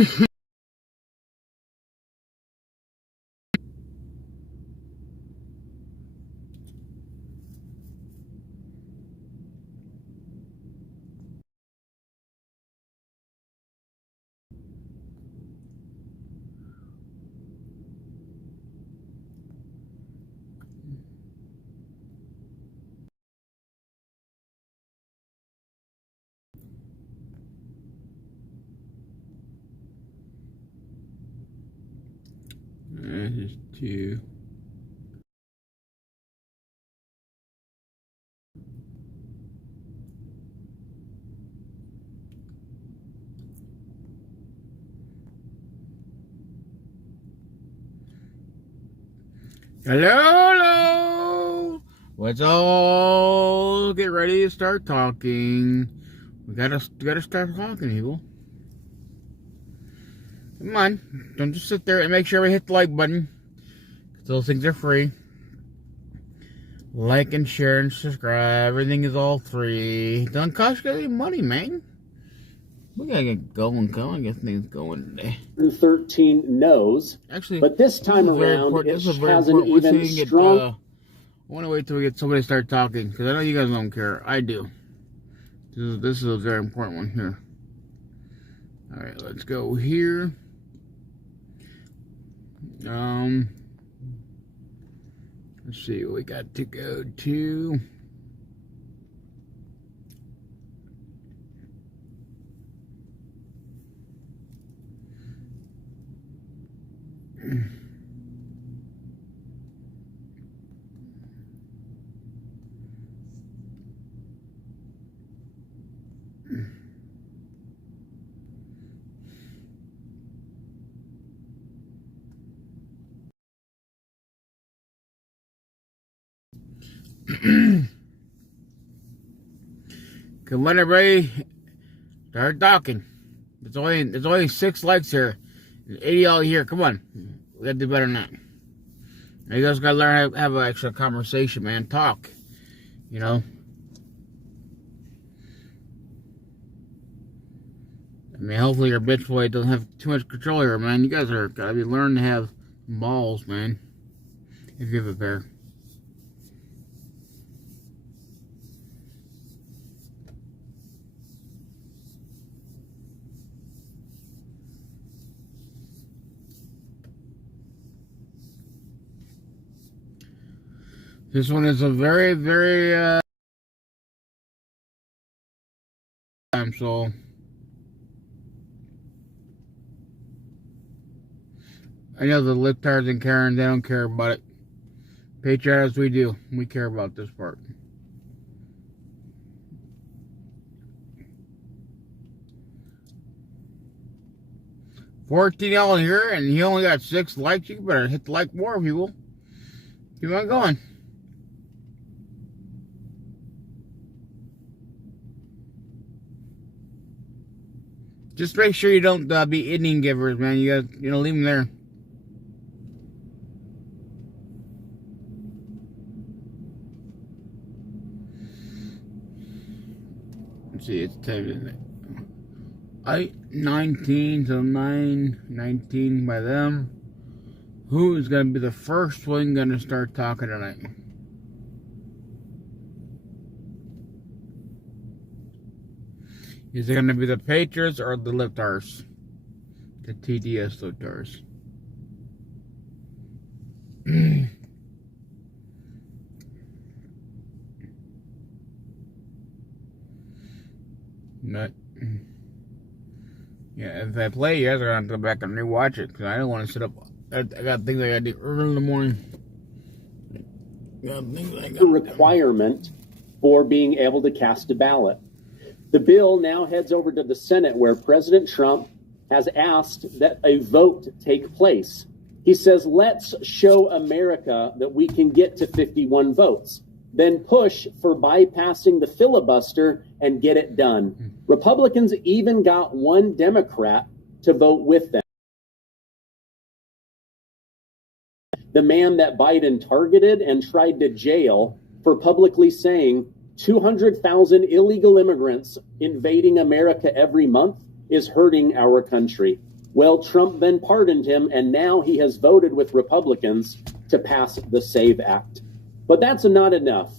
This is 2. Hello. Let's all get ready to start talking. We gotta start talking, people. Come on, don't just sit there and make sure we hit the like button. Those things are free. Like and share and subscribe. Everything is all free. Don't cost you any money, man. We gotta get going. Come on, get things going today. 13 no's. Actually, but this time around, it has an even strong. I want to wait till we get somebody to start talking because I know you guys don't care. I do. This is a very important one here. All right, let's go here. Let's see what we got to go to. Come on, everybody, start talking. There's only 6 likes here, 80 all here. Come on, we gotta do better than that. You guys gotta learn how to have an actual conversation, man. Talk, you know. I mean, hopefully your bitch boy doesn't have too much control here, man. You guys are gotta be learning to have balls, man. If you have a pair. This one is a very, very, so. I know the libtards and Karen, they don't care about it. Patriots, we do. We care about this part. $14 here, and he only got 6 likes. You better hit the like more, people. Keep on going. Just make sure you don't be Indian givers, man. You guys, leave them there. Let's see, it's 10. 8:19 to 9:19 by them. Who is going to be the first one going to start talking tonight? Is it going to be the Patriots or the libtards? The TDS libtards. But, yeah, if I play, you guys are going to have to go back and rewatch it because I don't want to sit up. I got things I got to do early in the morning. The requirement for being able to cast a ballot. The bill now heads over to the Senate, where President Trump has asked that a vote take place. He says, let's show America that we can get to 51 votes, then push for bypassing the filibuster and get it done. Republicans even got one Democrat to vote with them. The man that Biden targeted and tried to jail for publicly saying 200,000 illegal immigrants invading America every month is hurting our country. Well, Trump then pardoned him, and now he has voted with Republicans to pass the SAVE Act. But that's not enough.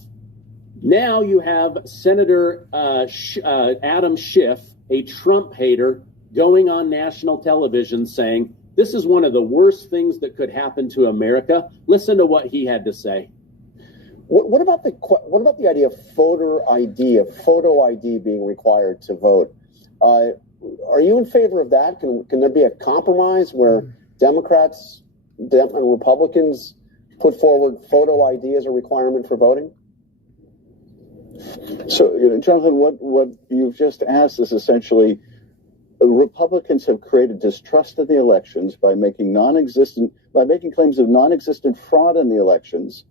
Now you have Senator Adam Schiff, a Trump hater, going on national television saying, this is one of the worst things that could happen to America. Listen to what he had to say. What about the idea of voter ID, of photo ID being required to vote? Are you in favor of that? Can there be a compromise where Democrats and Republicans put forward photo ID as a requirement for voting? So, Jonathan, what you've just asked is essentially Republicans have created distrust in the elections by making claims of non-existent fraud in the elections.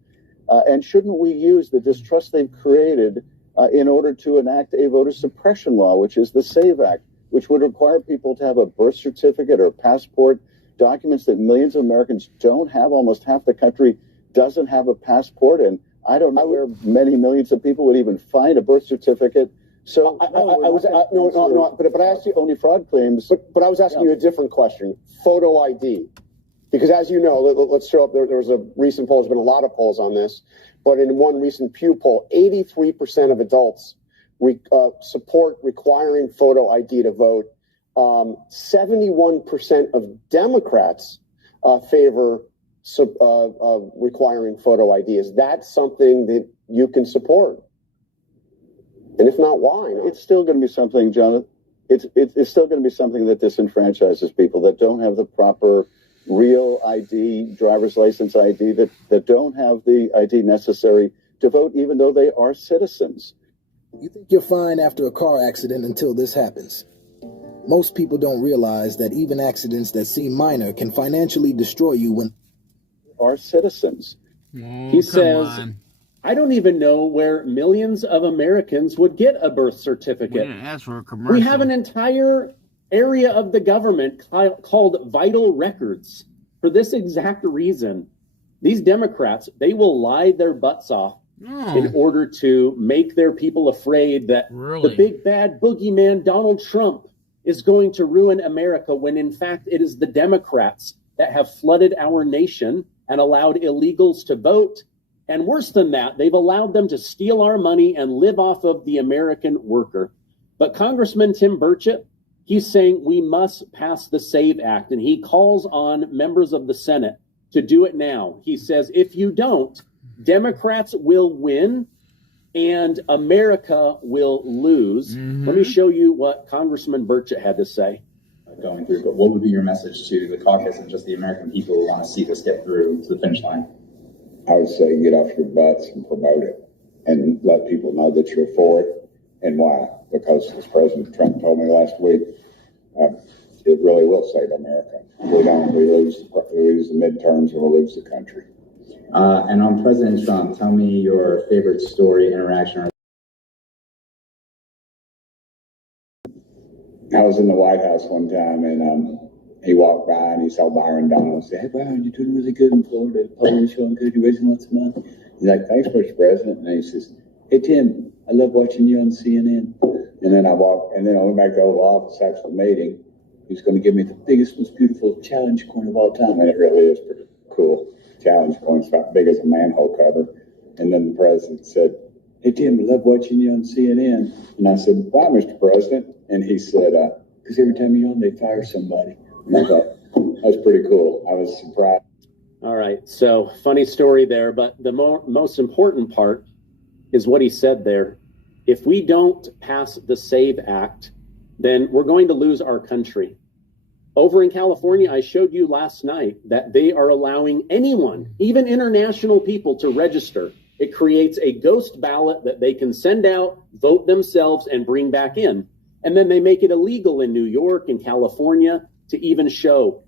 And shouldn't we use the distrust they've created in order to enact a voter suppression law, which is the SAVE Act, which would require people to have a birth certificate or passport, documents that millions of Americans don't have. Almost half the country doesn't have a passport, and I don't know where many millions of people would even find a birth certificate. So but I asked you only fraud claims. But I was asking you a different question. Photo ID. Because as you know, let's show up, there was a recent poll, there's been a lot of polls on this, but in one recent Pew poll, 83% of adults support requiring photo ID to vote. 71% of Democrats favor requiring photo ID. Is that something that you can support? And if not, why not? It's still going to be something, Jonathan. It's still going to be something that disenfranchises people that don't have the proper real ID, driver's license ID, that don't have the ID necessary to vote, even though they are citizens. You think you're fine after a car accident until this happens. Most people don't realize that even accidents that seem minor can financially destroy you when are citizens. He says, I don't even know where millions of Americans would get a birth certificate. That's for a commercial. We have an entire area of the government called vital records for this exact reason. These Democrats, they will lie their butts off in order to make their people afraid that the big bad boogeyman Donald Trump is going to ruin America, when in fact it is the Democrats that have flooded our nation and allowed illegals to vote. And worse than that, they've allowed them to steal our money and live off of the American worker. But Congressman Tim Burchett, he's saying we must pass the SAVE Act, and he calls on members of the Senate to do it now. He says, if you don't, Democrats will win and America will lose. Let me show you what Congressman Burchett had to say. Going through, but what would be your message to the caucus and just the American people who want to see this get through to the finish line? I would say get off your butts and promote it and let people know that you're for it and why. Because as President Trump told me last week, it really will save America. We lose the midterms and we'll lose the country. And on President Trump, tell me your favorite story, interaction. I was in the White House one time, and he walked by and he saw Byron Donald and said, "Hey, Byron, you're doing really good in Florida. The polling is showing good. You're raising lots of money." He's like, "Thanks, Mr. President." And he says, "Hey, Tim, I love watching you on CNN." And then I went back to the Oval Office after the meeting. He's going to give me the biggest, most beautiful challenge coin of all time. And it really is pretty cool. Challenge coin's about big as a manhole cover. And then the president said, "Hey, Tim, I love watching you on CNN." And I said, "Why, Mr. President?" And he said, "Because every time you're on, they fire somebody." And I thought, that's pretty cool. I was surprised. All right. So funny story there. But the most important part is what he said there. If we don't pass the SAVE Act, then we're going to lose our country. Over in California, I showed you last night that they are allowing anyone, even international people, to register. It creates a ghost ballot that they can send out, vote themselves, and bring back in. And then they make it illegal in New York and California to even show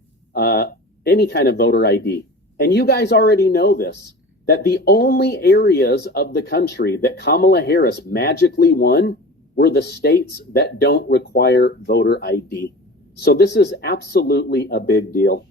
any kind of voter ID. And you guys already know this, that the only areas of the country that Kamala Harris magically won were the states that don't require voter ID. So this is absolutely a big deal.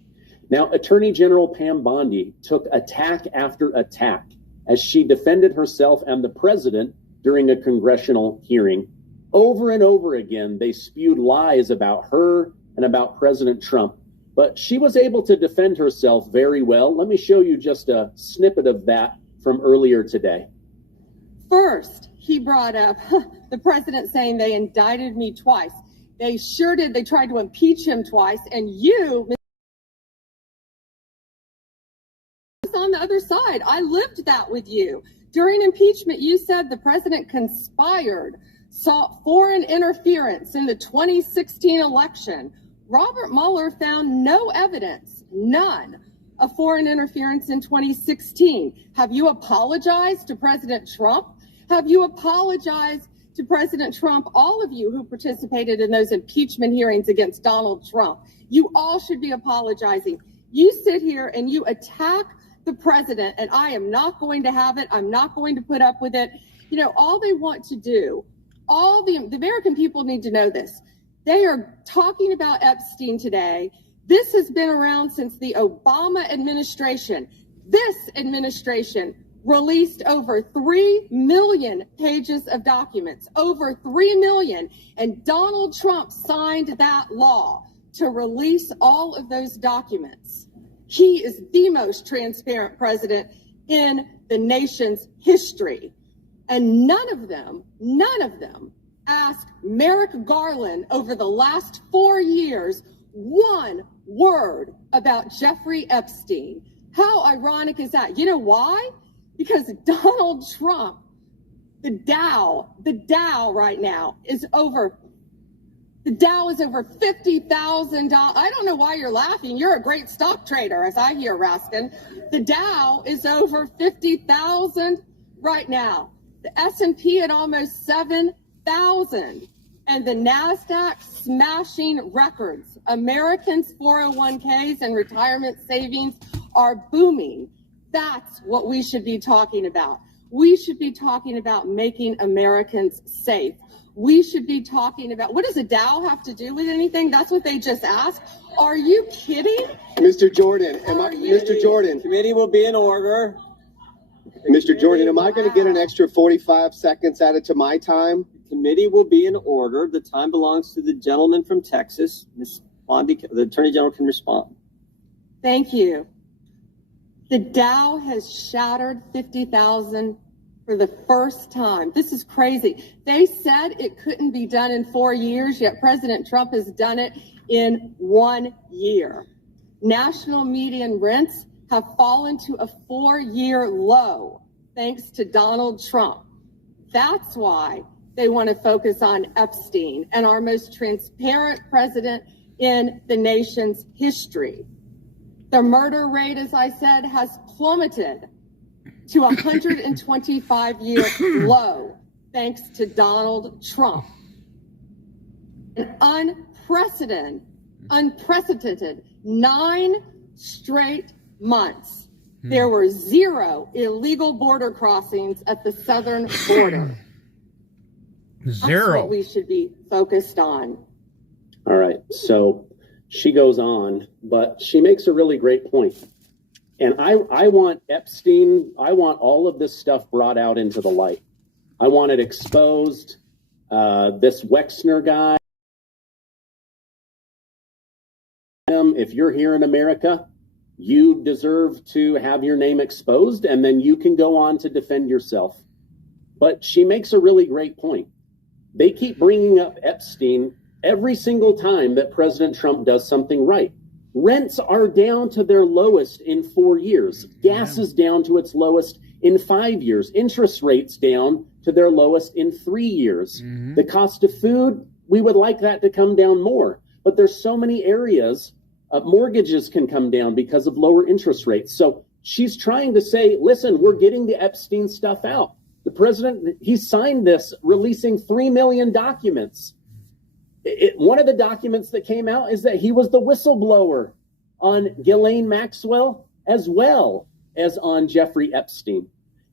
Now, Attorney General Pam Bondi took attack after attack as she defended herself and the president during a congressional hearing. Over and over again, they spewed lies about her and about President Trump. But she was able to defend herself very well. Let me show you just a snippet of that from earlier today. First, he brought up the president saying they indicted me twice. They sure did. They tried to impeach him twice. And you, on the other side, I lived that with you. During impeachment, you said the president conspired, sought foreign interference in the 2016 election. Robert Mueller found no evidence, none, of foreign interference in 2016. Have you apologized to President Trump? Have you apologized to President Trump, all of you who participated in those impeachment hearings against Donald Trump? You all should be apologizing. You sit here and you attack the president, and I am not going to have it. I'm not going to put up with it. You know, all they want to do, all the American people need to know this. They are talking about Epstein today. This has been around since the Obama administration. This administration released over 3 million pages of documents, over 3 million. And Donald Trump signed that law to release all of those documents. He is the most transparent president in the nation's history. And none of them asked Merrick Garland over the last 4 years one word about Jeffrey Epstein. How ironic is that? You know why? Because Donald Trump, the Dow right now is over. The Dow is over $50,000. I don't know why you're laughing. You're a great stock trader, as I hear, Raskin. The Dow is over 50,000 right now. The S&P at almost 7,000. And the NASDAQ smashing records. Americans' 401ks and retirement savings are booming. That's what we should be talking about. We should be talking about making Americans safe. We should be talking about, what does a Dow have to do with anything? That's what they just asked. Are you kidding? Mr. Jordan, Mr. Jordan. Committee will be in order. Mr. Jordan, am I going to get an extra 45 seconds added to my time? The committee will be in order. The time belongs to the gentleman from Texas. Ms. Bondi, the Attorney General can respond. Thank you. The Dow has shattered 50,000 for the first time. This is crazy. They said it couldn't be done in 4 years, yet President Trump has done it in 1 year. National median rents have fallen to a 4-year low thanks to Donald Trump. That's why they want to focus on Epstein and our most transparent president in the nation's history. The murder rate, as I said, has plummeted to a 125-year low thanks to Donald Trump. An unprecedented 9 straight months. There were 0 illegal border crossings at the southern border. 0. That's what we should be focused on. All right, so she goes on, but she makes a really great point. And I want Epstein, I want all of this stuff brought out into the light. I want it exposed. This Wexner guy, if you're here in America, you deserve to have your name exposed, and then you can go on to defend yourself. But she makes a really great point. They keep bringing up Epstein every single time that President Trump does something right. Rents are down to their lowest in 4 years. Gas is down to its lowest in 5 years. Interest rates down to their lowest in 3 years. The cost of food, we would like that to come down more. But there's so many areas, mortgages can come down because of lower interest rates. So she's trying to say, listen, we're getting the Epstein stuff out. The president, he signed this, releasing 3 million documents. One of the documents that came out is that he was the whistleblower on Ghislaine Maxwell as well as on Jeffrey Epstein.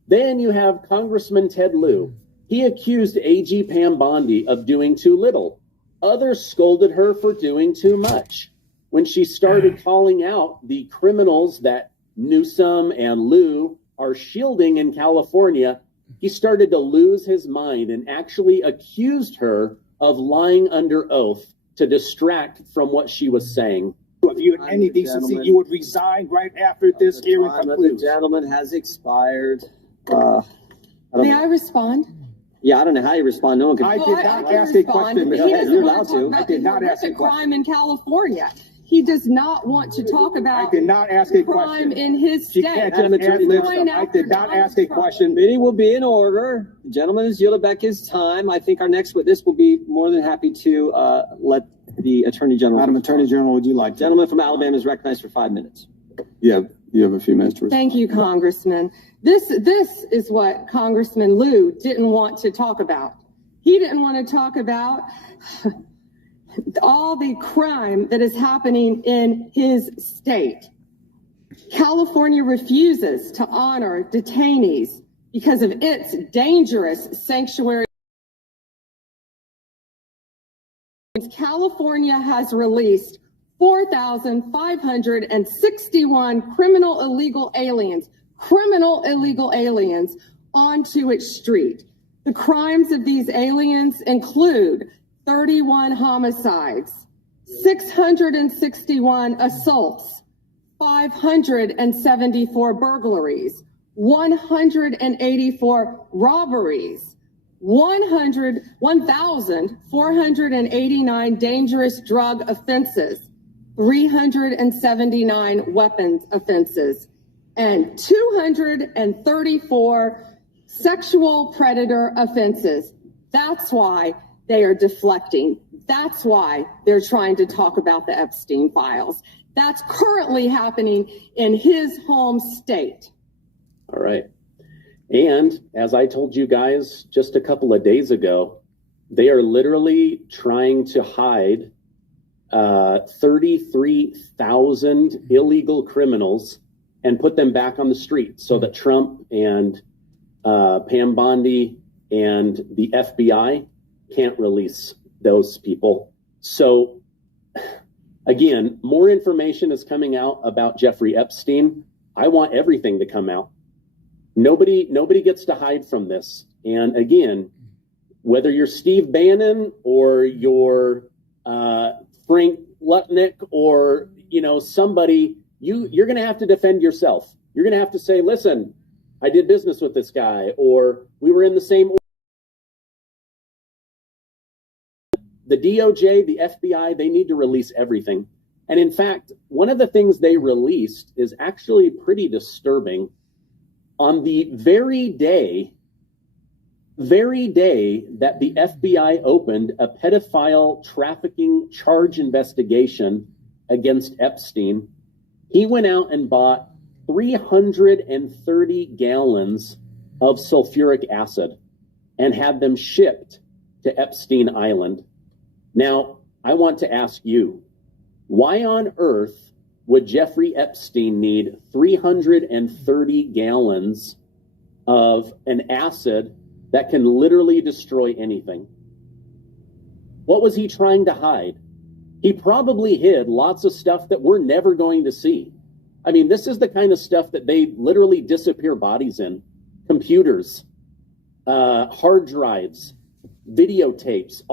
Then you have Congressman Ted Lieu. He accused AG Pam Bondi of doing too little. Others scolded her for doing too much. When she started calling out the criminals that Newsom and Lieu are shielding in California, he started to lose his mind and actually accused her of lying under oath to distract from what she was saying. If you had any decency, you would resign right after this hearing concludes. The gentleman has expired. May I respond? Yeah, I don't know how you respond. No one can. I did not ask a question. You're allowed to. I did not ask a question. Crime in California. He does not want to talk about I did not ask a crime question. in his She state. can't just I did not ask a question. Meeting will be in order. The gentleman has yielded back his time. I think our next witness will be more than happy to let the Attorney General. Madam Attorney General, would you like to? Gentleman from Alabama is recognized for 5 minutes. You have a few minutes to respond. Thank you, Congressman. This is what Congressman Liu didn't want to talk about. He didn't want to talk about all the crime that is happening in his state. California refuses to honor detainees because of its dangerous sanctuary. California has released 4,561 criminal illegal aliens onto its street. The crimes of these aliens include 31 homicides, 661 assaults, 574 burglaries, 184 robberies, 1,489 dangerous drug offenses, 379 weapons offenses, and 234 sexual predator offenses. That's why they are deflecting. That's why they're trying to talk about the Epstein files. That's currently happening in his home state. All right. And as I told you guys just a couple of days ago, they are literally trying to hide 33,000 illegal criminals and put them back on the street so that Trump and Pam Bondi and the FBI can't release those people. So again, more information is coming out about Jeffrey Epstein. I want everything to come out. Nobody gets to hide from this. And again, whether you're Steve Bannon or you're Frank Lutnick or somebody, you're going to have to defend yourself. You're going to have to say, listen, I did business with this guy, or we were in the same. The DOJ, the FBI, they need to release everything. And in fact, one of the things they released is actually pretty disturbing. On the very day that the FBI opened a pedophile trafficking charge investigation against Epstein, he went out and bought 330 gallons of sulfuric acid and had them shipped to Epstein Island. Now, I want to ask you, why on earth would Jeffrey Epstein need 330 gallons of an acid that can literally destroy anything? What was he trying to hide? He probably hid lots of stuff that we're never going to see. I mean, this is the kind of stuff that they literally disappear bodies in. Computers, hard drives, videotapes,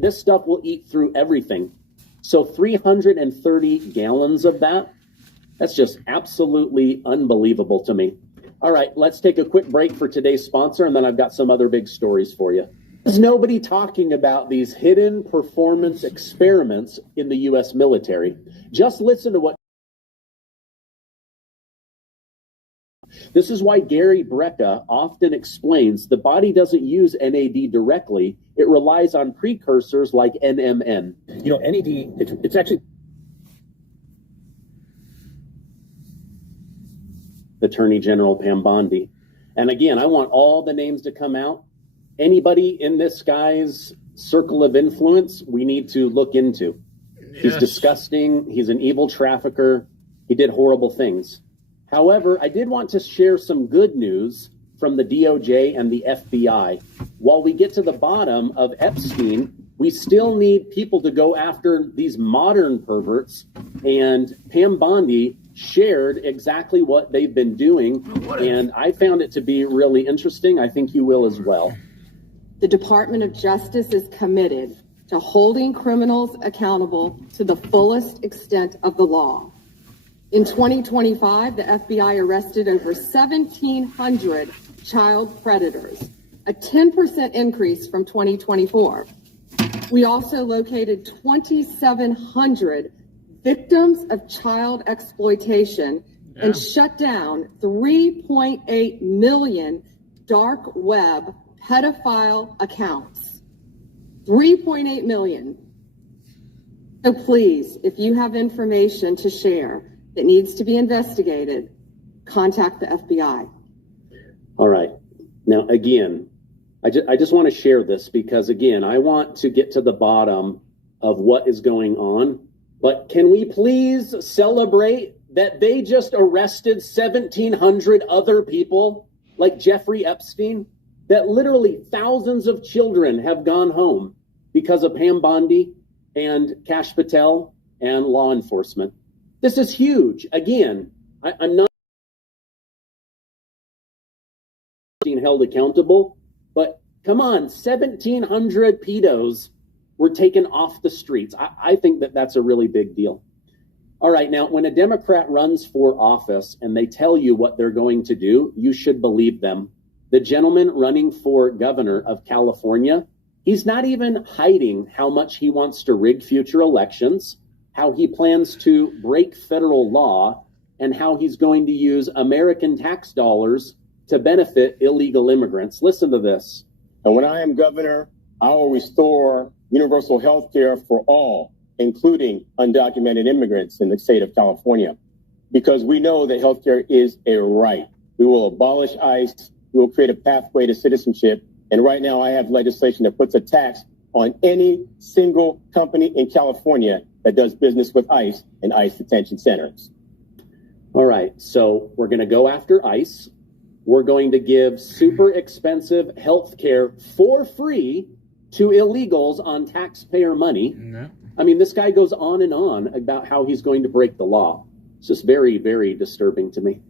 this stuff will eat through everything. So 330 gallons of that's just absolutely unbelievable to me. All right, let's take a quick break for today's sponsor, and then I've got some other big stories for you. There's nobody talking about these hidden performance experiments in the U.S. military. Just listen to what. This is why Gary Brecka often explains the body doesn't use NAD directly. It relies on precursors like NMN. NAD, it's actually... Attorney General Pam Bondi. And again, I want all the names to come out. Anybody in this guy's circle of influence, we need to look into. Yes. He's disgusting. He's an evil trafficker. He did horrible things. However, I did want to share some good news from the DOJ and the FBI. While we get to the bottom of Epstein, we still need people to go after these modern perverts. And Pam Bondi shared exactly what they've been doing. And I found it to be really interesting. I think you will as well. The Department of Justice is committed to holding criminals accountable to the fullest extent of the law. In 2025, the FBI arrested over 1,700 child predators, a 10% increase from 2024. We also located 2,700 victims of child exploitation and shut down 3.8 million dark web pedophile accounts. 3.8 million. So please, if you have information to share that needs to be investigated, contact the FBI. All right. Now, again, I just want to share this because, again, I want to get to the bottom of what is going on. But can we please celebrate that they just arrested 1,700 other people like Jeffrey Epstein? That literally thousands of children have gone home because of Pam Bondi and Kash Patel and law enforcement. This is huge. Again, I'm not being held accountable, but come on, 1,700 pedos were taken off the streets. I think that that's a really big deal. All right, now, when a Democrat runs for office and they tell you what they're going to do, you should believe them. The gentleman running for governor of California, he's not even hiding how much he wants to rig future elections, how he plans to break federal law, and how he's going to use American tax dollars to benefit illegal immigrants. Listen to this. And when I am governor, I will restore universal health care for all, including undocumented immigrants in the state of California, because we know that health care is a right. We will abolish ICE. We will create a pathway to citizenship. And right now I have legislation that puts a tax on any single company in California that does business with ICE and ICE detention centers. All right, so we're going to go after ICE. We're going to give super expensive health care for free to illegals on taxpayer money. I mean, this guy goes on and on about how he's going to break the law. It's just very, very disturbing to me.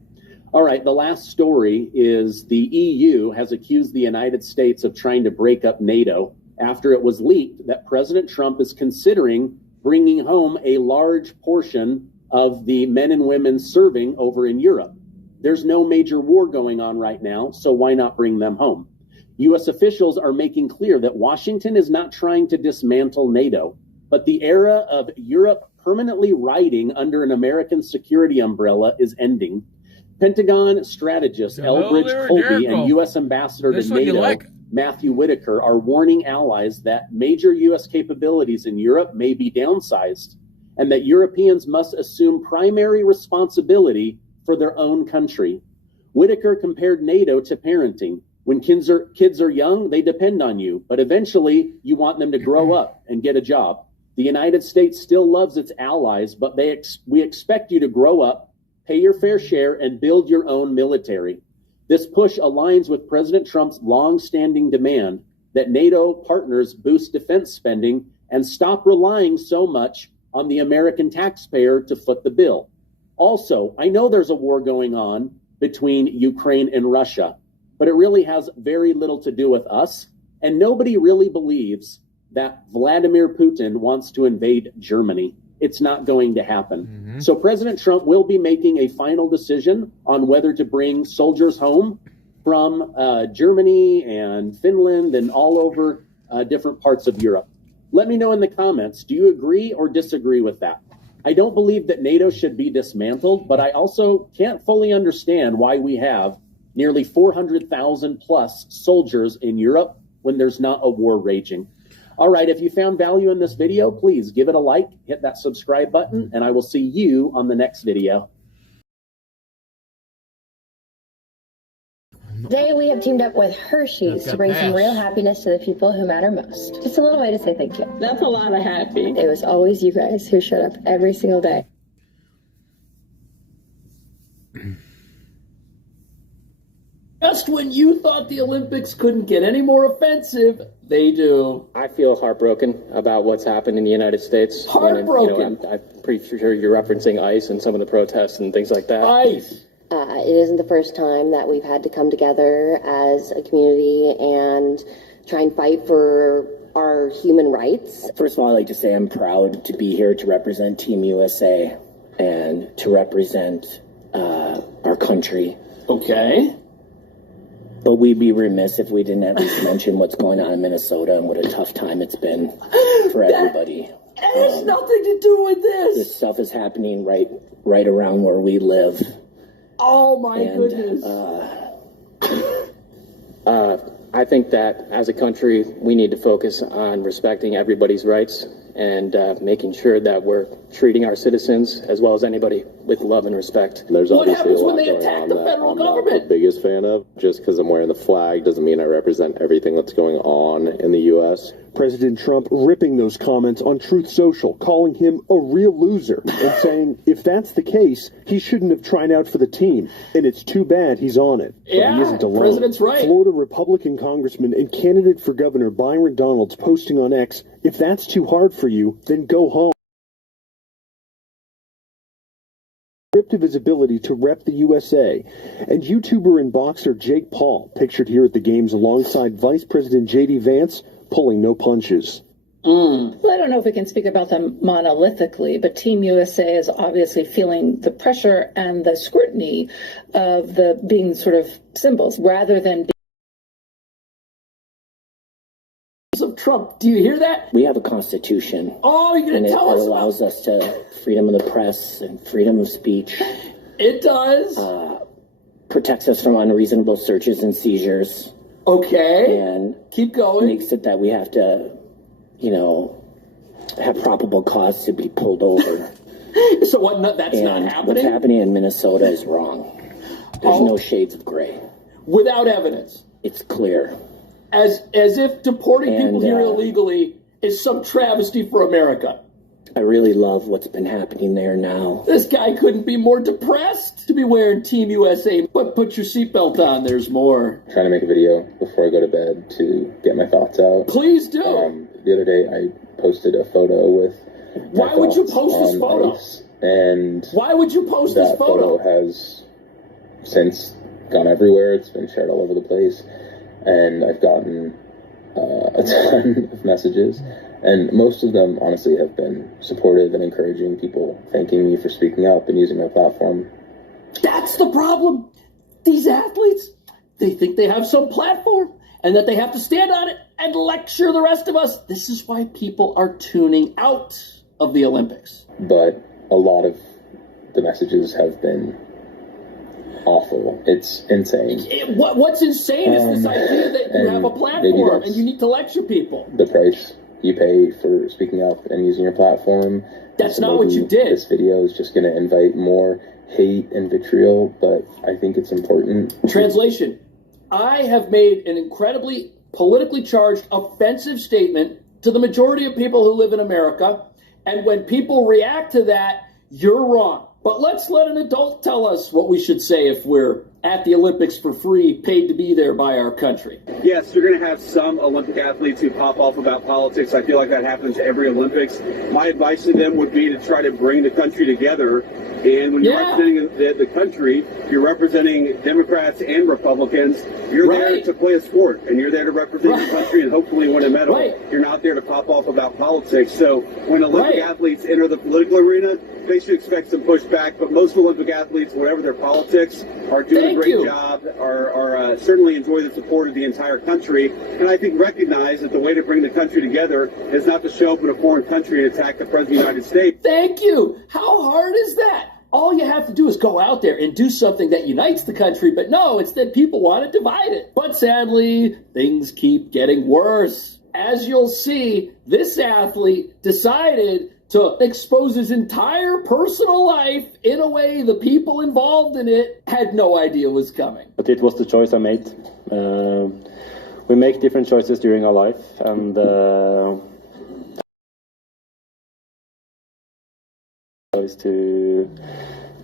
All right, the last story is the EU has accused the United States of trying to break up NATO after it was leaked that President Trump is considering bringing home a large portion of the men and women serving over in Europe. There's no major war going on right now, so why not bring them home? U.S. officials are making clear that Washington is not trying to dismantle NATO, but the era of Europe permanently riding under an American security umbrella is ending. Pentagon strategist Elbridge Colby and U.S. Ambassador to NATO, Matthew Whitaker, are warning allies that major U.S. capabilities in Europe may be downsized and that Europeans must assume primary responsibility for their own country. Whitaker compared NATO to parenting. When kids are young, they depend on you, but eventually you want them to grow up and get a job. The United States still loves its allies, but we expect you to grow up, pay your fair share, and build your own military. This push aligns with President Trump's long-standing demand that NATO partners boost defense spending and stop relying so much on the American taxpayer to foot the bill. Also, I know there's a war going on between Ukraine and Russia, but it really has very little to do with us, and nobody really believes that Vladimir Putin wants to invade Germany. It's not going to happen. So President Trump will be making a final decision on whether to bring soldiers home from Germany and Finland and all over different parts of Europe. Let me know in the comments, do you agree or disagree with that? I don't believe that NATO should be dismantled, but I also can't fully understand why we have nearly 400,000 plus soldiers in Europe when there's not a war raging. All right, if you found value in this video, please give it a like, hit that subscribe button, and I will see you on the next video. Today we have teamed up with Hershey's to bring some real happiness to the people who matter most. Just a little way to say thank you. That's a lot of happy. It was always you guys who showed up every single day. Just when you thought the Olympics couldn't get any more offensive, they do. I feel heartbroken about what's happened in the United States. Heartbroken? I'm pretty sure you're referencing ICE and some of the protests and things like that. ICE! It isn't the first time that we've had to come together as a community and try and fight for our human rights. First of all, I'd like to say I'm proud to be here to represent Team USA and to represent our country. Okay. But we'd be remiss if we didn't at least mention what's going on in Minnesota and what a tough time it's been for everybody. That has nothing to do with this. This stuff is happening right around where we live. Oh my goodness. I think that as a country, we need to focus on respecting everybody's rights and making sure that we're treating our citizens as well as anybody with love and respect. There's What obviously happens a when lot they going attack on the that federal I'm not government? the biggest fan of. Just because I'm wearing the flag doesn't mean I represent everything that's going on in the U.S. President Trump ripping those comments on Truth Social, calling him a real loser, and saying if that's the case, he shouldn't have tried out for the team, and it's too bad he's on it. But Yeah, he isn't alone. President's right. Florida Republican Congressman and candidate for governor Byron Donalds posting on X, if that's too hard for you, then go home. Stripped of his ability to rep the USA, and YouTuber and boxer Jake Paul, pictured here at the games alongside Vice President J.D. Vance, pulling no punches. Well, I don't know if we can speak about them monolithically, but Team USA is obviously feeling the pressure and the scrutiny of the being sort of symbols rather than of Trump. Do you hear that? We have a constitution. Oh, you're going and to tell us? It allows us to freedom of the press and freedom of speech. It does. Protects us from unreasonable searches and seizures. Okay. And keep going. Makes it that we have to, have probable cause to be pulled over. So what? No, that's not happening? What's happening in Minnesota is wrong. There's no shades of gray. Without evidence. It's clear. As if deporting people here illegally is some travesty for America. I really love what's been happening there now. This guy couldn't be more depressed to be wearing Team USA. But put your seatbelt on, there's more. Trying to make a video before I go to bed to get my thoughts out. Please do. The other day I posted a photo with Why would you post this photo? Ice, and why would you post this photo? That photo has since gone everywhere. It's been shared all over the place. And I've gotten a ton of messages, and most of them, honestly, have been supportive and encouraging, people thanking me for speaking up and using my platform. That's the problem. These athletes, they think they have some platform, and that they have to stand on it and lecture the rest of us. This is why people are tuning out of the Olympics. But a lot of the messages have been awful. It's insane. What's insane is this idea that you have a platform and you need to lecture people. The price you pay for speaking up and using your platform. That's not what you did. This video is just going to invite more hate and vitriol, but I think it's important. Translation. I have made an incredibly politically charged, offensive statement to the majority of people who live in America, and when people react to that, you're wrong. But let's let an adult tell us what we should say if we're at the Olympics for free, paid to be there by our country. Yes, you're going to have some Olympic athletes who pop off about politics. I feel like that happens every Olympics. My advice to them would be to try to bring the country together. And when you're representing the country, you're representing Democrats and Republicans. You're there to play a sport, and you're there to represent the country and hopefully win a medal. You're not there to pop off about politics. So when Olympic athletes enter the political arena, they should expect some pushback. But most Olympic athletes, whatever their politics, are doing a great job, are certainly enjoy the support of the entire country. And I think recognize that the way to bring the country together is not to show up in a foreign country and attack the President of the United States. Thank you. How hard is that? All you have to do is go out there and do something that unites the country, but no, instead people want to divide it. But sadly, things keep getting worse. As you'll see, this athlete decided to expose his entire personal life in a way the people involved in it had no idea was coming. But it was the choice I made. We make different choices during our life, and is to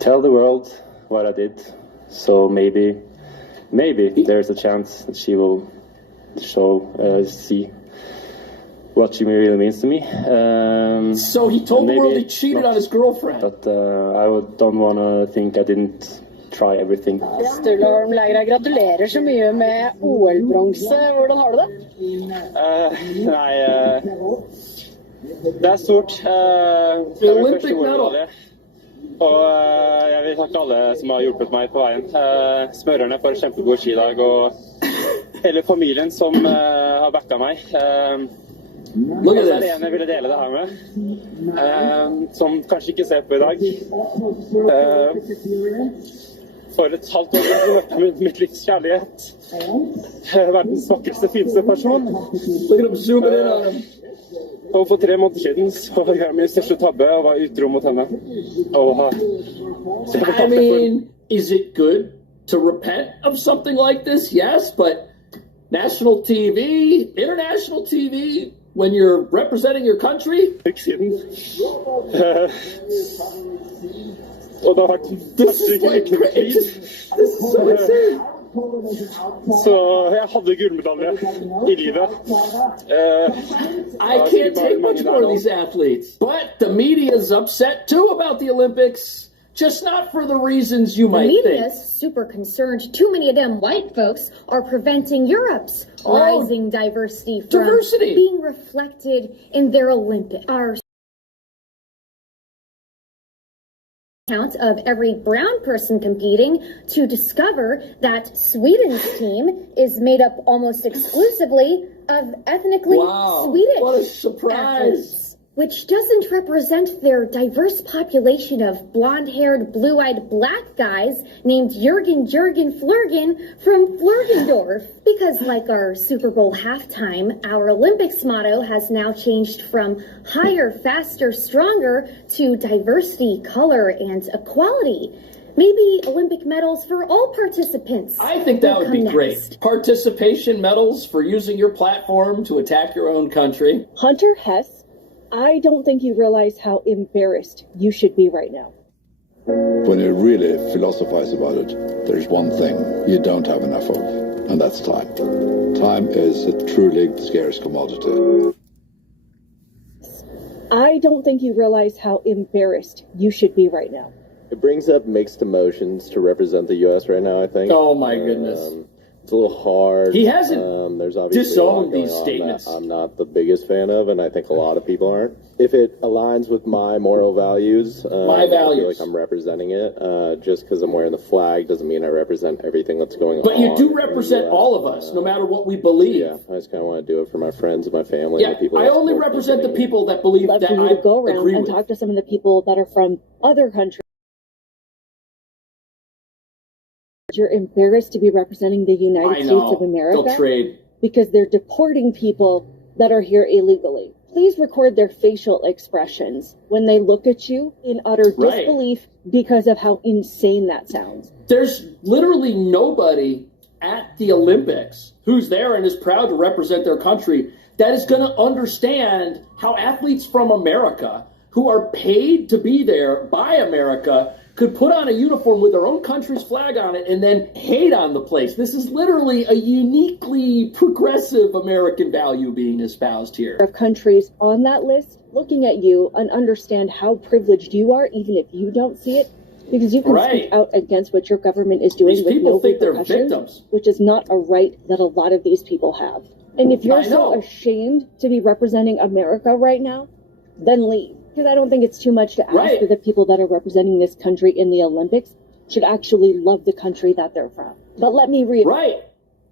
tell the world what I did. So maybe there's a chance that she will see what she really means to me. So he told the world he cheated on his girlfriend. But I don't want to think I didn't try everything. Sturlorm Leira, gratulerer så mye med OL-bronse. Hvordan har du det? Det er stort. Det er min første OL-medalje. Og jeg vil takke alle som har hjulpet meg på veien. Smørerne for en kjempegod skidag, og hele familien som har backa meg. Og så er det en jeg ville dele det her med, som kanskje ikke ser på i dag. For et halvt år siden møtte jeg mitt livs kjærlighet. Verdens vakreste, fineste person. Og for 3 måneder siden så gjorde jeg min største tabbe og var utro mot henne. I mean, is it good to repent of something like this? Yes, but national TV, international TV, when you're representing your country? Og det har vært This is so insane. Så jeg hadde gullmedalje i livet. I can't take much more of these athletes. But the media is upset too about the Olympics. Just not for the reasons you might think. The media's super concerned. Too many of them white folks are preventing Europe's rising diversity from being reflected in their Olympics. Our count of every brown person competing to discover that Sweden's team is made up almost exclusively of ethnically Swedish what a surprise. athletes, which doesn't represent their diverse population of blonde-haired, blue-eyed black guys named Jürgen Flurgen from Flurgendorf. Because like our Super Bowl halftime, our Olympics motto has now changed from higher, faster, stronger to diversity, color, and equality. Maybe Olympic medals for all participants. I think that would be great. Next. Participation medals for using your platform to attack your own country. Hunter Hess, I don't think you realize how embarrassed you should be right now. When you really philosophize about it, there's one thing you don't have enough of, and that's time. Time is a truly scarce commodity. I don't think you realize how embarrassed you should be right now. It brings up mixed emotions to represent the U.S. right now, I think. Oh, my goodness. It's a little hard. He hasn't there's obviously disowned these statements. I'm not the biggest fan of, and I think a lot of people aren't. If it aligns with my moral values, I feel like I'm representing it. Just because I'm wearing the flag doesn't mean I represent everything that's going on. But you do represent all of us, no matter what we believe. Yeah, I just kind of want to do it for my friends and my family. And the people I only represent the people that believe that I to go around agree and with. talk to some of the people that are from other countries. You're embarrassed to be representing the United States of America. They'll trade. Because they're deporting people that are here illegally. Please record their facial expressions when they look at you in utter disbelief because of how insane that sounds. There's literally nobody at the Olympics who's there and is proud to represent their country that is going to understand how athletes from America who are paid to be there by America could put on a uniform with their own country's flag on it and then hate on the place. This is literally a uniquely progressive American value being espoused here. Of countries on that list looking at you and understand how privileged you are, even if you don't see it, because you can speak out against what your government is doing These with people no think they're repercussions, victims. which is not a right that a lot of these people have. And if you're so ashamed to be representing America right now, then leave. Because I don't think it's too much to ask that the people that are representing this country in the Olympics should actually love the country that they're from. But let me read. Right.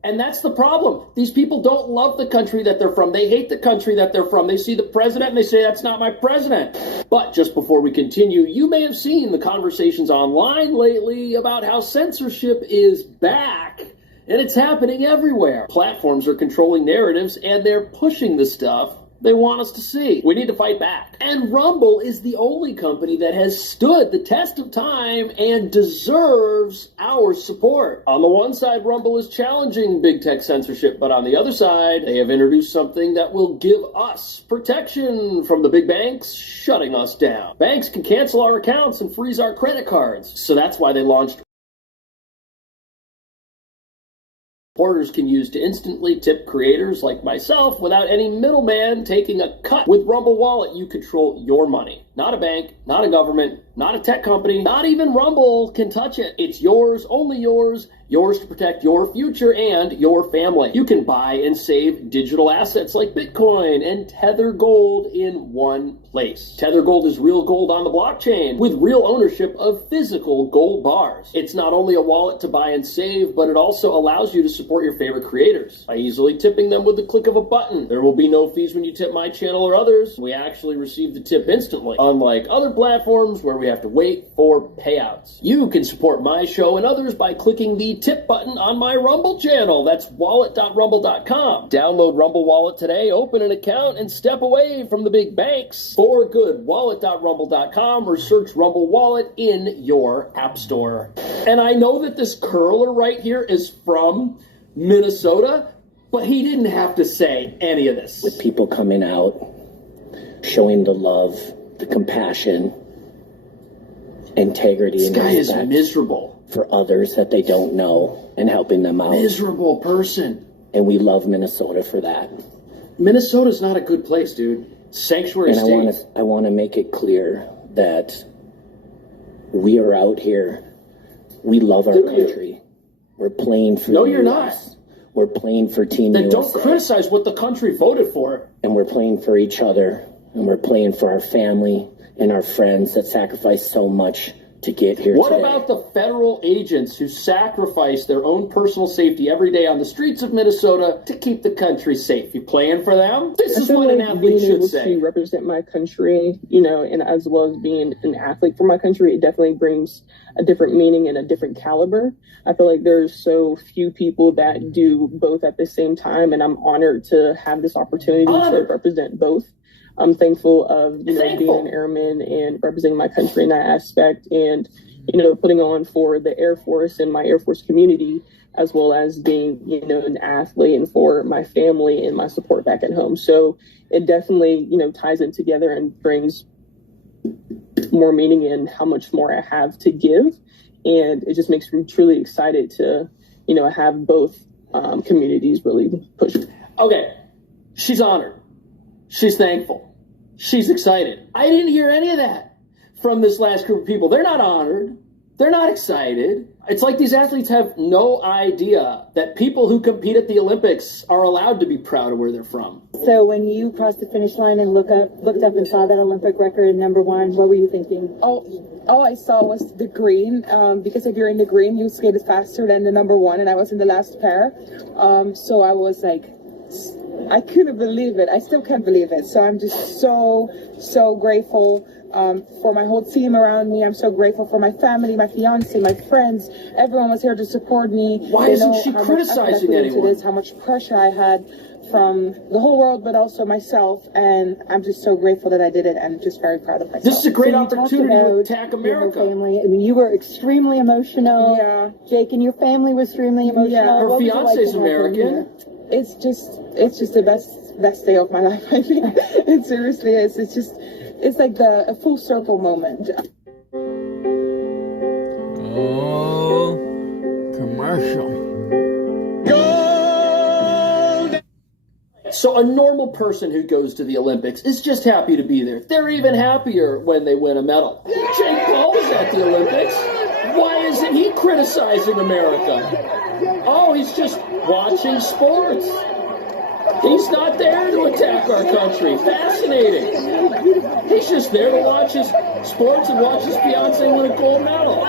And that's the problem. These people don't love the country that they're from. They hate the country that they're from. They see the president and they say, that's not my president. But just before we continue, you may have seen the conversations online lately about how censorship is back. And it's happening everywhere. Platforms are controlling narratives and they're pushing the stuff they want us to see. We need to fight back. And Rumble is the only company that has stood the test of time and deserves our support. On the one side, Rumble is challenging big tech censorship, but on the other side, they have introduced something that will give us protection from the big banks shutting us down. Banks can cancel our accounts and freeze our credit cards. So that's why they launched Reporters can use to instantly tip creators like myself without any middleman taking a cut. With Rumble Wallet, you control your money. not a bank, not a government, not a tech company, not even Rumble can touch it. It's yours, only yours, yours to protect your future and your family. You can buy and save digital assets like Bitcoin and Tether Gold in one place. Tether Gold is real gold on the blockchain with real ownership of physical gold bars. It's not only a wallet to buy and save, but it also allows you to support your favorite creators by easily tipping them with the click of a button. There will be no fees when you tip my channel or others. We actually receive the tip instantly, unlike other platforms where we have to wait for payouts. You can support my show and others by clicking the tip button on my Rumble channel. That's wallet.rumble.com. Download Rumble Wallet today, open an account, and step away from the big banks. For good, wallet.rumble.com or search Rumble Wallet in your app store. And I know that this curler right here is from Minnesota, but he didn't have to say any of this. With people coming out, showing the love, the compassion, integrity, and this guy is respect miserable for others that they don't know and helping them out. Miserable person. And we love Minnesota for that. Minnesota's not a good place, dude. Sanctuary state. And I want to make it clear that we are out here. We love our country. We're playing for No, the you're US. not. We're playing for Team Then USA. don't criticize what the country voted for. And we're playing for each other. And we're playing for our family and our friends that sacrificed so much to get here What today. about the federal agents who sacrifice their own personal safety every day on the streets of Minnesota to keep the country safe? You playing for them? This is what an athlete should say. To represent my country, and as well as being an athlete for my country, it definitely brings a different meaning and a different caliber. I feel like there's so few people that do both at the same time, and I'm honored to have this opportunity to represent both. I'm thankful of, being an airman and representing my country in that aspect and, putting on for the Air Force and my Air Force community, as well as being, an athlete and for my family and my support back at home. So it definitely, ties it together and brings more meaning in how much more I have to give. And it just makes me truly excited to, have both communities really push. Okay, she's honored. She's thankful. She's excited. I didn't hear any of that from this last group of people. They're not honored. They're not excited. It's like these athletes have no idea that people who compete at the Olympics are allowed to be proud of where they're from. So when you crossed the finish line and looked up and saw that Olympic record #1, what were you thinking? All I saw was the green, because if you're in the green, you skate faster than the #1, and I was in the last pair. So I was like, I couldn't believe it. I still can't believe it. So I'm just so grateful for my whole team around me. I'm so grateful for my family, my fiance, my friends. Everyone was here to support me. Why isn't she criticizing anyone? How much pressure I had from the whole world, but also myself. And I'm just so grateful that I did it and just very proud of myself. This is a great opportunity to attack America. Your family. I mean, you were extremely emotional. Yeah. Jake and your family was extremely emotional. Yeah. Her fiance's American. It's just the best day of my life. I think it seriously is. It's like a full circle moment. Oh, commercial. So a normal person who goes to the Olympics is just happy to be there. They're even happier when they win a medal. Jake Paul is at the Olympics. Why isn't he criticizing America? Oh, he's just watching sports. He's not there to attack our country. Fascinating. He's just there to watch his sports and watch his fiance win a gold medal.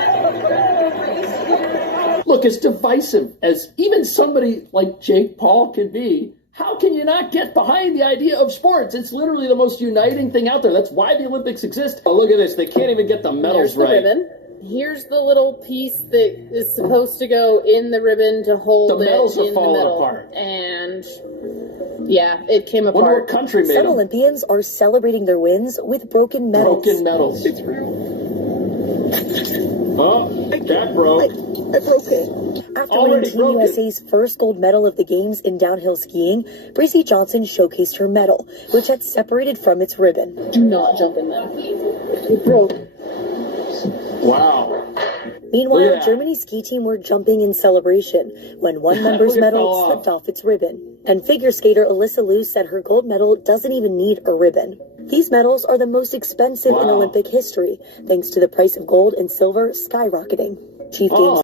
Look, as divisive as even somebody like Jake Paul can be, how can you not get behind the idea of sports? It's literally the most uniting thing out there. That's why the Olympics exist. Oh, look at this. They can't even get the medals right. Here's the ribbon. Here's the little piece that is supposed to go in the ribbon to hold it in the middle. The medals are falling apart. And yeah, it came apart. Wonder what country made Some them. Olympians are celebrating their wins with broken medals. Broken medals. It's real. Oh, that broke. I broke it. After winning Team USA's first gold medal of the Games in downhill skiing, Breezy Johnson showcased her medal, which had separated from its ribbon. Do not jump in there. It broke. Wow. Meanwhile, Germany's ski team were jumping in celebration when one member's medal slipped off its ribbon. And figure skater Alyssa Liu said her gold medal doesn't even need a ribbon. These medals are the most expensive in Olympic history, thanks to the price of gold and silver skyrocketing. Chief Games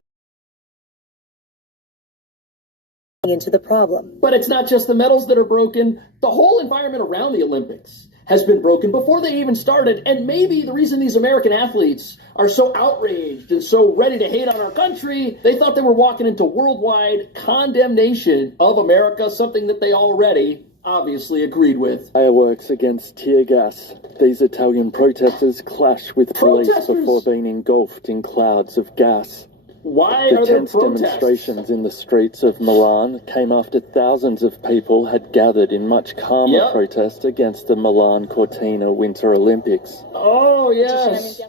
into the problem. But it's not just the medals that are broken. The whole environment around the Olympics has been broken before they even started. And maybe the reason these American athletes are so outraged and so ready to hate on our country, they thought they were walking into worldwide condemnation of America, something that they already obviously agreed with. Fireworks against tear gas. These Italian protesters clash with police before being engulfed in clouds of gas. Why are there tense demonstrations in the streets of Milan came after thousands of people had gathered in much calmer protest against the Milan Cortina Winter Olympics. Oh, yes.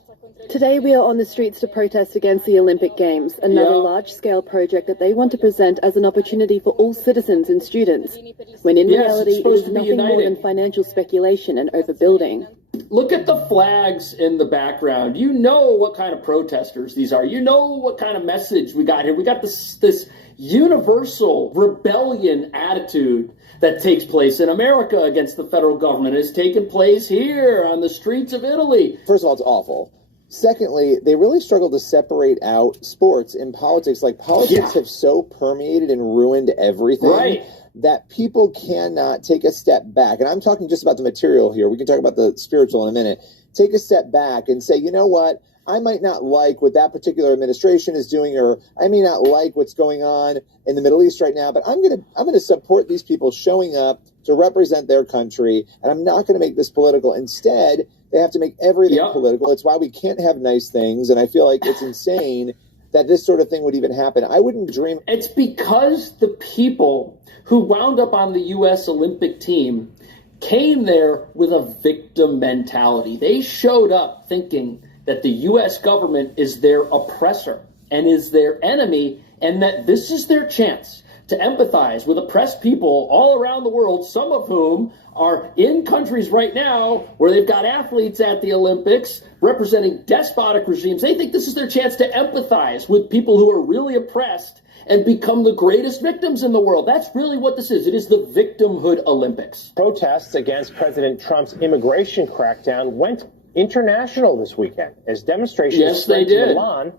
Today we are on the streets to protest against the Olympic Games, another large-scale project that they want to present as an opportunity for all citizens and students, when in reality it is nothing more than financial speculation and overbuilding. Look at the flags in the background. You know what kind of protesters these are. You know what kind of message we got here. We got this universal rebellion attitude that takes place in America against the federal government. It's taken place here on the streets of Italy. First of all, it's awful. Secondly, they really struggle to separate out sports and politics. Like, politics have so permeated and ruined everything that people cannot take a step back. And I'm talking just about the material here. We can talk about the spiritual in a minute. Take a step back and say, you know what? I might not like what that particular administration is doing, or I may not like what's going on in the Middle East right now, but I'm gonna support these people showing up to represent their country, and I'm not going to make this political. Instead, they have to make everything political. It's why we can't have nice things, and I feel like it's insane that this sort of thing would even happen. I wouldn't dream. It's because the people who wound up on the U.S. Olympic team came there with a victim mentality. They showed up thinking that the U.S. government is their oppressor and is their enemy, and that this is their chance to empathize with oppressed people all around the world, some of whom are in countries right now where they've got athletes at the Olympics representing despotic regimes. They think this is their chance to empathize with people who are really oppressed and become the greatest victims in the world. That's really what this is. It is the victimhood Olympics. Protests against President Trump's immigration crackdown went international this weekend as demonstrations spread to Milan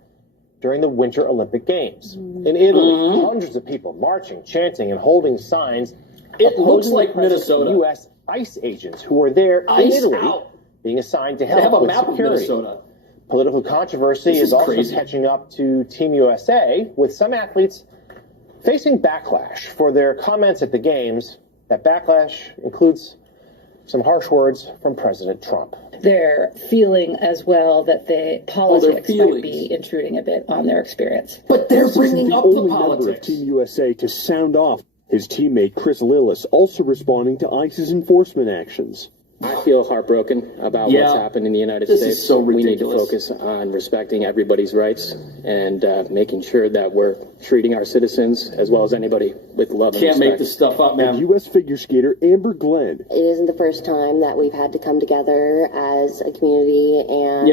during the Winter Olympic Games. In Italy, hundreds of people marching, chanting, and holding signs. It looks like Minnesota. U.S. ICE agents who were there in Italy being assigned to help with security. Political controversy is also catching up to Team USA, with some athletes facing backlash for their comments at the Games. That backlash includes some harsh words from President Trump. They're feeling as well that the politics might be intruding a bit on their experience. But they're bringing up the only member of Team USA to sound off. His teammate Chris Lillis also responding to ICE's enforcement actions. I feel heartbroken about what's happened in the United States. This is so ridiculous. We need to focus on respecting everybody's rights and making sure that we're treating our citizens as well as anybody with love and respect. Can't make this stuff up, man. U.S. figure skater Amber Glenn. It isn't the first time that we've had to come together as a community and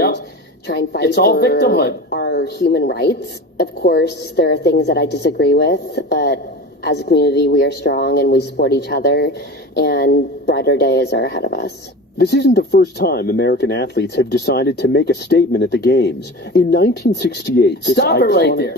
try and fight for victimhood. Our human rights. Of course, there are things that I disagree with, but as a community, we are strong and we support each other, and brighter days are ahead of us. This isn't the first time American athletes have decided to make a statement at the Games. In 1968, Stop it right there.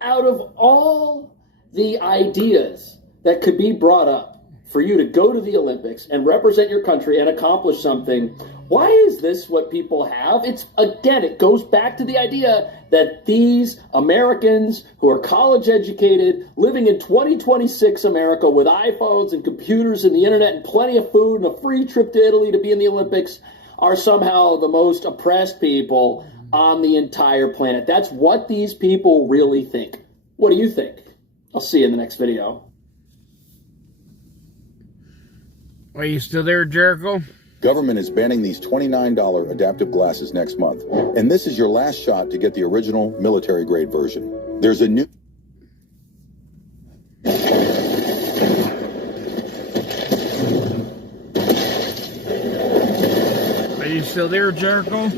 Out of all the ideas that could be brought up for you to go to the Olympics and represent your country and accomplish something, why is this what people have? It's, again, it goes back to the idea that these Americans who are college educated, living in 2026 America with iPhones and computers and the internet and plenty of food and a free trip to Italy to be in the Olympics, are somehow the most oppressed people on the entire planet. That's what these people really think. What do you think? I'll see you in the next video. Are you still there, Jericho? Government is banning these $29 adaptive glasses next month. And this is your last shot to get the original military-grade version. There's a new... Are you still there, Jericho?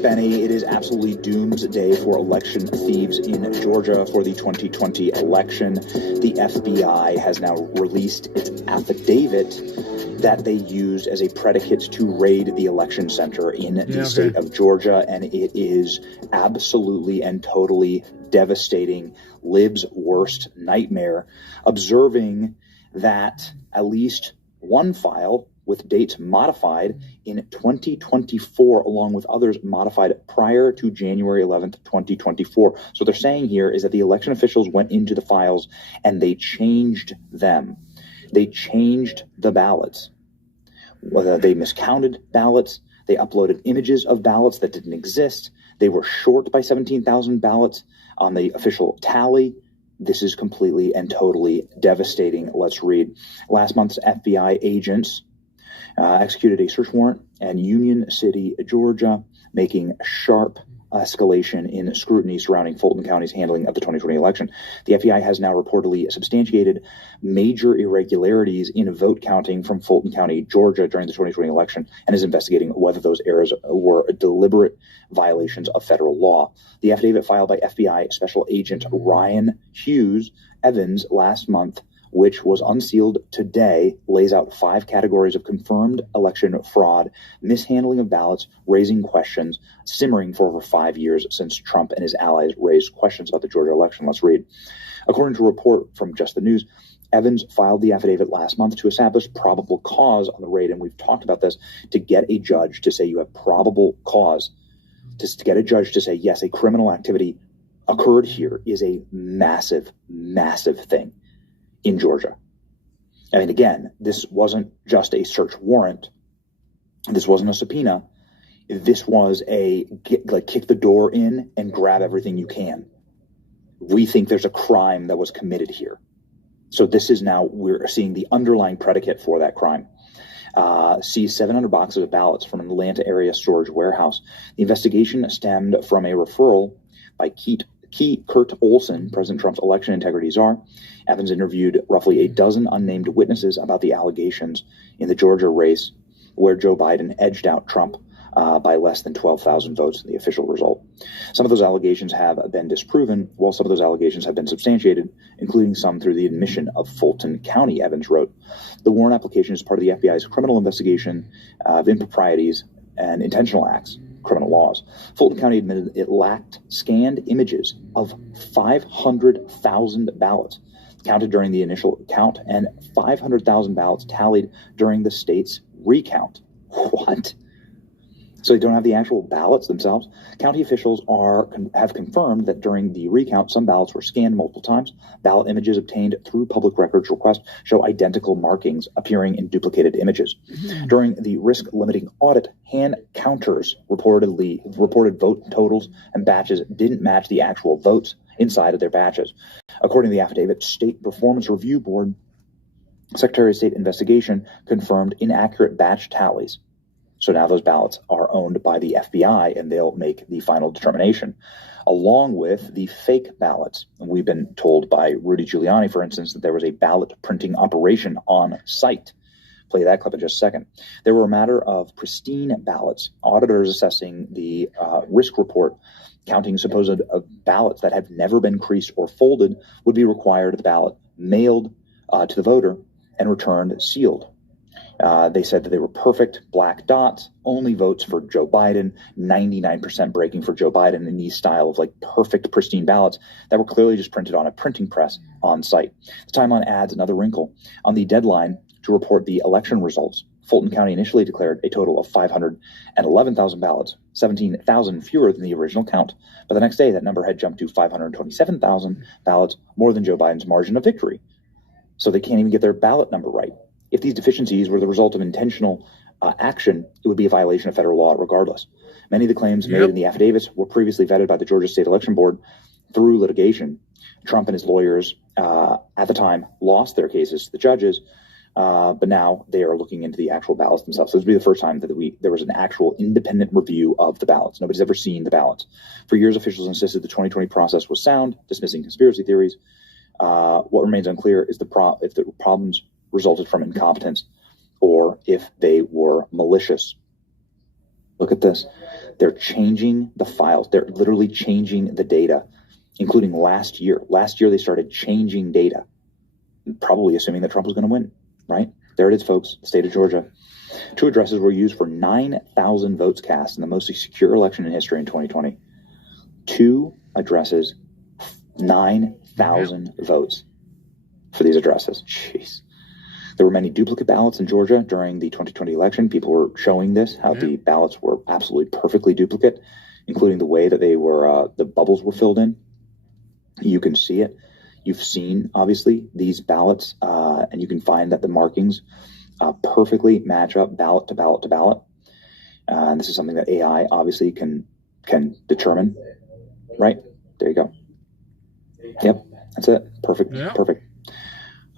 Spenny, it is absolutely doomsday for election thieves in Georgia for the 2020 election. The FBI has now released its affidavit that they used as a predicate to raid the election center in the state of Georgia, and it is absolutely and totally devastating. Lib's worst nightmare, observing that at least one file with dates modified in 2024, along with others modified prior to January 11th, 2024. So what they're saying here is that the election officials went into the files and they changed them. They changed the ballots. Whether they miscounted ballots, they uploaded images of ballots that didn't exist. They were short by 17,000 ballots on the official tally. This is completely and totally devastating. Let's read. Last month's FBI agents executed a search warrant in Union City, Georgia, making sharp escalation in scrutiny surrounding Fulton County's handling of the 2020 election. The FBI has now reportedly substantiated major irregularities in vote counting from Fulton County, Georgia during the 2020 election and is investigating whether those errors were deliberate violations of federal law. The affidavit filed by FBI Special Agent Ryan Hughes Evans last month, which was unsealed today, lays out 5 categories of confirmed election fraud, mishandling of ballots, raising questions, simmering for over 5 years since Trump and his allies raised questions about the Georgia election. Let's read. According to a report from Just the News, Evans filed the affidavit last month to establish probable cause on the raid, and we've talked about this, to get a judge to say you have probable cause, to get a judge to say, yes, a criminal activity occurred here is a massive, massive thing in Georgia. I mean, again, this wasn't just a search warrant. This wasn't a subpoena. This was a kick the door in and grab everything you can. We think there's a crime that was committed here. So this is now, we're seeing the underlying predicate for that crime. Seized 700 boxes of ballots from an Atlanta area storage warehouse. The investigation stemmed from a referral by Kurt Olson, President Trump's election integrity czar. Evans interviewed roughly a dozen unnamed witnesses about the allegations in the Georgia race, where Joe Biden edged out Trump by less than 12,000 votes in the official result. Some of those allegations have been disproven, while some of those allegations have been substantiated, including some through the admission of Fulton County, Evans wrote. The warrant application is part of the FBI's criminal investigation of improprieties and intentional acts, criminal laws. Fulton County admitted it lacked scanned images of 500,000 ballots counted during the initial count and 500,000 ballots tallied during the state's recount. What? So they don't have the actual ballots themselves. County officials have confirmed that during the recount, some ballots were scanned multiple times. Ballot images obtained through public records request show identical markings appearing in duplicated images. During the risk-limiting audit, hand counters reported vote totals and batches didn't match the actual votes inside of their batches. According to the affidavit, State Performance Review Board Secretary of State investigation confirmed inaccurate batch tallies. So now those ballots are owned by the FBI, and they'll make the final determination, along with the fake ballots. And we've been told by Rudy Giuliani, for instance, that there was a ballot printing operation on site. Play that clip in just a second. There were a matter of pristine ballots. Auditors assessing the risk report, counting supposed ballots that have never been creased or folded, would be required the ballot mailed to the voter and returned sealed. They said that they were perfect black dots, only votes for Joe Biden, 99% breaking for Joe Biden in these style of like perfect pristine ballots that were clearly just printed on a printing press on site. The timeline adds another wrinkle. On the deadline to report the election results, Fulton County initially declared a total of 511,000 ballots, 17,000 fewer than the original count. But the next day, that number had jumped to 527,000 ballots, more than Joe Biden's margin of victory. So they can't even get their ballot number right. If these deficiencies were the result of intentional action, it would be a violation of federal law regardless. Many of the claims made in the affidavits were previously vetted by the Georgia State Election Board through litigation. Trump and his lawyers at the time lost their cases to the judges, but now they are looking into the actual ballots themselves. So this would be the first time that there was an actual independent review of the ballots. Nobody's ever seen the ballots. For years, officials insisted the 2020 process was sound, dismissing conspiracy theories. What remains unclear is if the problems resulted from incompetence or if they were malicious. Look at this. They're changing the files. They're literally changing the data, including last year. Last year, they started changing data, probably assuming that Trump was going to win, right? There it is, folks, the state of Georgia. 2 addresses were used for 9,000 votes cast in the most secure election in history in 2020. 2 addresses, 9,000 votes for these addresses. Jeez. There were many duplicate ballots in Georgia during the 2020 election. People were showing this, how the ballots were absolutely perfectly duplicate, including the way that they were, the bubbles were filled in. You can see it. You've seen, obviously, these ballots, and you can find that the markings perfectly match up ballot to ballot to ballot. And this is something that AI obviously can determine, right? There you go. Yep, that's it. Perfect, perfect.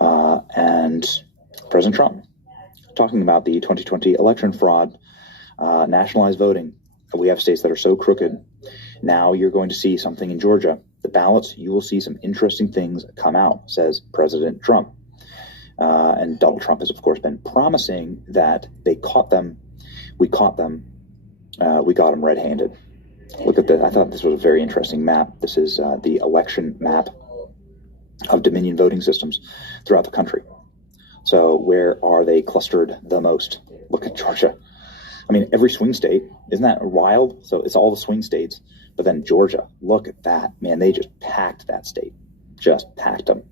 And President Trump talking about the 2020 election fraud, nationalized voting. We have states that are so crooked. Now you're going to see something in Georgia. The ballots, you will see some interesting things come out, says President Trump. And Donald Trump has, of course, been promising that they caught them. We caught them. We got them red-handed. Look at this. I thought this was a very interesting map. This is the election map of Dominion voting systems throughout the country. So where are they clustered the most? Look at Georgia. I mean, every swing state, isn't that wild? So it's all the swing states, but then Georgia, look at that. Man, they just packed that state. Just packed them.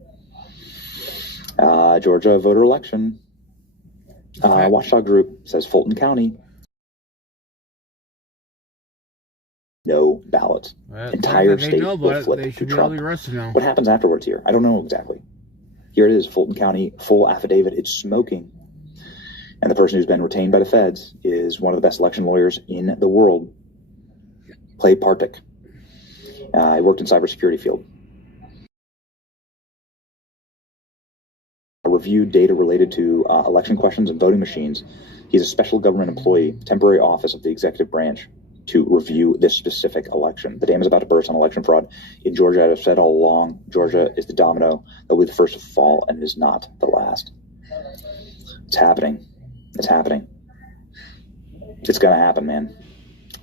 Georgia voter election. Watchdog Group says Fulton County. No ballots. Entire state will flip to Trump. What happens afterwards here? I don't know exactly. Here it is, Fulton County, full affidavit. It's smoking. And the person who's been retained by the feds is one of the best election lawyers in the world, Clay Partic. He worked in cybersecurity field. Reviewed data related to election questions and voting machines. He's a special government employee, temporary office of the executive branch, to review this specific election. The dam is about to burst on election fraud in Georgia. I've said all along, Georgia is the domino that will be the first to fall, and it is not the last. It's happening. It's happening. It's going to happen, man.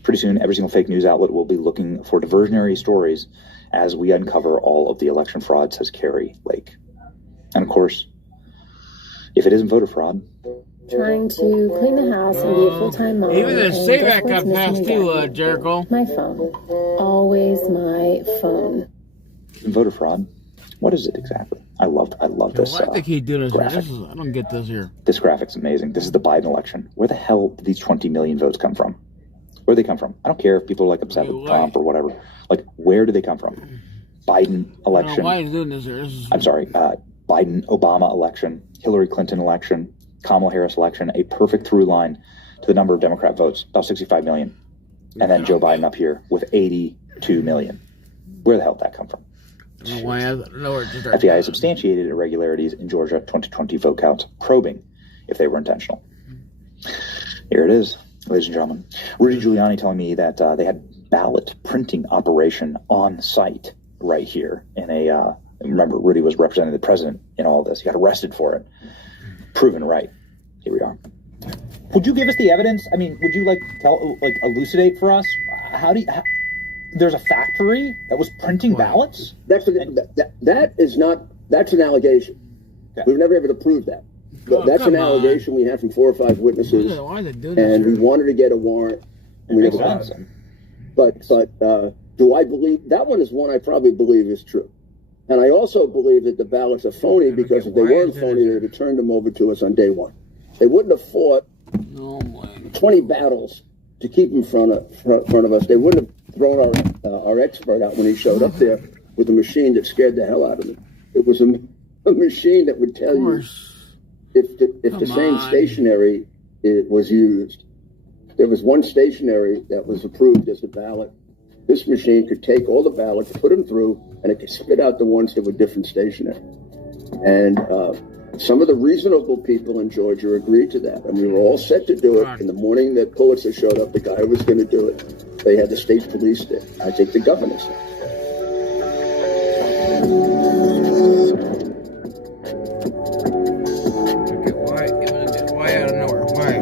Pretty soon, every single fake news outlet will be looking for diversionary stories as we uncover all of the election fraud, says Carrie Lake. And of course, if it isn't voter fraud, trying to clean the house and be a full-time mom. Even the SAVAC got passed too, Jericho. My phone. Always my phone. Voter fraud. What is it exactly? I love this. Why they keep doing this? I don't get this here. This graphic's amazing. This is the Biden election. Where the hell did these 20 million votes come from? Where do they come from? I don't care if people are like upset with Trump or whatever. Like, where do they come from? Biden election. Why are you doing this here? I'm sorry. Biden Obama election, Hillary Clinton election, Kamala Harris election, a perfect through line to the number of Democrat votes, about 65 million. And then Joe Biden up here with 82 million. Where the hell did that come from? FBI has substantiated irregularities in Georgia 2020 vote counts, probing if they were intentional. Here it is, ladies and gentlemen. Rudy Giuliani telling me that they had ballot printing operation on site right here in a, remember, Rudy was representing the president in all this. He got arrested for it. Proven right. Here we are. Would you give us the evidence? I mean, would you elucidate for us? There's a factory that was printing ballots? That's an allegation. Okay. We've never able to prove that. That's an allegation we have from 4 or 5 witnesses. And we wanted to get a warrant. And we never got them. But do I believe that one is one I probably believe is true. And I also believe that the ballots are phony because if they weren't phony, they would have turned them over to us on day one. They wouldn't have fought 20 battles to keep in front of us. They wouldn't have thrown our expert out when he showed up there with a machine that scared the hell out of me. It was a machine that would tell you if the same stationery was used. There was one stationery that was approved as a ballot. This machine could take all the ballots, put them through, and it could spit out the ones that were different stationery. And some of the reasonable people in Georgia agreed to that. And we were all set to do it. In the morning that Pulitzer showed up, the guy who was going to do it, they had the state police there. I think the governor said. Why out of nowhere? Why?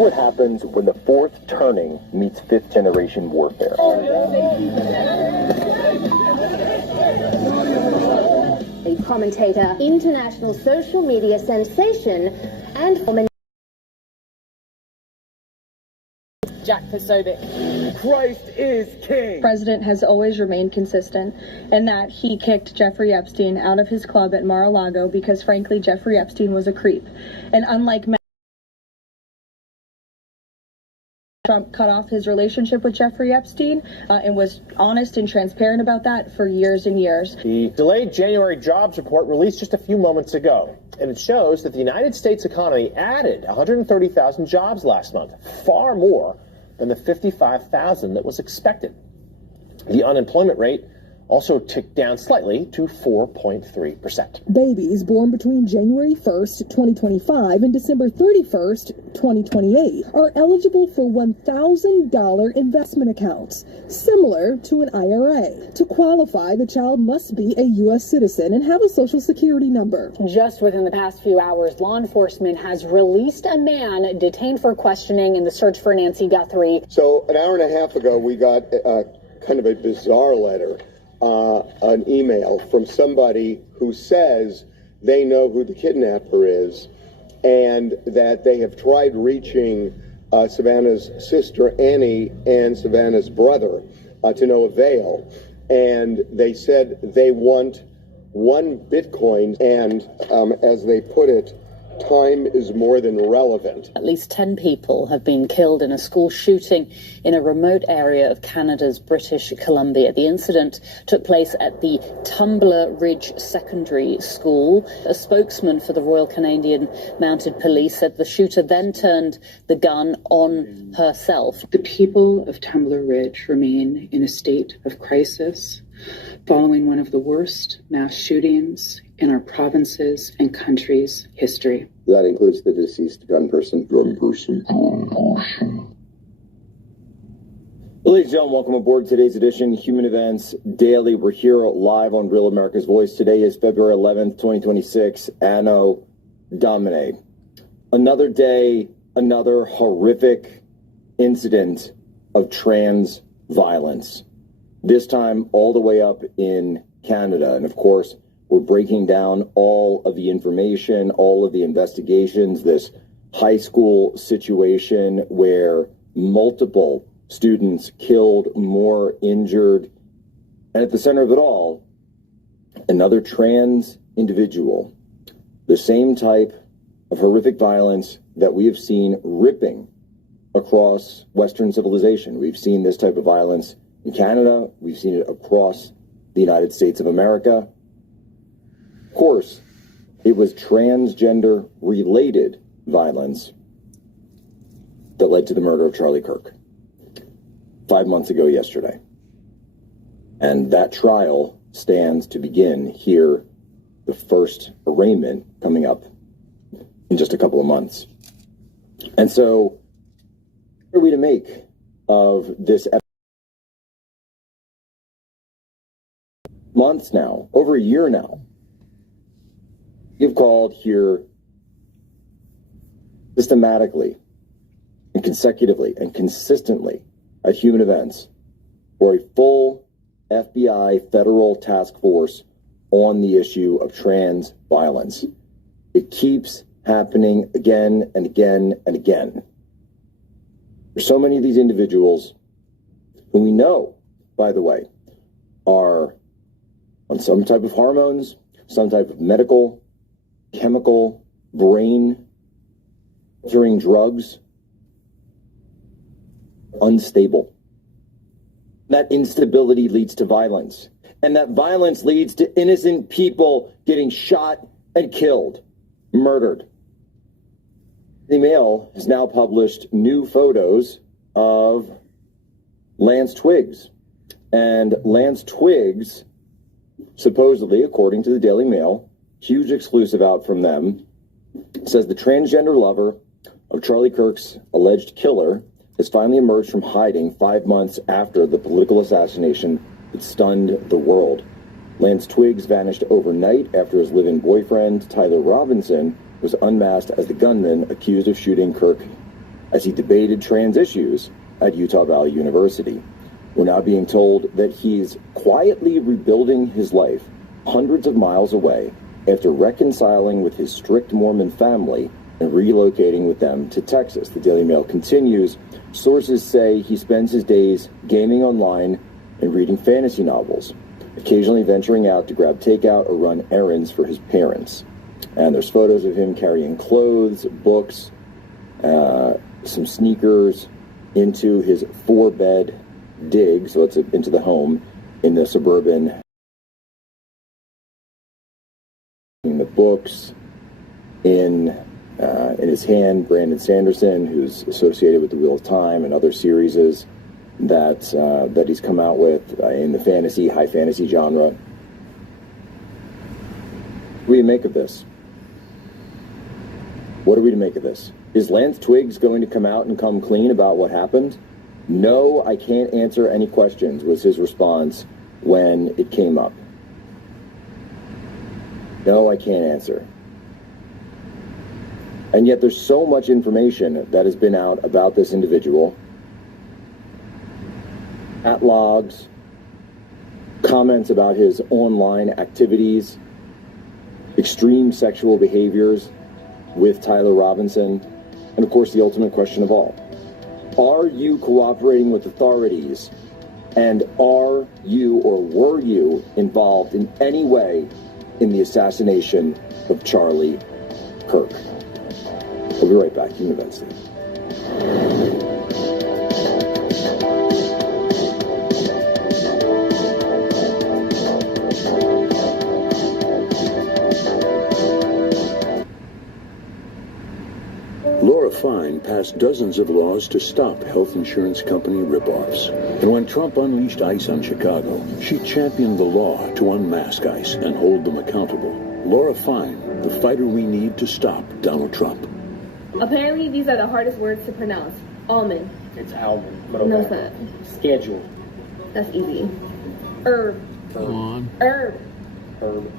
what happens when the fourth turning meets fifth generation warfare. A commentator, international social media sensation, and Jack Posobiec. Christ is king. The president has always remained consistent in that he kicked Jeffrey Epstein out of his club at Mar-a-Lago because, frankly, Jeffrey Epstein was a creep. And unlike Trump cut off his relationship with Jeffrey Epstein and was honest and transparent about that for years and years. The delayed January jobs report released just a few moments ago, and it shows that the United States economy added 130,000 jobs last month, far more than the 55,000 that was expected. The unemployment rate also ticked down slightly to 4.3%. Babies born between January 1st, 2025 and December 31st, 2028 are eligible for $1,000 investment accounts, similar to an IRA. To qualify, the child must be a U.S. citizen and have a social security number. Just within the past few hours, law enforcement has released a man detained for questioning in the search for Nancy Guthrie. So an hour and a half ago, we got kind of a bizarre letter. An email from somebody who says they know who the kidnapper is and that they have tried reaching Savannah's sister Annie and Savannah's brother to no avail. And they said they want 1 Bitcoin and, as they put it, time is more than relevant. At least 10 people have been killed in a school shooting in a remote area of Canada's British Columbia. The incident took place at the Tumbler Ridge Secondary School. A spokesman for the Royal Canadian Mounted Police said the shooter then turned the gun on herself. The people of Tumbler Ridge remain in a state of crisis following one of the worst mass shootings in our province's and country's history. That includes the deceased gun person. Ladies and gentlemen, welcome aboard today's edition, Human Events Daily. We're here live on Real America's Voice. Today is February 11th, 2026, Anno Domini. Another day, another horrific incident of trans violence. This time all the way up in Canada. And of course, we're breaking down all of the information, all of the investigations, this high school situation where multiple students killed, more injured. And at the center of it all, another trans individual. The same type of horrific violence that we have seen ripping across Western civilization. We've seen this type of violence in Canada. We've seen it across the United States of America. Of course, it was transgender-related violence that led to the murder of Charlie Kirk 5 months ago yesterday. And that trial stands to begin here, the first arraignment coming up in just a couple of months. And so, what are we to make of this months now, over a year now? You've called here systematically and consecutively and consistently at Human Events for a full FBI federal task force on the issue of trans violence. It keeps happening again and again and again. There's so many of these individuals who we know, by the way, are on some type of hormones, some type of medical, chemical, brain-altering drugs, unstable. That instability leads to violence, and that violence leads to innocent people getting shot and killed, murdered. The Mail has now published new photos of Lance Twiggs, and Lance Twiggs, supposedly, according to the Daily Mail, huge exclusive out from them, says the transgender lover of Charlie Kirk's alleged killer has finally emerged from hiding 5 months after the political assassination that stunned the world. Lance Twiggs vanished overnight after his live-in boyfriend, Tyler Robinson, was unmasked as the gunman accused of shooting Kirk as he debated trans issues at Utah Valley University. We're now being told that he's quietly rebuilding his life hundreds of miles away after reconciling with his strict Mormon family and relocating with them to Texas. The Daily Mail continues, sources say he spends his days gaming online and reading fantasy novels, occasionally venturing out to grab takeout or run errands for his parents. And there's photos of him carrying clothes, books, some sneakers into his 4-bed dig, so it's into the home in the suburban. The books in his hand, Brandon Sanderson, who's associated with the Wheel of Time and other series that he's come out with in the high fantasy genre. What do you make of this? What are we to make of this? Is Lance Twiggs going to come out and come clean about what happened? No, I can't answer any questions, was his response when it came up. No, I can't answer. And yet there's so much information that has been out about this individual. Chat logs, comments about his online activities, extreme sexual behaviors with Tyler Robinson, and of course the ultimate question of all. Are you cooperating with authorities? And are you or were you involved in any way in the assassination of Charlie Kirk? We'll be right back. Human Events. Laura Fine passed dozens of laws to stop health insurance company ripoffs. And when Trump unleashed ICE on Chicago, she championed the law to unmask ICE and hold them accountable. Laura Fine, the fighter we need to stop Donald Trump. Apparently, these are the hardest words to pronounce. Almond. It's almond. No, it's not. Schedule. That's easy. Herb. Come on. Herb. Herb.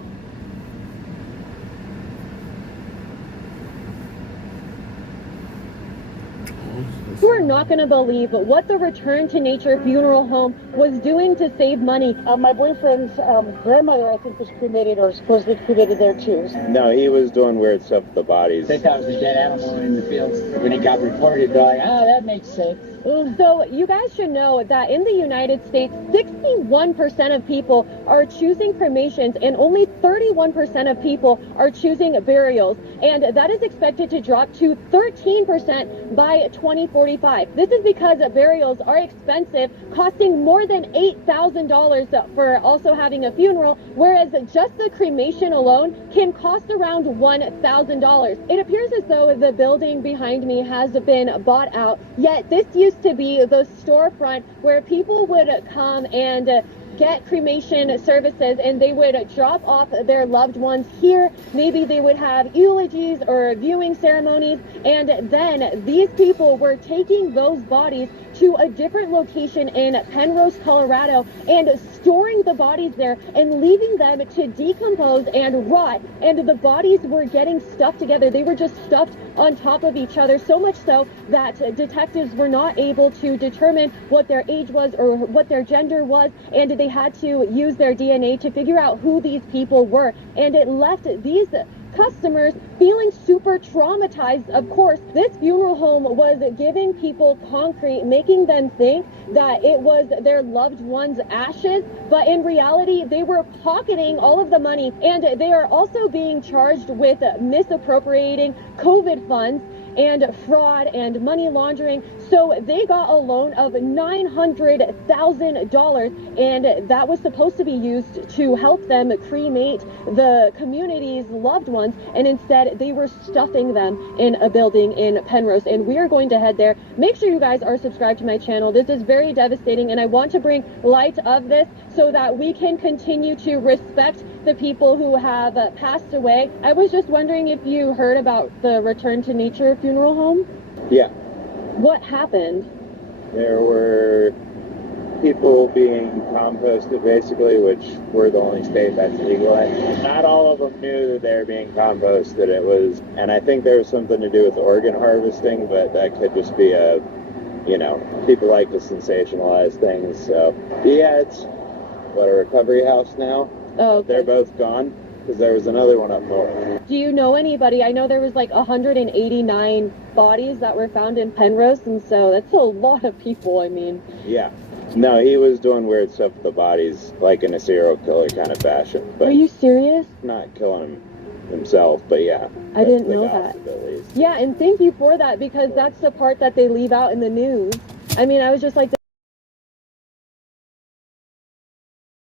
You are not going to believe what the Return to Nature funeral home was doing to save money. My boyfriend's grandmother, I think, was cremated or supposedly cremated there too. No, he was doing weird stuff with the bodies. They thought it was a dead animal in the field. When it got reported, they're like, oh, that makes sense. So you guys should know that in the United States, 61% of people are choosing cremations and only 31% of people are choosing burials. And that is expected to drop to 13% by 2045. This is because burials are expensive, costing more than $8,000 for also having a funeral, whereas just the cremation alone can cost around $1,000. It appears as though the building behind me has been bought out, yet this used to be the storefront where people would come and get cremation services, and they would drop off their loved ones here. Maybe they would have eulogies or viewing ceremonies, and then these people were taking those bodies to a different location in Penrose, Colorado, and storing the bodies there and leaving them to decompose and rot. And the bodies were getting stuffed together. They were just stuffed on top of each other, so much so that detectives were not able to determine what their age was or what their gender was, and they had to use their DNA to figure out who these people were. And it left these customers feeling super traumatized. Of course, this funeral home was giving people concrete, making them think that it was their loved one's ashes, but in reality, they were pocketing all of the money, and they are also being charged with misappropriating COVID funds and fraud and money laundering. So they got a loan of $900,000, and that was supposed to be used to help them cremate the community's loved ones, and instead they were stuffing them in a building in Penrose. And we are going to head there. Make sure you guys are subscribed to my channel. This is very devastating, and I want to bring light of this so that we can continue to respect the people who have passed away. I was just wondering if you heard about the Return to Nature funeral home? Yeah. What happened? There were people being composted, basically, which we're the only state that's legal in. Not all of them knew that they were being composted. And I think there was something to do with organ harvesting, but that could just be people like to sensationalize things. So, yeah, it's, a recovery house now? Oh, okay. They're both gone, because there was another one up north. Do you know anybody? I know there was like 189 bodies that were found in Penrose, and so that's a lot of people, I mean. Yeah. No, he was doing weird stuff with the bodies, like in a serial killer kind of fashion. But are you serious? Not killing him himself, but yeah. I didn't know that. Yeah, and thank you for that, because that's the part that they leave out in the news. I mean, I was just like,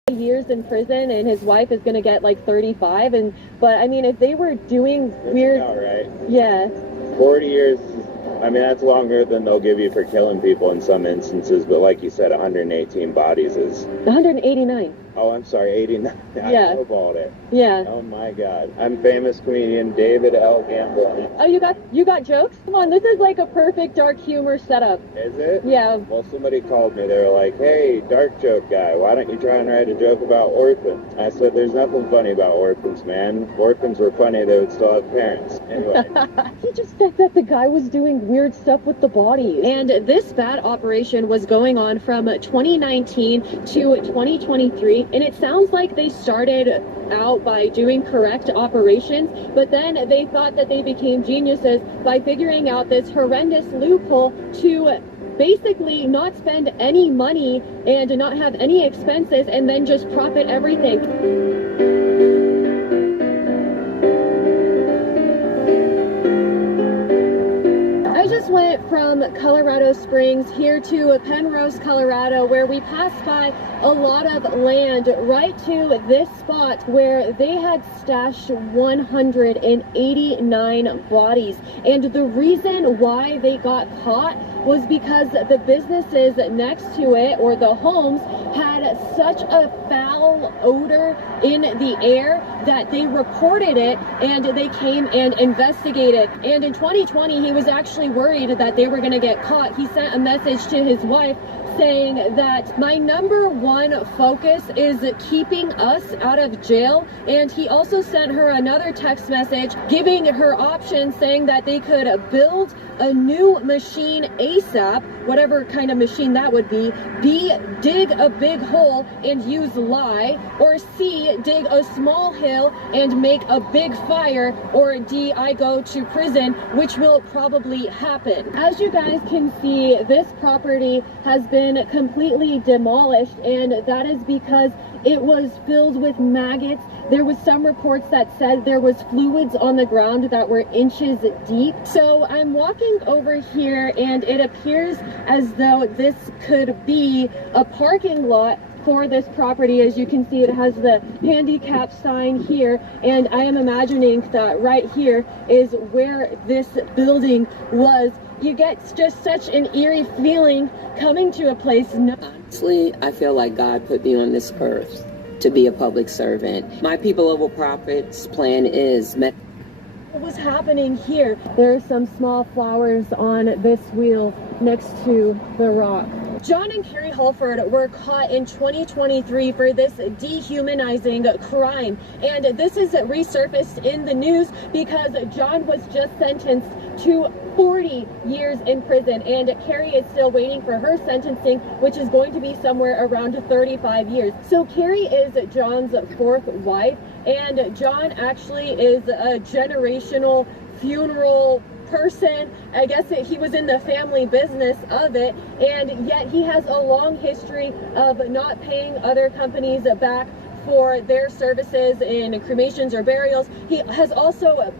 years in prison, and his wife is going to get like 35, but I mean, if they were doing weird, right? Yeah, 40 years, I mean, that's longer than they'll give you for killing people in some instances, but like you said, 118 bodies is 189. Oh, I'm sorry, 89. I Yeah. snowballed it. Yeah. Oh my God. I'm famous comedian David L. Gamble. Oh, you got jokes? Come on, this is like a perfect dark humor setup. Is it? Yeah. Well, somebody called me. They were like, "Hey, dark joke guy, why don't you try and write a joke about orphans?" I said, "There's nothing funny about orphans, man. If orphans were funny, they would still have parents." Anyway. He just said that the guy was doing weird stuff with the bodies. And this bat operation was going on from 2019 to 2023. And it sounds like they started out by doing correct operations, but then they thought that they became geniuses by figuring out this horrendous loophole to basically not spend any money and not have any expenses and then just profit everything. I just went from Colorado Springs here to Penrose, Colorado, where we passed by a lot of land right to this spot where they had stashed 189 bodies. And the reason why they got caught was because the businesses next to it, or the homes, had such a foul odor in the air that they reported it and they came and investigated. And in 2020, he was actually worried that they were going to get caught. He sent a message to his wife saying that my number one focus is keeping us out of jail. And he also sent her another text message giving her options, saying that they could build a new machine ASAP, whatever kind of machine that would be, B, dig a big hole and use lye, or C, dig a small hill and make a big fire, or D, I go to prison, which will probably happen. As you guys can see, this property has been completely demolished, and that is because it was filled with maggots. There was some reports that said there was fluids on the ground that were inches deep. So I'm walking over here, and it appears as though this could be a parking lot for this property. As you can see, it has the handicap sign here, and I am imagining that right here is where this building was. You get just such an eerie feeling coming to a place. Honestly, I feel like God put me on this earth to be a public servant. My People Over Profits plan is what was happening here. There are some small flowers on this wheel next to the rock. John and Carrie Holford were caught in 2023 for this dehumanizing crime, and this is resurfaced in the news because John was just sentenced to 40 years in prison, and Carrie is still waiting for her sentencing, which is going to be somewhere around 35 years. So Carrie is John's fourth wife, and John actually is a generational funeral person. I guess he was in the family business of it, and yet he has a long history of not paying other companies back for their services in cremations or burials. He has also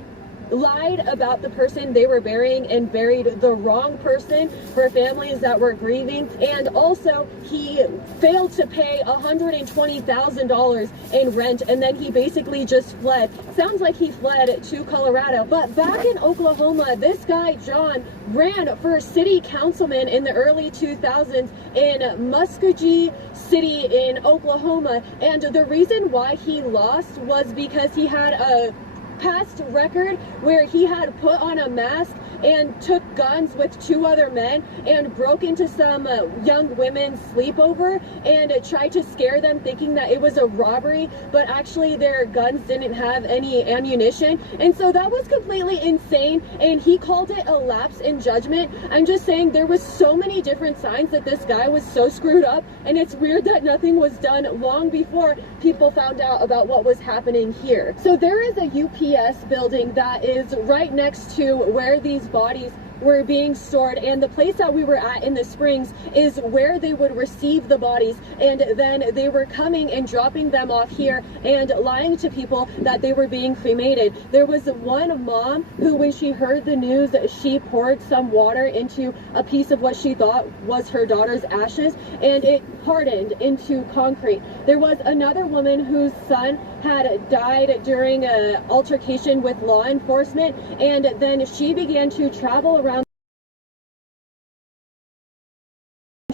lied about the person they were burying and buried the wrong person for families that were grieving. And also he failed to pay $120,000 in rent, and then he basically just fled. Sounds like he fled to Colorado. But back in Oklahoma, this guy John ran for city councilman in the early 2000s in Muskogee City in Oklahoma, and the reason why he lost was because he had a past record where he had put on a mask and took guns with 2 other men and broke into some young women's sleepover and tried to scare them thinking that it was a robbery, but actually their guns didn't have any ammunition. And so that was completely insane, and he called it a lapse in judgment. I'm just saying there was so many different signs that this guy was so screwed up, and it's weird that nothing was done long before people found out about what was happening here. So there is a UPS building that is right next to where these bodies were being stored, and the place that we were at in the Springs is where they would receive the bodies, and then they were coming and dropping them off here and lying to people that they were being cremated. There was one mom who, when she heard the news, she poured some water into a piece of what she thought was her daughter's ashes, and it hardened into concrete. There was another woman whose son had died during an altercation with law enforcement, and then she began to travel around,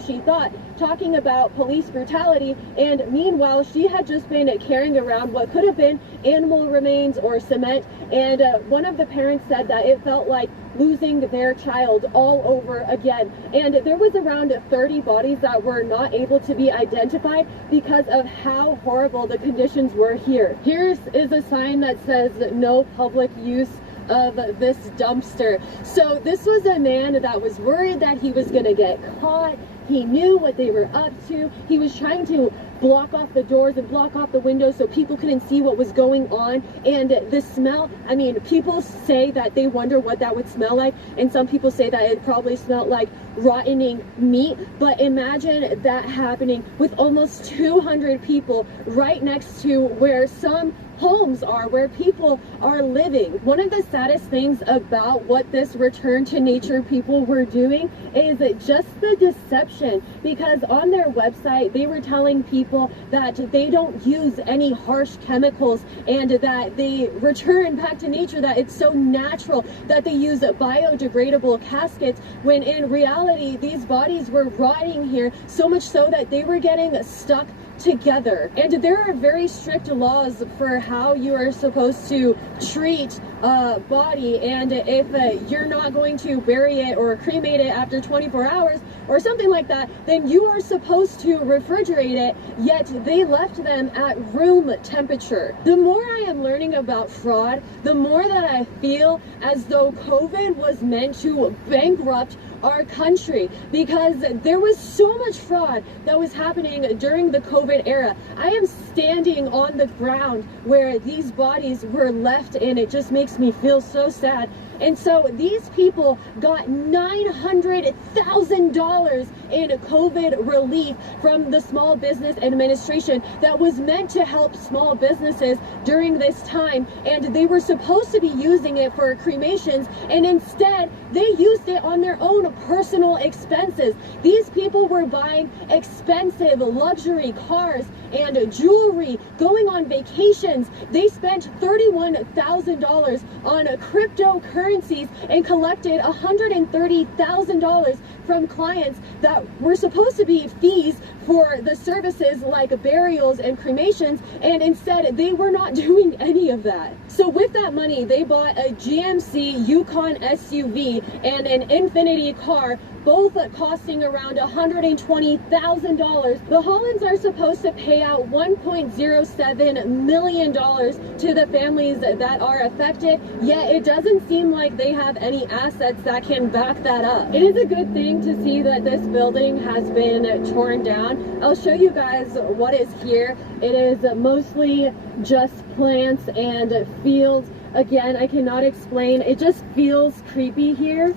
she thought, talking about police brutality, and meanwhile she had just been carrying around what could have been animal remains or cement, and one of the parents said that it felt like losing their child all over again. And there was around 30 bodies that were not able to be identified because of how horrible the conditions were here. Here is a sign that says no public use of this dumpster. So this was a man that was worried that he was going to get caught. He knew what they were up to. He was trying to block off the doors and block off the windows so people couldn't see what was going on. And the smell, I mean, people say that they wonder what that would smell like, and some people say that it probably smelled like rotting meat. But imagine that happening with almost 200 people right next to where some homes are, where people are living. One of the saddest things about what this return to nature people were doing is just the deception, because on their website they were telling people that they don't use any harsh chemicals and that they return back to nature, that it's so natural, that they use biodegradable caskets, when in reality these bodies were rotting here, so much so that they were getting stuck together. And there are very strict laws for how you are supposed to treat a body, and if you're not going to bury it or cremate it after 24 hours or something like that, then you are supposed to refrigerate it, yet they left them at room temperature. The more I am learning about fraud, the more that I feel as though COVID was meant to bankrupt our country, because there was so much fraud that was happening during the COVID era. I am standing on the ground where these bodies were left, and it just makes me feel so sad. And so these people got $900,000 in COVID relief from the Small Business Administration that was meant to help small businesses during this time, and they were supposed to be using it for cremations, and instead they used it on their own personal expenses. These people were buying expensive luxury cars and jewelry, going on vacations. They spent $31,000 on cryptocurrencies and collected $130,000 from clients that were supposed to be fees for the services like burials and cremations, and instead they were not doing any of that. So with that money, they bought a GMC Yukon SUV and an Infiniti car, both costing around $120,000. The Hollands are supposed to pay out $1.07 million to the families that are affected, yet it doesn't seem like they have any assets that can back that up. It is a good thing to see that this building has been torn down. I'll show you guys what is here. It is mostly just plants and fields. Again, I cannot explain. It just feels creepy here,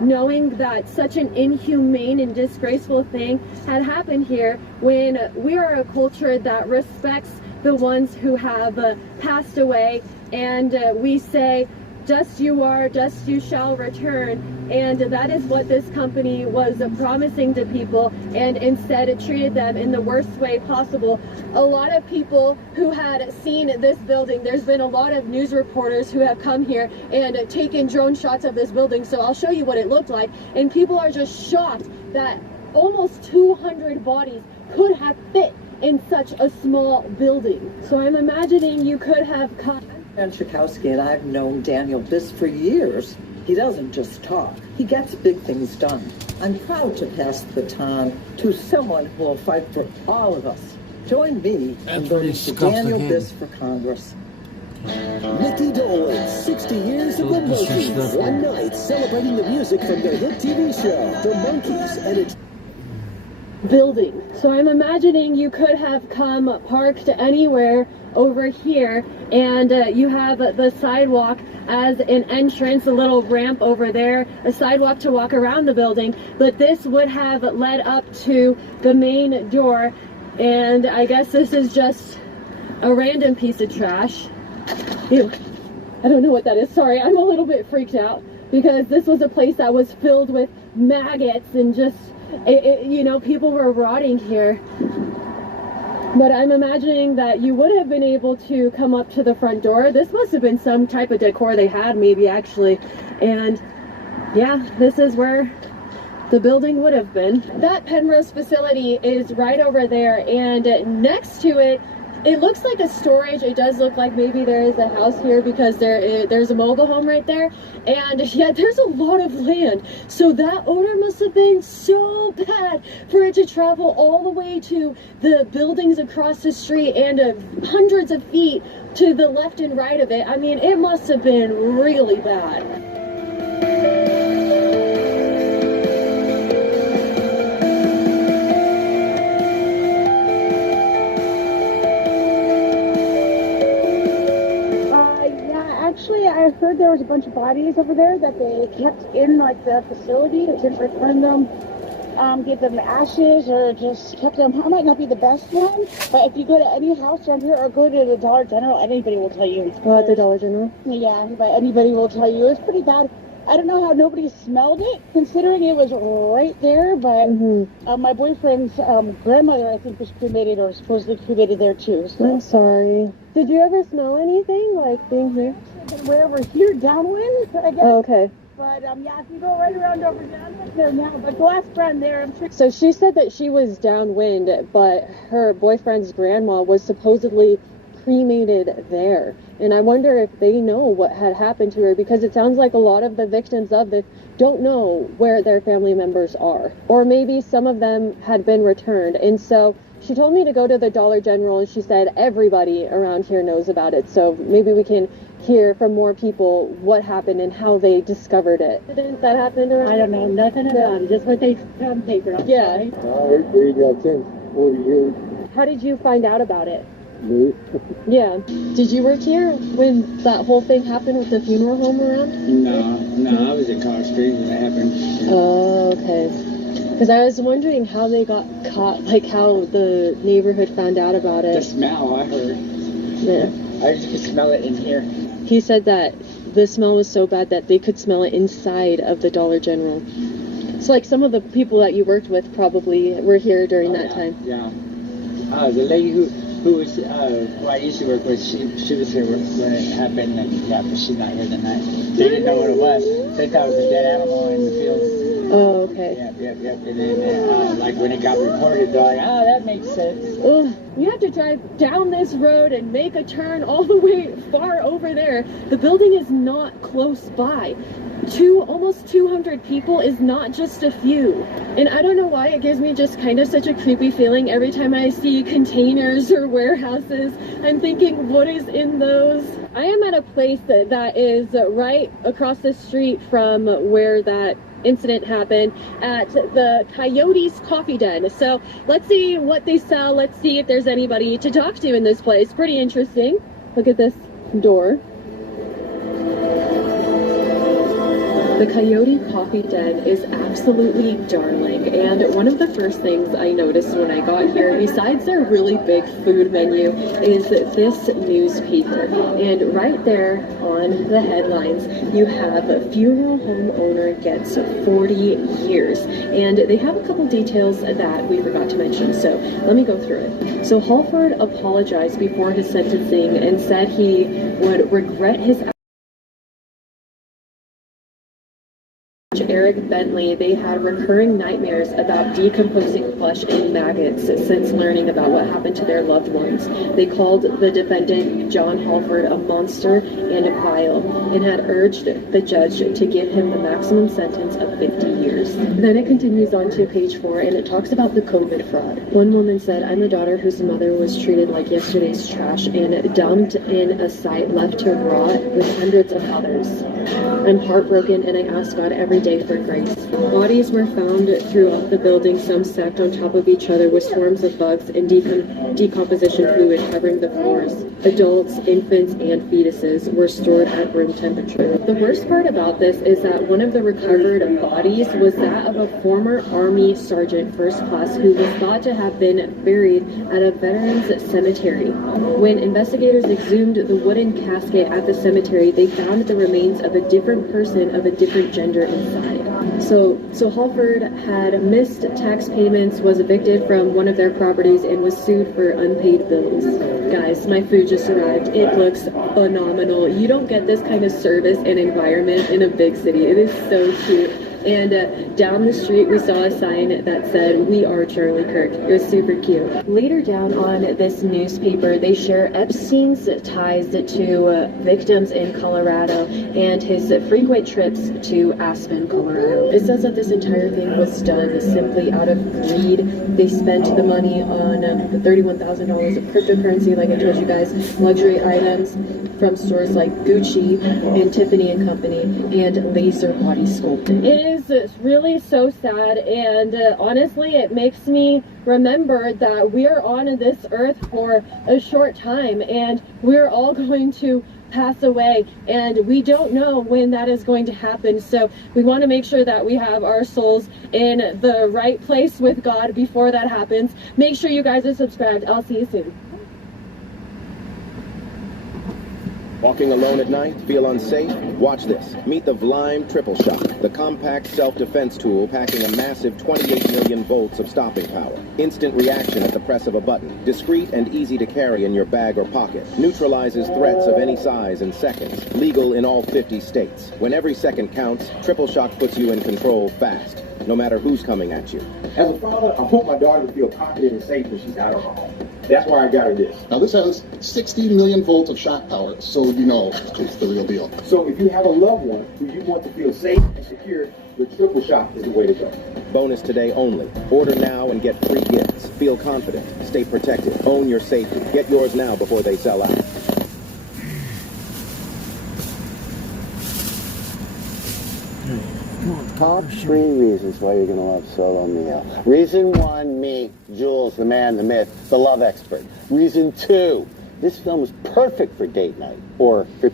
knowing that such an inhumane and disgraceful thing had happened here, when we are a culture that respects the ones who have passed away, and we say, dust you are, dust you shall return. And that is what this company was promising to people, and instead it treated them in the worst way possible. A lot of people who had seen this building, there's been a lot of news reporters who have come here and taken drone shots of this building, so I'll show you what it looked like, and people are just shocked that almost 200 bodies could have fit in such a small building. So I'm imagining you could have cut And Schakowsky and I've known Daniel Biss for years. He doesn't just talk. He gets big things done. I'm proud to pass the baton to someone who will fight for all of us. Join me in voting for Daniel Biss for Congress. Mickey Dolenz, 60 years of the Monkees. One night celebrating the music from their hit TV show, The Monkees, and its building. So I'm imagining you could have come parked anywhere over here, and you have the sidewalk as an entrance, a little ramp over there, a sidewalk to walk around the building, but this would have led up to the main door, and I guess this is just a random piece of trash. Ew. I don't know what that is. Sorry, I'm a little bit freaked out because this was a place that was filled with maggots and just, you know, people were rotting here. But I'm imagining that you would have been able to come up to the front door. This must have been some type of decor they had, maybe, actually. And yeah, this is where the building would have been. That Penrose facility is right over there, and next to it, it looks like a storage. It does look like maybe there is a house here because there's a mobile home right there. And yeah, there's a lot of land. So that odor must have been so bad for it to travel all the way to the buildings across the street and hundreds of feet to the left and right of it. I mean, it must have been really bad. I heard there was a bunch of bodies over there that they kept in like the facility. They didn't return them, give them ashes, or just kept them. I might not be the best one, but if you go to any house around here or go to the Dollar General, anybody will tell you. Oh, at the Dollar General? Yeah, but anybody will tell you. It's pretty bad. I don't know how nobody smelled it, considering it was right there, but my boyfriend's grandmother, I think, was cremated or supposedly cremated there too. So. I'm sorry. Did you ever smell anything, like being here? We're over here downwind, I guess. Oh, okay. But yeah, if you go right around over downwind there now, but go ask friend there, I'm sure. So she said that she was downwind, but her boyfriend's grandma was supposedly cremated there. And I wonder if they know what had happened to her, because it sounds like a lot of the victims of this don't know where their family members are. Or maybe some of them had been returned. And so she told me to go to the Dollar General, and she said everybody around here knows about it. So maybe we can hear from more people what happened and how they discovered it. That happened around? I don't know nothing about it. Just what they found paper. Yeah. I heard you got 10, 40 years. How did you find out about it? Me? Yeah. Did you work here when that whole thing happened with the funeral home around? No, I was at Clark Street when that happened. Yeah. Oh, okay. Because I was wondering how they got caught, like how the neighborhood found out about it. The smell, I heard. Yeah. I just could smell it in here. He said that the smell was so bad that they could smell it inside of the Dollar General. So like some of the people that you worked with probably were here during that time. Yeah. The lady who was who I used to work with, she was here when it happened, and yeah, but she's not here tonight. They didn't know what it was. They thought it was a dead animal in the field. Oh, okay. Yep. And then, like when it got reported, they're like, that makes sense. Ugh. You have to drive down this road and make a turn all the way far over there. The building is not close by. Almost 200 people is not just a few. And I don't know why it gives me just kind of such a creepy feeling every time I see containers or warehouses. I'm thinking, what is in those? I am at a place that is right across the street from where that incident happened, at the Coyote's Coffee Den. So let's see what they sell. Let's see if there's anybody to talk to in this place. Pretty interesting. Look at this door. The Coyote Coffee Den is absolutely darling, and one of the first things I noticed when I got here, besides their really big food menu, is this newspaper. And right there on the headlines, you have funeral home owner gets 40 years. And they have a couple details that we forgot to mention, so let me go through it. So Halford apologized before his sentencing and said he would regret his Eric Bentley, they had recurring nightmares about decomposing flesh and maggots since learning about what happened to their loved ones. They called the defendant, John Halford, a monster and vile, and had urged the judge to give him the maximum sentence of 50 years. Then it continues on to page 4, and it talks about the COVID fraud. One woman said, "I'm the daughter whose mother was treated like yesterday's trash and dumped in a site left to rot with hundreds of others. I'm heartbroken and I ask God every day for grace." Bodies were found throughout the building, some stacked on top of each other with swarms of bugs and decomposition fluid covering the floors. Adults, infants, and fetuses were stored at room temperature. The worst part about this is that one of the recovered bodies was that of a former Army Sergeant First Class who was thought to have been buried at a veterans cemetery. When investigators exhumed the wooden casket at the cemetery, they found the remains of a different person of a different gender inside. So Halford had missed tax payments, was evicted from one of their properties, and was sued for unpaid bills. Guys, my food just arrived. It looks phenomenal. You don't get this kind of service and environment in a big city. It is so cute. And down the street, we saw a sign that said, "We are Charlie Kirk." It was super cute. Later down on this newspaper, they share Epstein's ties to victims in Colorado and his frequent trips to Aspen, Colorado. It says that this entire thing was done simply out of greed. They spent the money on the $31,000 of cryptocurrency, like I told you guys, luxury items from stores like Gucci and Tiffany & Company, and laser body sculpting. It is really so sad, and honestly, it makes me remember that we are on this earth for a short time, and we're all going to pass away, and we don't know when that is going to happen. So we want to make sure that we have our souls in the right place with God before that happens. Make sure you guys are subscribed. I'll see you soon. Walking alone at night? Feel unsafe? Watch this. Meet the Vlime Triple Shock, the compact self-defense tool packing a massive 28 million volts of stopping power. Instant reaction at the press of a button. Discreet and easy to carry in your bag or pocket. Neutralizes threats of any size in seconds. Legal in all 50 states. When every second counts, Triple Shock puts you in control fast, no matter who's coming at you. As a father, I want my daughter to feel confident and safe when she's out of her home. That's why I got her this. Now this has 60 million volts of shock power, so you know it's the real deal. So if you have a loved one who you want to feel safe and secure, the Triple Shock is the way to go. Bonus today only. Order now and get free gifts. Feel confident. Stay protected. Own your safety. Get yours now before they sell out. Top 3 reasons why you're going to love Solo Mio. Reason 1, me, Jules, the man, the myth, the love expert. Reason 2, this film is perfect for date night. Or for...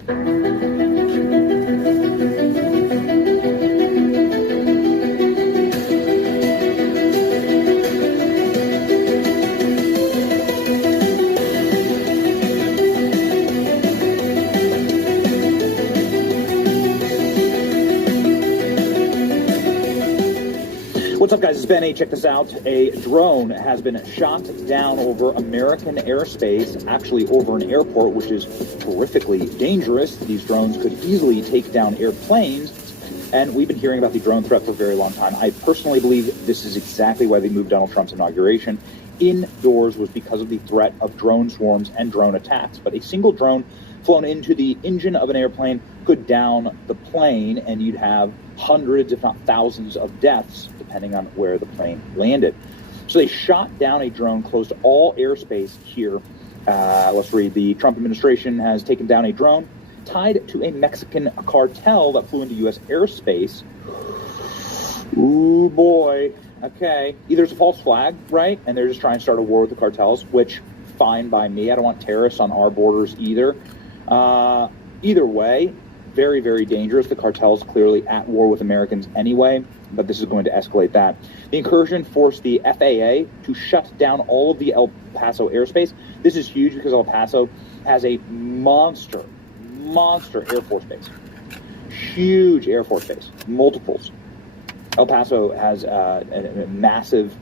What's up, guys? It's Ben A. Check this out. A drone has been shot down over American airspace, actually over an airport, which is horrifically dangerous. These drones could easily take down airplanes, and we've been hearing about the drone threat for a very long time. I personally believe this is exactly why they moved Donald Trump's inauguration indoors, was because of the threat of drone swarms and drone attacks. But a single drone flown into the engine of an airplane could down the plane, and you'd have hundreds, if not thousands, of deaths, depending on where the plane landed. So they shot down a drone, closed all airspace here. Let's read. The Trump administration has taken down a drone tied to a Mexican cartel that flew into U.S. airspace. Ooh, boy. Okay. Either it's a false flag, right? And they're just trying to start a war with the cartels, which, fine by me. I don't want terrorists on our borders either. Either way, very, very dangerous. The cartel's clearly at war with Americans anyway, but this is going to escalate that. The incursion forced the FAA to shut down all of the El Paso airspace. This is huge because El Paso has a monster Air Force base. Huge Air Force base. Multiples. El Paso has a massive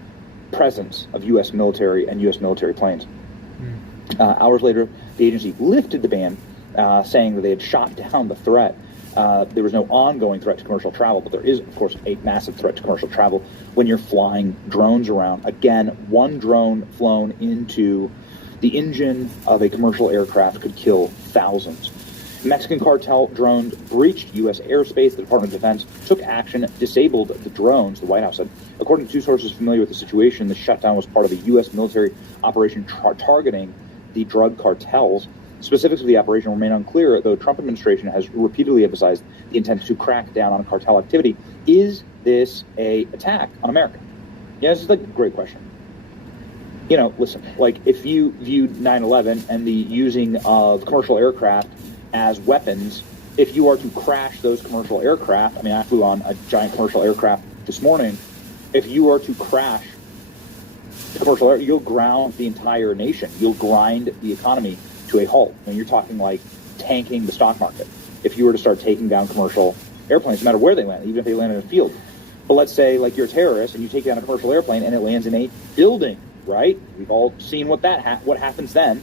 presence of U.S. military and U.S. military planes. Hours later, the agency lifted the ban, saying that they had shot down the threat. There was no ongoing threat to commercial travel, but there is, of course, a massive threat to commercial travel when you're flying drones around. Again, one drone flown into the engine of a commercial aircraft could kill thousands. Mexican cartel drones breached U.S. airspace. The Department of Defense took action, disabled the drones, the White House said. According to two sources familiar with the situation, the shutdown was part of a U.S. military operation targeting the drug cartels. Specifics of the operation remain unclear, though Trump administration has repeatedly emphasized the intent to crack down on cartel activity. Is this a attack on America? Yeah, this is like a great question. You know, listen, like if you viewed 9/11 and the using of commercial aircraft as weapons, if you are to crash those commercial aircraft, I mean, I flew on a giant commercial aircraft this morning. If you are to crash the commercial air, you'll ground the entire nation. You'll grind the economy to a halt. I mean, you're talking like tanking the stock market. If you were to start taking down commercial airplanes, no matter where they land, even if they land in a field. But let's say like you're a terrorist and you take down a commercial airplane and it lands in a building, right? We've all seen what what happens then,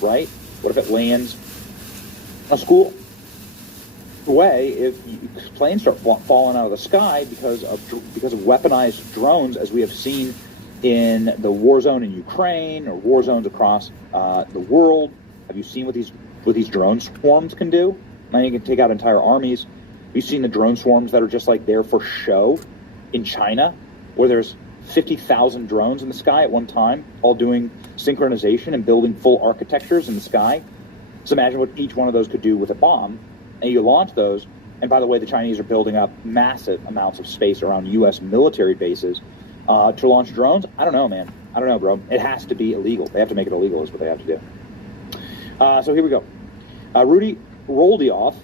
right? What if it lands a school? Way if planes start falling out of the sky because of weaponized drones, as we have seen in the war zone in Ukraine or war zones across the world. Have you seen what these drone swarms can do? Now you can take out entire armies. Have you seen the drone swarms that are just like there for show in China, where there's 50,000 drones in the sky at one time, all doing synchronization and building full architectures in the sky? So imagine what each one of those could do with a bomb. And you launch those, and by the way, the Chinese are building up massive amounts of space around U.S. military bases to launch drones. I don't know, man. I don't know, bro. It has to be illegal. They have to make it illegal is what they have to do. So here we go. Rudy Roldioff,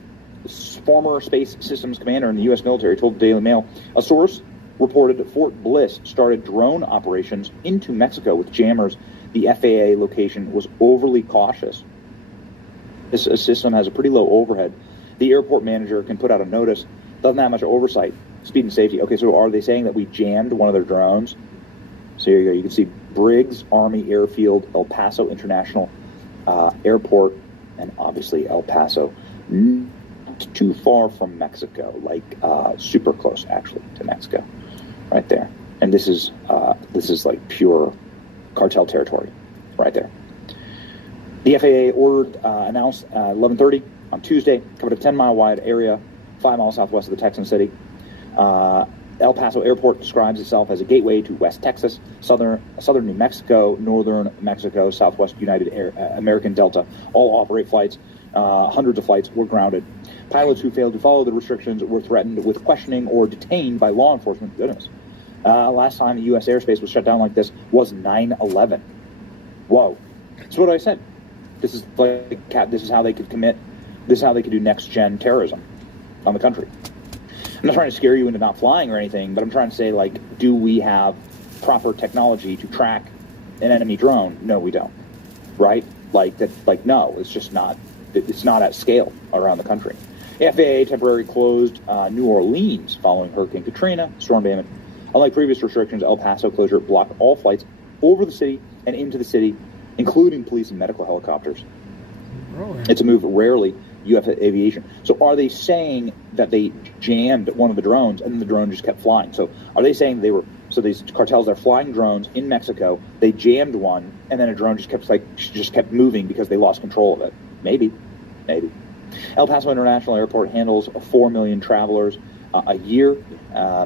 former space systems commander in the U.S. military, told the Daily Mail, a source reported that Fort Bliss started drone operations into Mexico with jammers. The FAA location was overly cautious. This system has a pretty low overhead. The airport manager can put out a notice. Doesn't have much oversight. Speed and safety. Okay, so are they saying that we jammed one of their drones? So here you go. You can see Briggs Army Airfield, El Paso International Airport, and obviously El Paso. Not too far from Mexico, like super close actually to Mexico, right there. And this is like pure cartel territory, right there. The FAA announced 11:30 on Tuesday, covered a 10-mile wide area, 5 miles southwest of the Texan city. El Paso Airport describes itself as a gateway to West Texas, southern New Mexico, northern Mexico, Southwest United American Delta. All operate flights. Hundreds of flights were grounded. Pilots who failed to follow the restrictions were threatened with questioning or detained by law enforcement. Goodness. Last time the U.S. airspace was shut down like this was 9/11. Whoa. That's what I said. This is how they could commit. This is how they could do next-gen terrorism on the country. I'm not trying to scare you into not flying or anything, but I'm trying to say, like, do we have proper technology to track an enemy drone? No, we don't. Right? Like that. Like, no, it's just not. It's not at scale around the country. FAA temporarily closed New Orleans following Hurricane Katrina, storm damage. Unlike previous restrictions, El Paso closure blocked all flights over the city and into the city, including police and medical helicopters. Really? It's a move rarely U.S. aviation. So are they saying that they jammed one of the drones and then the drone just kept flying? So are they saying these cartels are flying drones in Mexico, they jammed one, and then a drone just kept moving because they lost control of it? Maybe. El Paso International Airport handles 4 million travelers a year.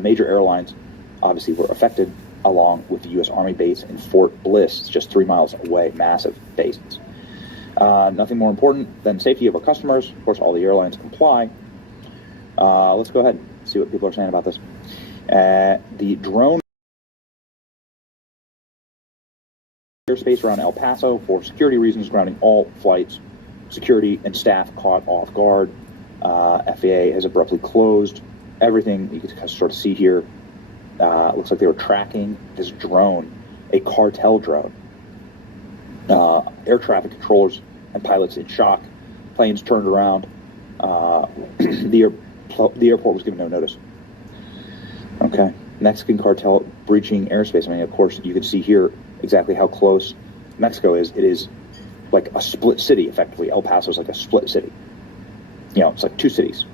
Major airlines obviously were affected, along with the U.S. Army base in Fort Bliss. It's just 3 miles away. Massive base. Nothing more important than safety of our customers. Of course, all the airlines comply. Let's go ahead and see what people are saying about this. The drone airspace around El Paso for security reasons, grounding all flights. Security and staff caught off guard. FAA has abruptly closed everything. You can sort of see here. Looks like they were tracking this drone, a cartel drone. Air traffic controllers and pilots in shock. Planes turned around. The airport was given no notice. Okay. Mexican cartel breaching airspace. I mean, of course, you can see here exactly how close Mexico is. It is like a split city, effectively. El Paso is like a split city. You know, it's like two cities.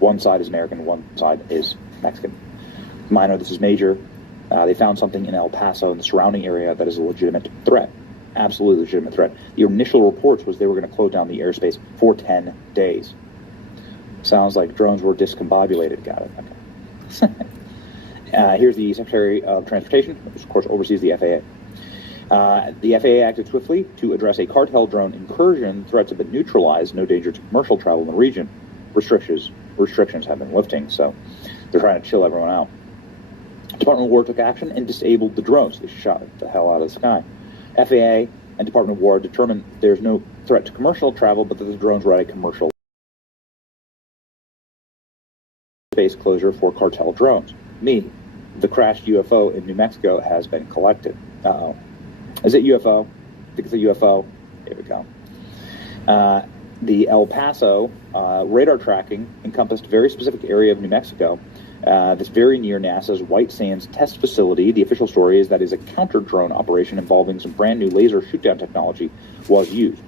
One side is American, one side is Mexican. Minor, this is major. They found something in El Paso and the surrounding area that is a legitimate threat. Absolutely legitimate threat. The initial reports was they were going to close down the airspace for 10 days. Sounds like drones were discombobulated. Got it. Okay. Here's the Secretary of Transportation, which of course oversees the FAA. The FAA acted swiftly to address a cartel drone incursion. Threats have been neutralized. No danger to commercial travel in the region. Restrictions have been lifting, so they're trying to chill everyone out. Department of War took action and disabled the drones. They shot the hell out of the sky. FAA and Department of War determined there's no threat to commercial travel, but that the drones were at a commercial space closure for cartel drones. The crashed UFO in New Mexico has been collected. Uh-oh. Is it UFO? I think it's a UFO. Here we go. The El Paso radar tracking encompassed a very specific area of New Mexico that's very near NASA's White Sands test facility. The official story is that is a counter-drone operation involving some brand new laser shoot-down technology was used.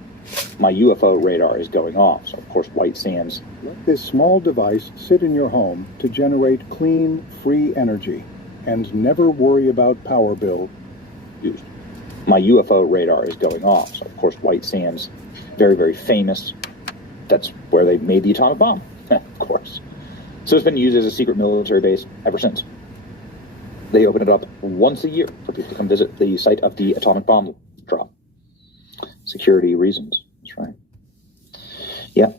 My UFO radar is going off, so of course White Sands. Let this small device sit in your home to generate clean, free energy and never worry about power bill. Used. My UFO radar is going off, so of course White Sands, very, very famous. That's where they made the atomic bomb, of course. So it's been used as a secret military base ever since. They open it up once a year for people to come visit the site of the atomic bomb drop. Security reasons, that's right. Yeah.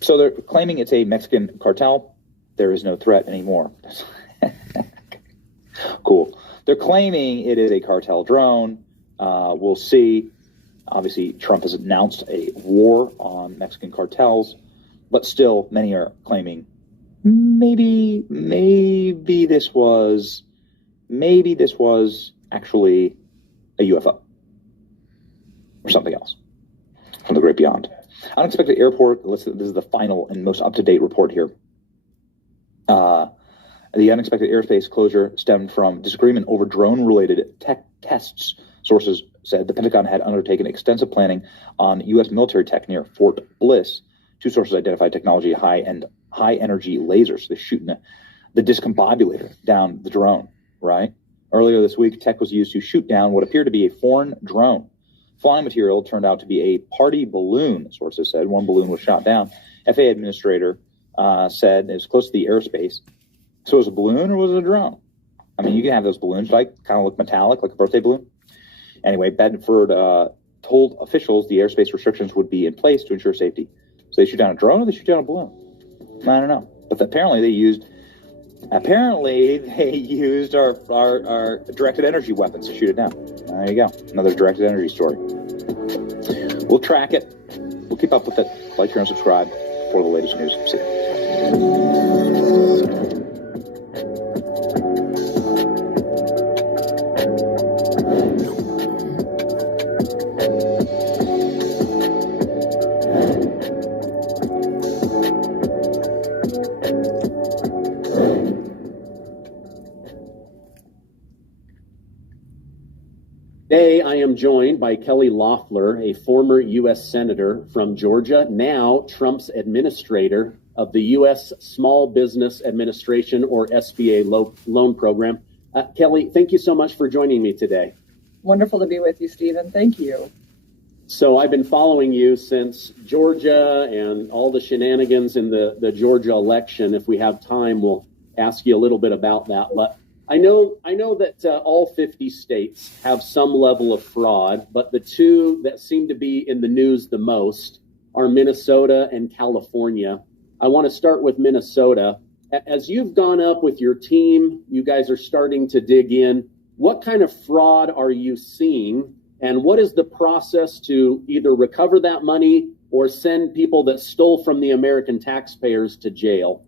So they're claiming it's a Mexican cartel. There is no threat anymore. Cool. They're claiming it is a cartel drone. We'll see. Obviously, Trump has announced a war on Mexican cartels, but still, many are claiming maybe this was actually a UFO or something else from the great beyond. Unexpected airport. This is the final and most up-to-date report here. The unexpected airspace closure stemmed from disagreement over drone-related tech tests. Sources said the Pentagon had undertaken extensive planning on U.S. military tech near Fort Bliss. Two sources identified technology high-energy lasers. They're shooting the discombobulator down the drone, right? Earlier this week, tech was used to shoot down what appeared to be a foreign drone. Flying material turned out to be a party balloon, sources said. One balloon was shot down. FAA administrator said it was close to the airspace. So was it a balloon or was it a drone? I mean, you can have those balloons, like kind of look metallic, like a birthday balloon. Anyway, Bedford told officials the airspace restrictions would be in place to ensure safety. So they shoot down a drone or they shoot down a balloon? I don't know. But apparently they used our directed energy weapons to shoot it down. There you go. Another directed energy story. We'll track it. We'll keep up with it. Like, share, and subscribe for the latest news. See you. Today, I am joined by Kelly Loeffler, a former U.S. Senator from Georgia, now Trump's administrator of the U.S. Small Business Administration, or SBA loan program. Kelly, thank you so much for joining me today. Wonderful to be with you, Stephen. Thank you. So I've been following you since Georgia and all the shenanigans in the Georgia election. If we have time, we'll ask you a little bit about that. But I know that all 50 states have some level of fraud, but the two that seem to be in the news the most are Minnesota and California. I want to start with Minnesota. As you've gone up with your team, you guys are starting to dig in. What kind of fraud are you seeing, and what is the process to either recover that money or send people that stole from the American taxpayers to jail?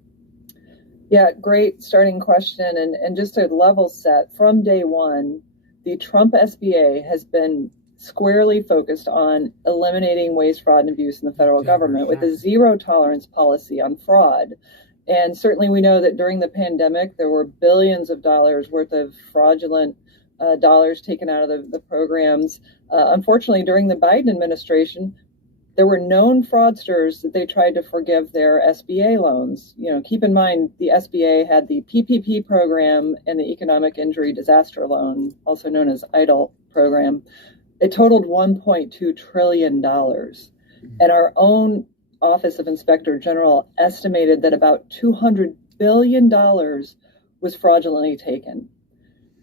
Yeah, great starting question. And just to level set, from day one, the Trump SBA has been squarely focused on eliminating waste, fraud, and abuse in the federal government with a zero tolerance policy on fraud. And certainly we know that during the pandemic, there were billions of dollars worth of fraudulent dollars taken out of the programs. Unfortunately, during the Biden administration, there were known fraudsters that they tried to forgive their SBA loans. Keep in mind, the SBA had the PPP program and the Economic Injury Disaster Loan, also known as EIDL program. It totaled $1.2 trillion. And our own Office of Inspector General estimated that about $200 billion was fraudulently taken.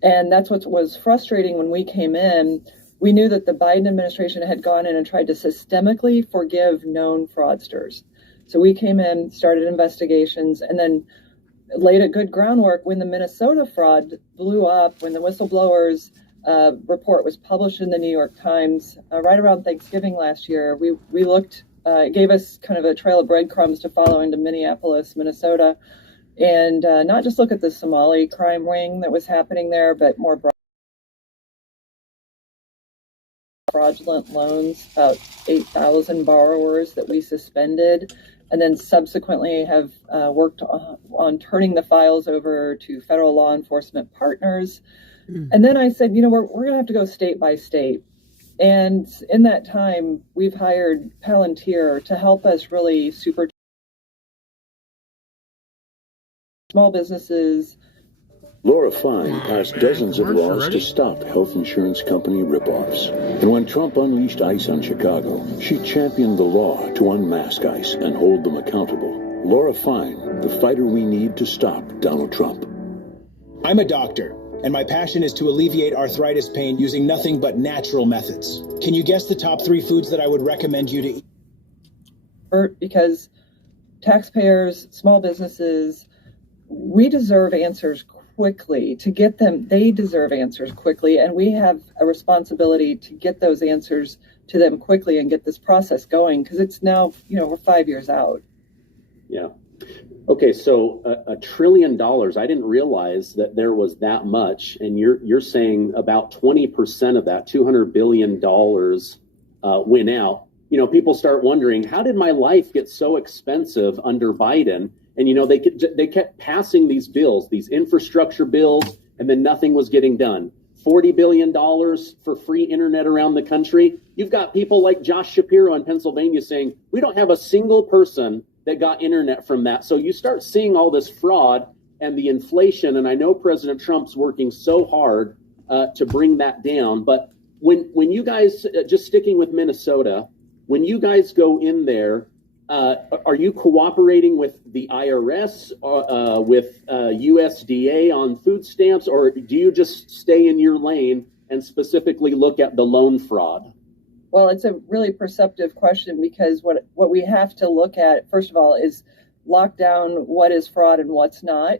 And that's what was frustrating when we came in. We knew that the Biden administration had gone in and tried to systemically forgive known fraudsters. So we came in, started investigations, and then laid a good groundwork when the Minnesota fraud blew up, when the whistleblowers report was published in the New York Times right around Thanksgiving last year. We looked, it gave us kind of a trail of breadcrumbs to follow into Minneapolis, Minnesota, and not just look at the Somali crime ring that was happening there, but more broadly. Fraudulent loans, about 8,000 borrowers that we suspended, and then subsequently have worked on turning the files over to federal law enforcement partners. And then I said, we're going to have to go state by state. And in that time, we've hired Palantir to help us really super small businesses. Laura Fine passed dozens of laws to stop health insurance company ripoffs. And when Trump unleashed ICE on Chicago, she championed the law to unmask ICE and hold them accountable. Laura Fine, the fighter we need to stop Donald Trump. I'm a doctor, and my passion is to alleviate arthritis pain using nothing but natural methods. Can you guess the top 3 foods that I would recommend you to eat? Because taxpayers, small businesses, we deserve answers quickly. To get them, they deserve answers quickly, and we have a responsibility to get those answers to them quickly and get this process going, because it's now, we're 5 years out. Yeah. Okay, so $1 trillion. I didn't realize that there was that much, and you're saying about 20% of that, $200 billion, went out. People start wondering, how did my life get so expensive under Biden? And, they kept passing these bills, these infrastructure bills, and then nothing was getting done. $40 billion for free internet around the country. You've got people like Josh Shapiro in Pennsylvania saying, we don't have a single person that got internet from that. So you start seeing all this fraud and the inflation. And I know President Trump's working so hard to bring that down. But when you guys, just sticking with Minnesota, when you guys go in there, are you cooperating with the IRS, with USDA on food stamps, or do you just stay in your lane and specifically look at the loan fraud? Well, it's a really perceptive question, because what we have to look at, first of all, is lock down what is fraud and what's not.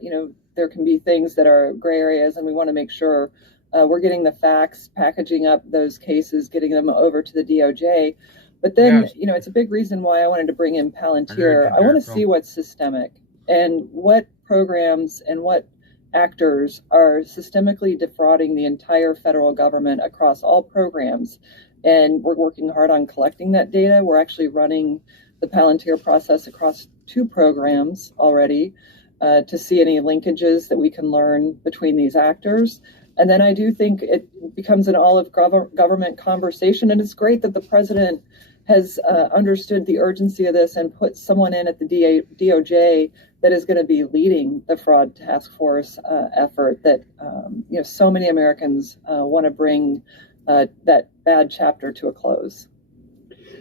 There can be things that are gray areas, and we want to make sure we're getting the facts, packaging up those cases, getting them over to the DOJ. But then, it's a big reason why I wanted to bring in Palantir. I want to see what's systemic and what programs and what actors are systemically defrauding the entire federal government across all programs. And we're working hard on collecting that data. We're actually running the Palantir process across 2 programs already to see any linkages that we can learn between these actors. And then I do think it becomes an all-of-government conversation, and it's great that the president has understood the urgency of this and put someone in at the DOJ that is going to be leading the fraud task force effort that so many Americans want to bring that bad chapter to a close.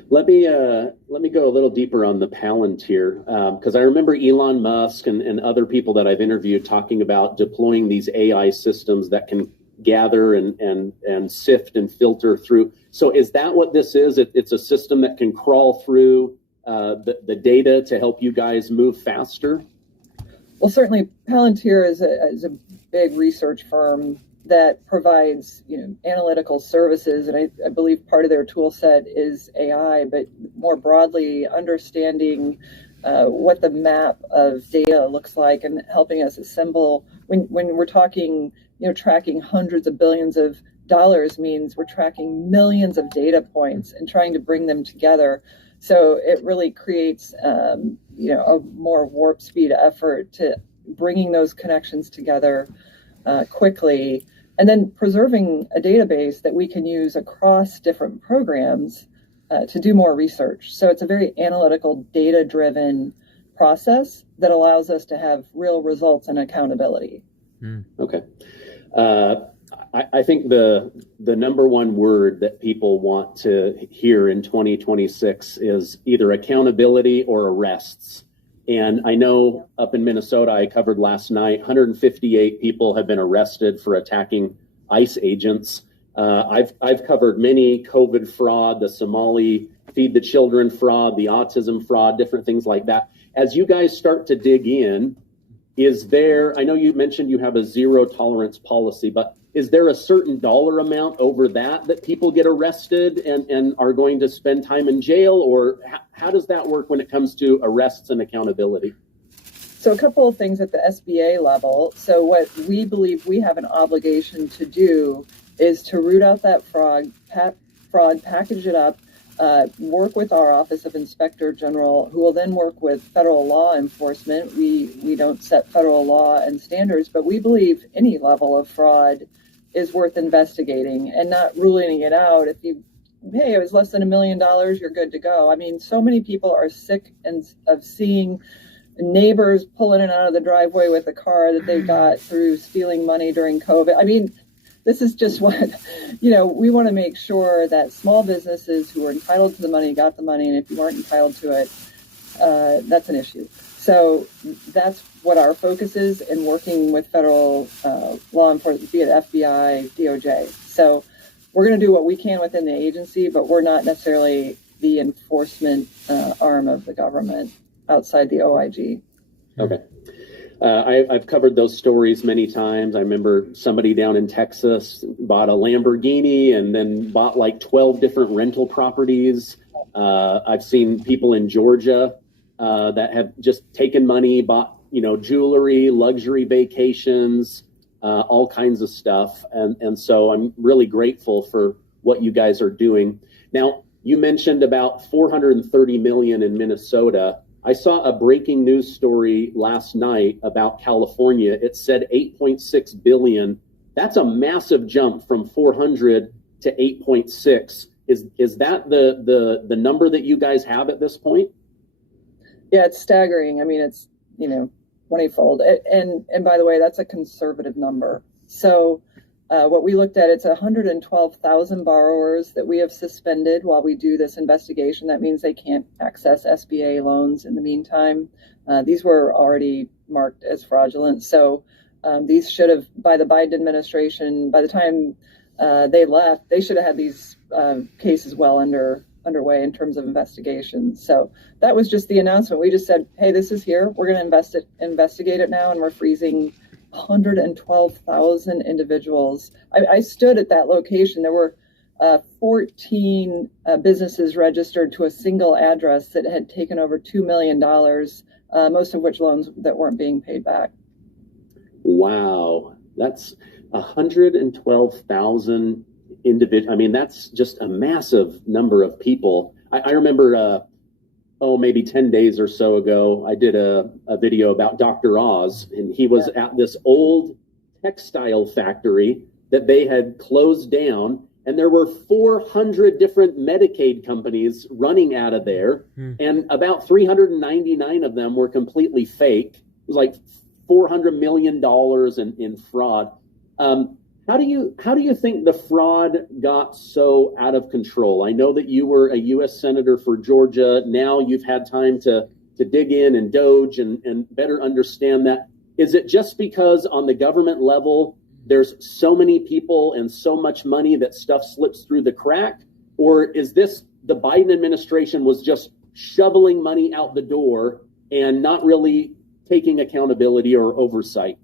Let me go a little deeper on the Palantir, because I remember Elon Musk and other people that I've interviewed talking about deploying these AI systems that can gather and sift and filter through. So is that what this is? It's a system that can crawl through the data to help you guys move faster? Well, certainly Palantir is a big research firm that provides analytical services, and I believe part of their tool set is AI, but more broadly understanding what the map of data looks like and helping us assemble. When we're talking tracking hundreds of billions of dollars means we're tracking millions of data points and trying to bring them together. So it really creates a more warp speed effort to bringing those connections together quickly, and then preserving a database that we can use across different programs to do more research. So it's a very analytical, data-driven process that allows us to have real results and accountability. Okay. I think the number one word that people want to hear in 2026 is either accountability or arrests. And I know up in Minnesota, I covered last night, 158 people have been arrested for attacking ICE agents. I've covered many COVID fraud, the Somali feed the children fraud, the autism fraud, different things like that. As you guys start to dig in, is there, I know you mentioned you have a zero tolerance policy, but is there a certain dollar amount over that people get arrested and are going to spend time in jail? Or how does that work when it comes to arrests and accountability? So a couple of things at the SBA level. So what we believe we have an obligation to do is to root out that fraud, package it up, work with our Office of Inspector General, who will then work with federal law enforcement. We don't set federal law and standards, but we believe any level of fraud is worth investigating and not ruling it out. If hey, it was less than $1 million, you're good to go. I mean, so many people are sick of seeing neighbors pulling in and out of the driveway with a car that they got through stealing money during COVID. I mean, this is just what, we want to make sure that small businesses who are entitled to the money got the money, and if you weren't entitled to it, that's an issue. So that's what our focus is in working with federal law enforcement, be it FBI, DOJ. So we're going to do what we can within the agency, but we're not necessarily the enforcement arm of the government outside the OIG. Okay. I've covered those stories many times. I remember somebody down in Texas bought a Lamborghini and then bought like 12 different rental properties. I've seen people in Georgia that have just taken money, bought, jewelry, luxury vacations, all kinds of stuff. And so I'm really grateful for what you guys are doing. Now, you mentioned about 430 million in Minnesota. I saw a breaking news story last night about California. It said 8.6 billion. That's a massive jump from 400 to 8.6. Is that the number that you guys have at this point? Yeah, it's staggering. I mean, it's 20-fold. And by the way, that's a conservative number. So what we looked at, it's 112,000 borrowers that we have suspended while we do this investigation. That means they can't access SBA loans in the meantime. These were already marked as fraudulent. So these should have, by the Biden administration, by the time they left, they should have had these cases well underway in terms of investigation. So that was just the announcement. We just said, hey, this is here. We're going to investigate it now, and we're freezing 112,000 individuals. I stood at that location. There were 14 businesses registered to a single address that had taken over $2 million, most of which loans that weren't being paid back. Wow. That's 112,000 individuals. I mean, that's just a massive number of people. I remember, maybe 10 days or so ago, I did a video about Dr. Oz, and he was at this old textile factory that they had closed down, and there were 400 different Medicaid companies running out of there, and about 399 of them were completely fake. It was like $400 million in fraud. How do you think the fraud got so out of control? I know that you were a U.S. Senator for Georgia. Now you've had time to dig in and doge and better understand that. Is it just because on the government level, there's so many people and so much money that stuff slips through the crack? Or is this the Biden administration was just shoveling money out the door and not really taking accountability or oversight?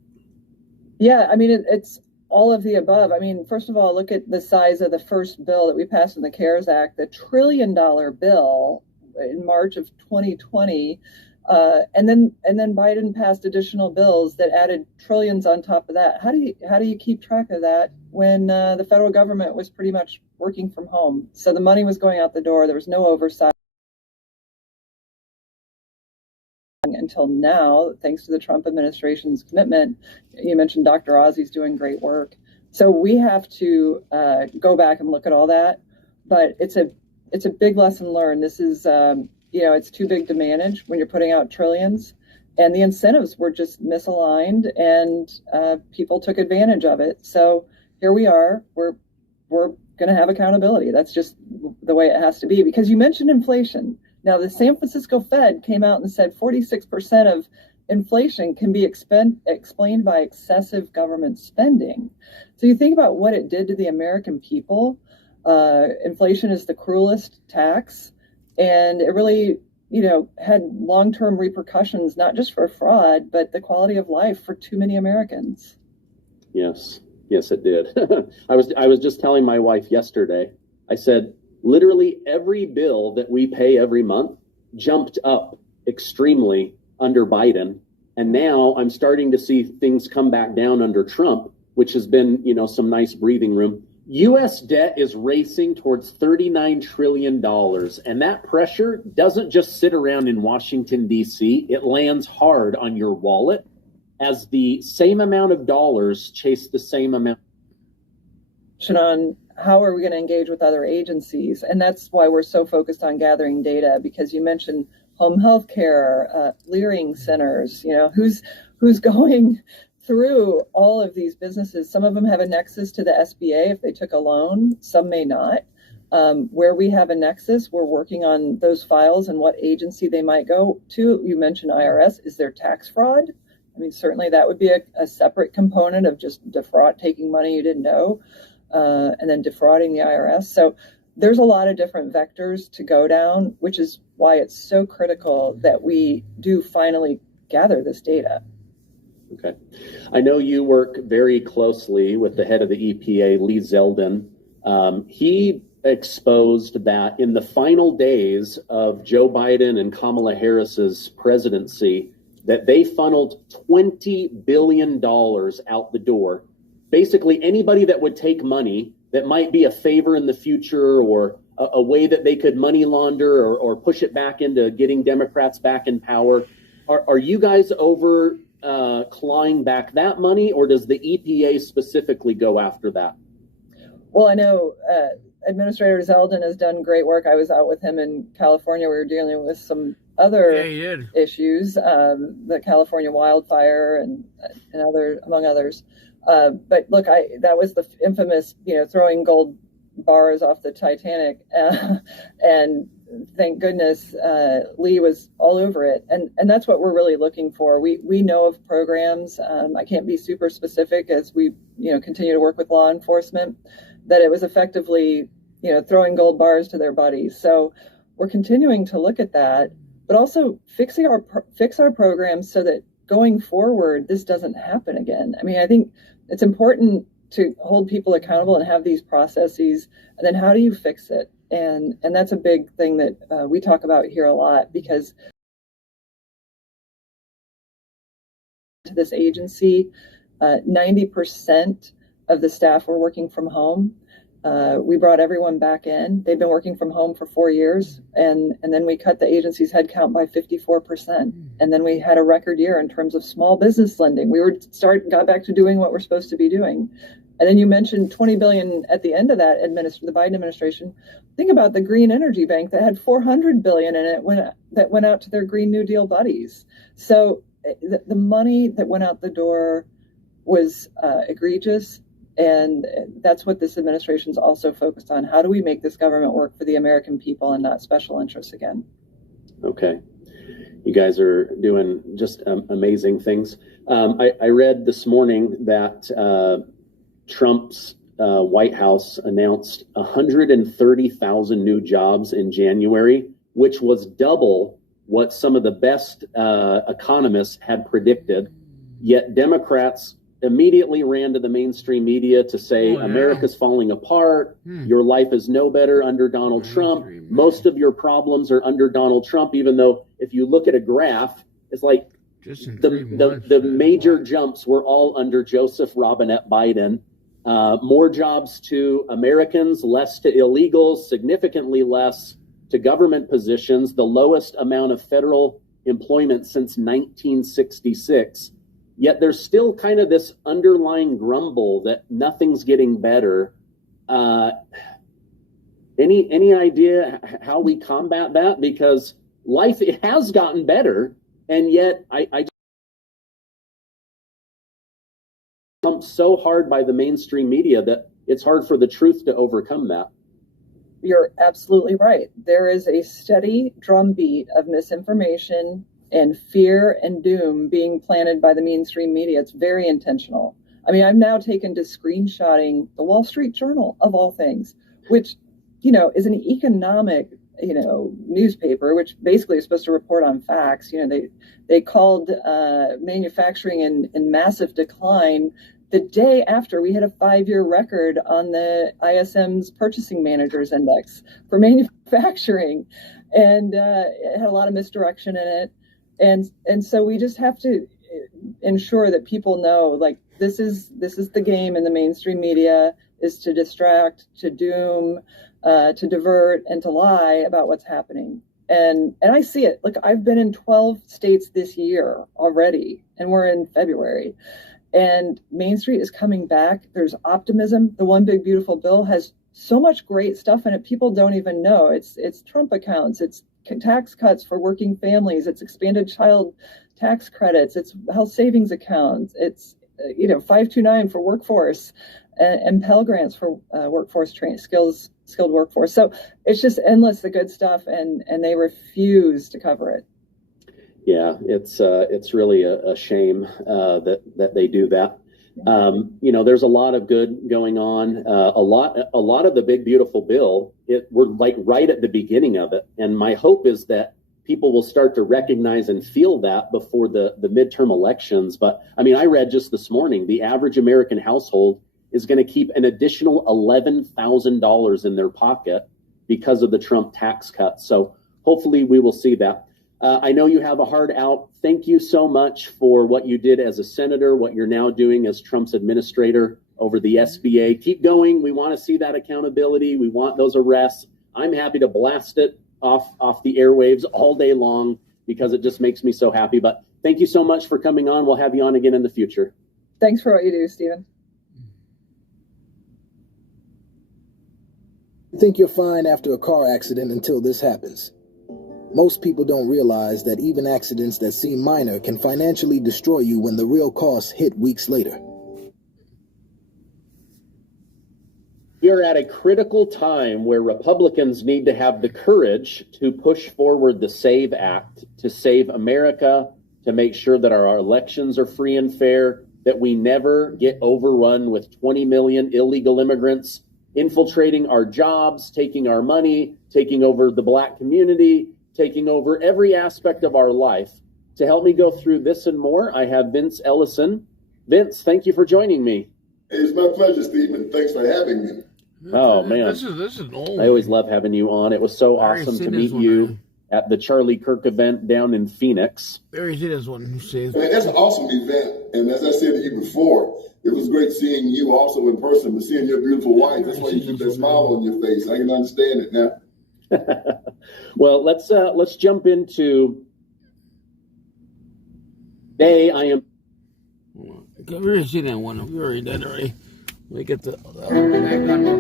Yeah, I mean, it's all of the above. I mean, first of all, look at the size of the first bill that we passed in the CARES Act, the $1 trillion bill in March of 2020. And then Biden passed additional bills that added trillions on top of that. How do you keep track of that when the federal government was pretty much working from home? So the money was going out the door. There was no oversight until now, thanks to the Trump administration's commitment. You mentioned Dr. Ozzie's doing great work. So we have to go back and look at all that. But it's a it's a big lesson learned. This is, it's too big to manage when you're putting out trillions. And the incentives were just misaligned, and people took advantage of it. So here we are. We're going to have accountability. That's just the way it has to be. Because you mentioned inflation. Now, the San Francisco Fed came out and said 46% of inflation can be explained by excessive government spending. So you think about what it did to the American people. Inflation is the cruelest tax, and it really, had long-term repercussions, not just for fraud, but the quality of life for too many Americans. Yes, it did. I was just telling my wife yesterday, I said, literally every bill that we pay every month jumped up extremely under Biden. And now I'm starting to see things come back down under Trump, which has been, some nice breathing room. U.S. debt is racing towards $39 trillion. And that pressure doesn't just sit around in Washington, D.C. It lands hard on your wallet as the same amount of dollars chase the same amount. On how are we going to engage with other agencies? And that's why we're so focused on gathering data, because you mentioned home health care, clearing centers, who's going through all of these businesses. Some of them have a nexus to the SBA if they took a loan, some may not. Where we have a nexus, we're working on those files and what agency they might go to. You mentioned IRS. Is there tax fraud? I mean, certainly that would be a separate component of just taking money you didn't know, and then defrauding the IRS. So there's a lot of different vectors to go down, which is why it's so critical that we do finally gather this data. Okay. I know you work very closely with the head of the EPA, Lee Zeldin. He exposed that in the final days of Joe Biden and Kamala Harris's presidency, that they funneled $20 billion out the door. Basically, anybody that would take money that might be a favor in the future or a way that they could money launder or push it back into getting Democrats back in power. Are you guys over clawing back that money, or does the EPA specifically go after that? Well, I know Administrator Zeldin has done great work. I was out with him in California. We were dealing with some other issues, the California wildfire and among others. But look, that was the infamous, throwing gold bars off the Titanic, and thank goodness Lee was all over it, and that's what we're really looking for. We know of programs. I can't be super specific as we continue to work with law enforcement, that it was effectively throwing gold bars to their buddies. So we're continuing to look at that, but also fix our programs so that going forward this doesn't happen again. I mean, I think it's important to hold people accountable and have these processes, and then how do you fix it? And that's a big thing that we talk about here a lot, because to this agency, 90% of the staff were working from home. We brought everyone back in. They've been working from home for 4 years, and then we cut the agency's headcount by 54%. And then we had a record year in terms of small business lending. We got back to doing what we're supposed to be doing. And then you mentioned $20 billion at the end of that the Biden administration. Think about the Green Energy Bank that had $400 billion in it that went out to their Green New Deal buddies. So the money that went out the door was egregious. And that's what this administration is also focused on. How do we make this government work for the American people and not special interests again? Okay. You guys are doing just amazing things. I read this morning that Trump's White House announced 130,000 new jobs in January, which was double what some of the best economists had predicted. Yet Democrats immediately ran to the mainstream media to say America's falling apart. Your life is no better under Donald Trump. Most of your problems are under Donald Trump, even though if you look at a graph, it's like the major jumps were all under Joseph Robinette Biden. More jobs to Americans, less to illegals, significantly less to government positions, the lowest amount of federal employment since 1966. Yet there's still kind of this underlying grumble that nothing's getting better. Any idea how we combat that? Because life, it has gotten better, and yet I pumped so hard by the mainstream media that it's hard for the truth to overcome that. You're absolutely right. There is a steady drumbeat of misinformation and fear and doom being planted by the mainstream media. It's very intentional. I mean, I've now taken to screenshotting the Wall Street Journal, of all things, which, is an economic, newspaper, which basically is supposed to report on facts. They called manufacturing in massive decline the day after we hit a 5-year record on the ISM's Purchasing Managers Index for manufacturing, and it had a lot of misdirection in it. And so we just have to ensure that people know, like, this is the game in the mainstream media, is to distract, to doom, to divert, and to lie about what's happening. And I see it. Look, I've been in 12 states this year already, and we're in February. And Main Street is coming back. There's optimism. The One Big Beautiful Bill has so much great stuff in it. People don't even know. It's Trump accounts. It's tax cuts for working families. It's expanded child tax credits. It's health savings accounts. It's 529 for workforce, and Pell grants for workforce skilled workforce. So it's just endless, the good stuff, and they refuse to cover it. Yeah, it's really a shame that they do that. There's a lot of good going on. A lot of the Big Beautiful Bill, we're like right at the beginning of it, and my hope is that people will start to recognize and feel that before the midterm elections. But I mean, I read just this morning, the average American household is going to keep an additional $11,000 in their pocket because of the Trump tax cut. So hopefully we will see that. I know you have a hard out. Thank you so much for what you did as a senator, what you're now doing as Trump's administrator over the SBA. Keep going. We want to see that accountability. We want those arrests. I'm happy to blast it off the airwaves all day long because it just makes me so happy. But thank you so much for coming on. We'll have you on again in the future. Thanks for what you do, Stephen. You think you're fine after a car accident until this happens. Most people don't realize that even accidents that seem minor can financially destroy you when the real costs hit weeks later. We are at a critical time where Republicans need to have the courage to push forward the SAVE Act to save America, to make sure that our elections are free and fair, that we never get overrun with 20 million illegal immigrants infiltrating our jobs, taking our money, taking over the Black community, taking over every aspect of our life. To help me go through this and more, I have Vince Ellison. Vince, thank you for joining me. It's my pleasure, Stephen. Thanks for having me. Oh, man. This is old. I always love having you on. It was so awesome to meet you at the Charlie Kirk event down in Phoenix. There he is, one. That's an awesome event. And as I said to you before, it was great seeing you also in person, but seeing your beautiful wife, that's why you keep that smile on your face. I can understand it now. Well, let's jump into today. I am. We already seen that one. We already did already. Let me get the back on real quick. That was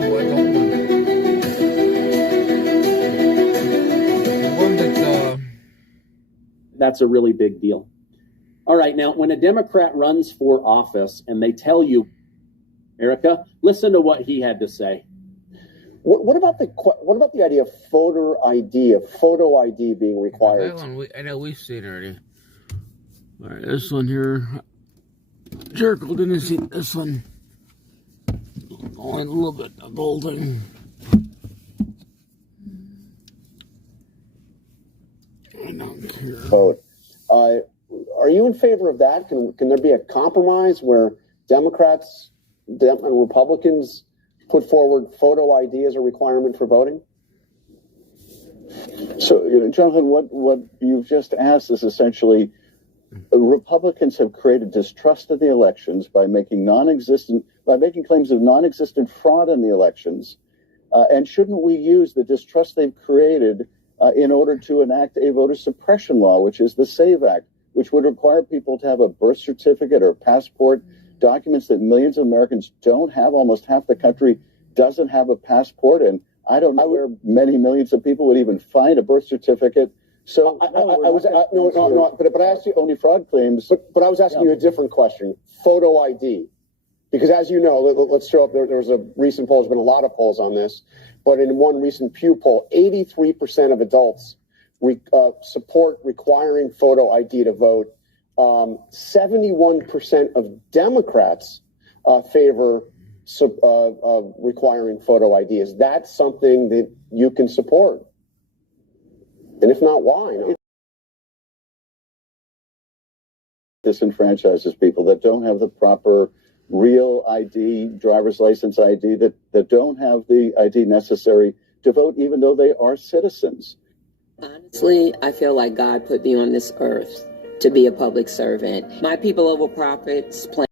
the one. The one that. That's a really big deal. All right, now when a Democrat runs for office and they tell you, Erica, listen to what he had to say. What about the idea of photo ID being required? That one, I know we've seen already. All right, this one here. Jericho didn't see this one. Only a little bit of the whole thing. I don't care. Vote. Are you in favor of that? Can there be a compromise where Democrats and Republicans put forward photo ID as a requirement for voting? So, Jonathan, what you've just asked is essentially Republicans have created distrust of the elections by making claims of non-existent fraud in the elections. And shouldn't we use the distrust they've created in order to enact a voter suppression law, which is the SAVE Act, which would require people to have a birth certificate or passport documents that millions of Americans don't have. Almost half the country doesn't have a passport, and I don't know where many millions of people would even find a birth certificate. So but I asked you only fraud claims. But I was asking you a different question. Photo ID. Because as you know, let's show up, there was a recent poll, there's been a lot of polls on this, but in one recent Pew poll, 83% of adults support requiring photo ID to vote. 71% of Democrats favor requiring photo ID. Is that something that you can support? And if not, why? No? Disenfranchises people that don't have the proper real ID, driver's license ID, that don't have the ID necessary to vote, even though they are citizens. Honestly, I feel like God put me on this earth to be a public servant. My people over profits plan.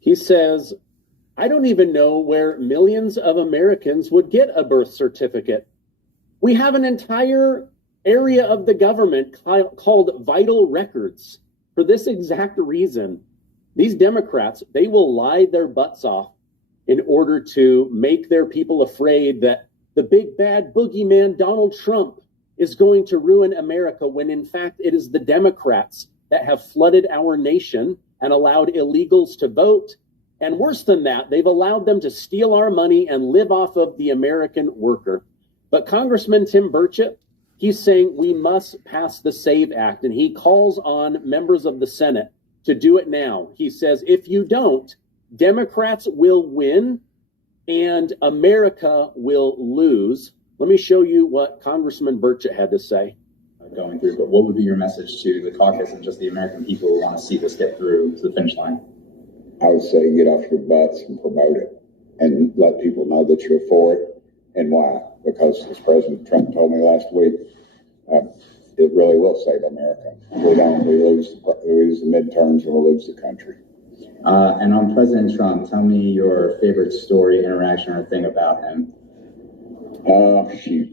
He says, I don't even know where millions of Americans would get a birth certificate. We have an entire area of the government called vital records. For this exact reason, these Democrats, they will lie their butts off in order to make their people afraid that the big bad boogeyman Donald Trump is going to ruin America, when in fact it is the Democrats that have flooded our nation and allowed illegals to vote. And worse than that, they've allowed them to steal our money and live off of the American worker. But Congressman Tim Burchett, he's saying we must pass the SAVE Act, and he calls on members of the Senate to do it now. He says, if you don't, Democrats will win and America will lose. Let me show you what Congressman Burchett had to say. Going through, but what would be your message to the caucus and just the American people who want to see this get through to the finish line? I would say get off your butts and promote it and let people know that you're for it and why. Because as President Trump told me last week, it really will save America. We lose the midterms and we'll lose the country. And on President Trump, tell me your favorite story, interaction, or thing about him. Shoot.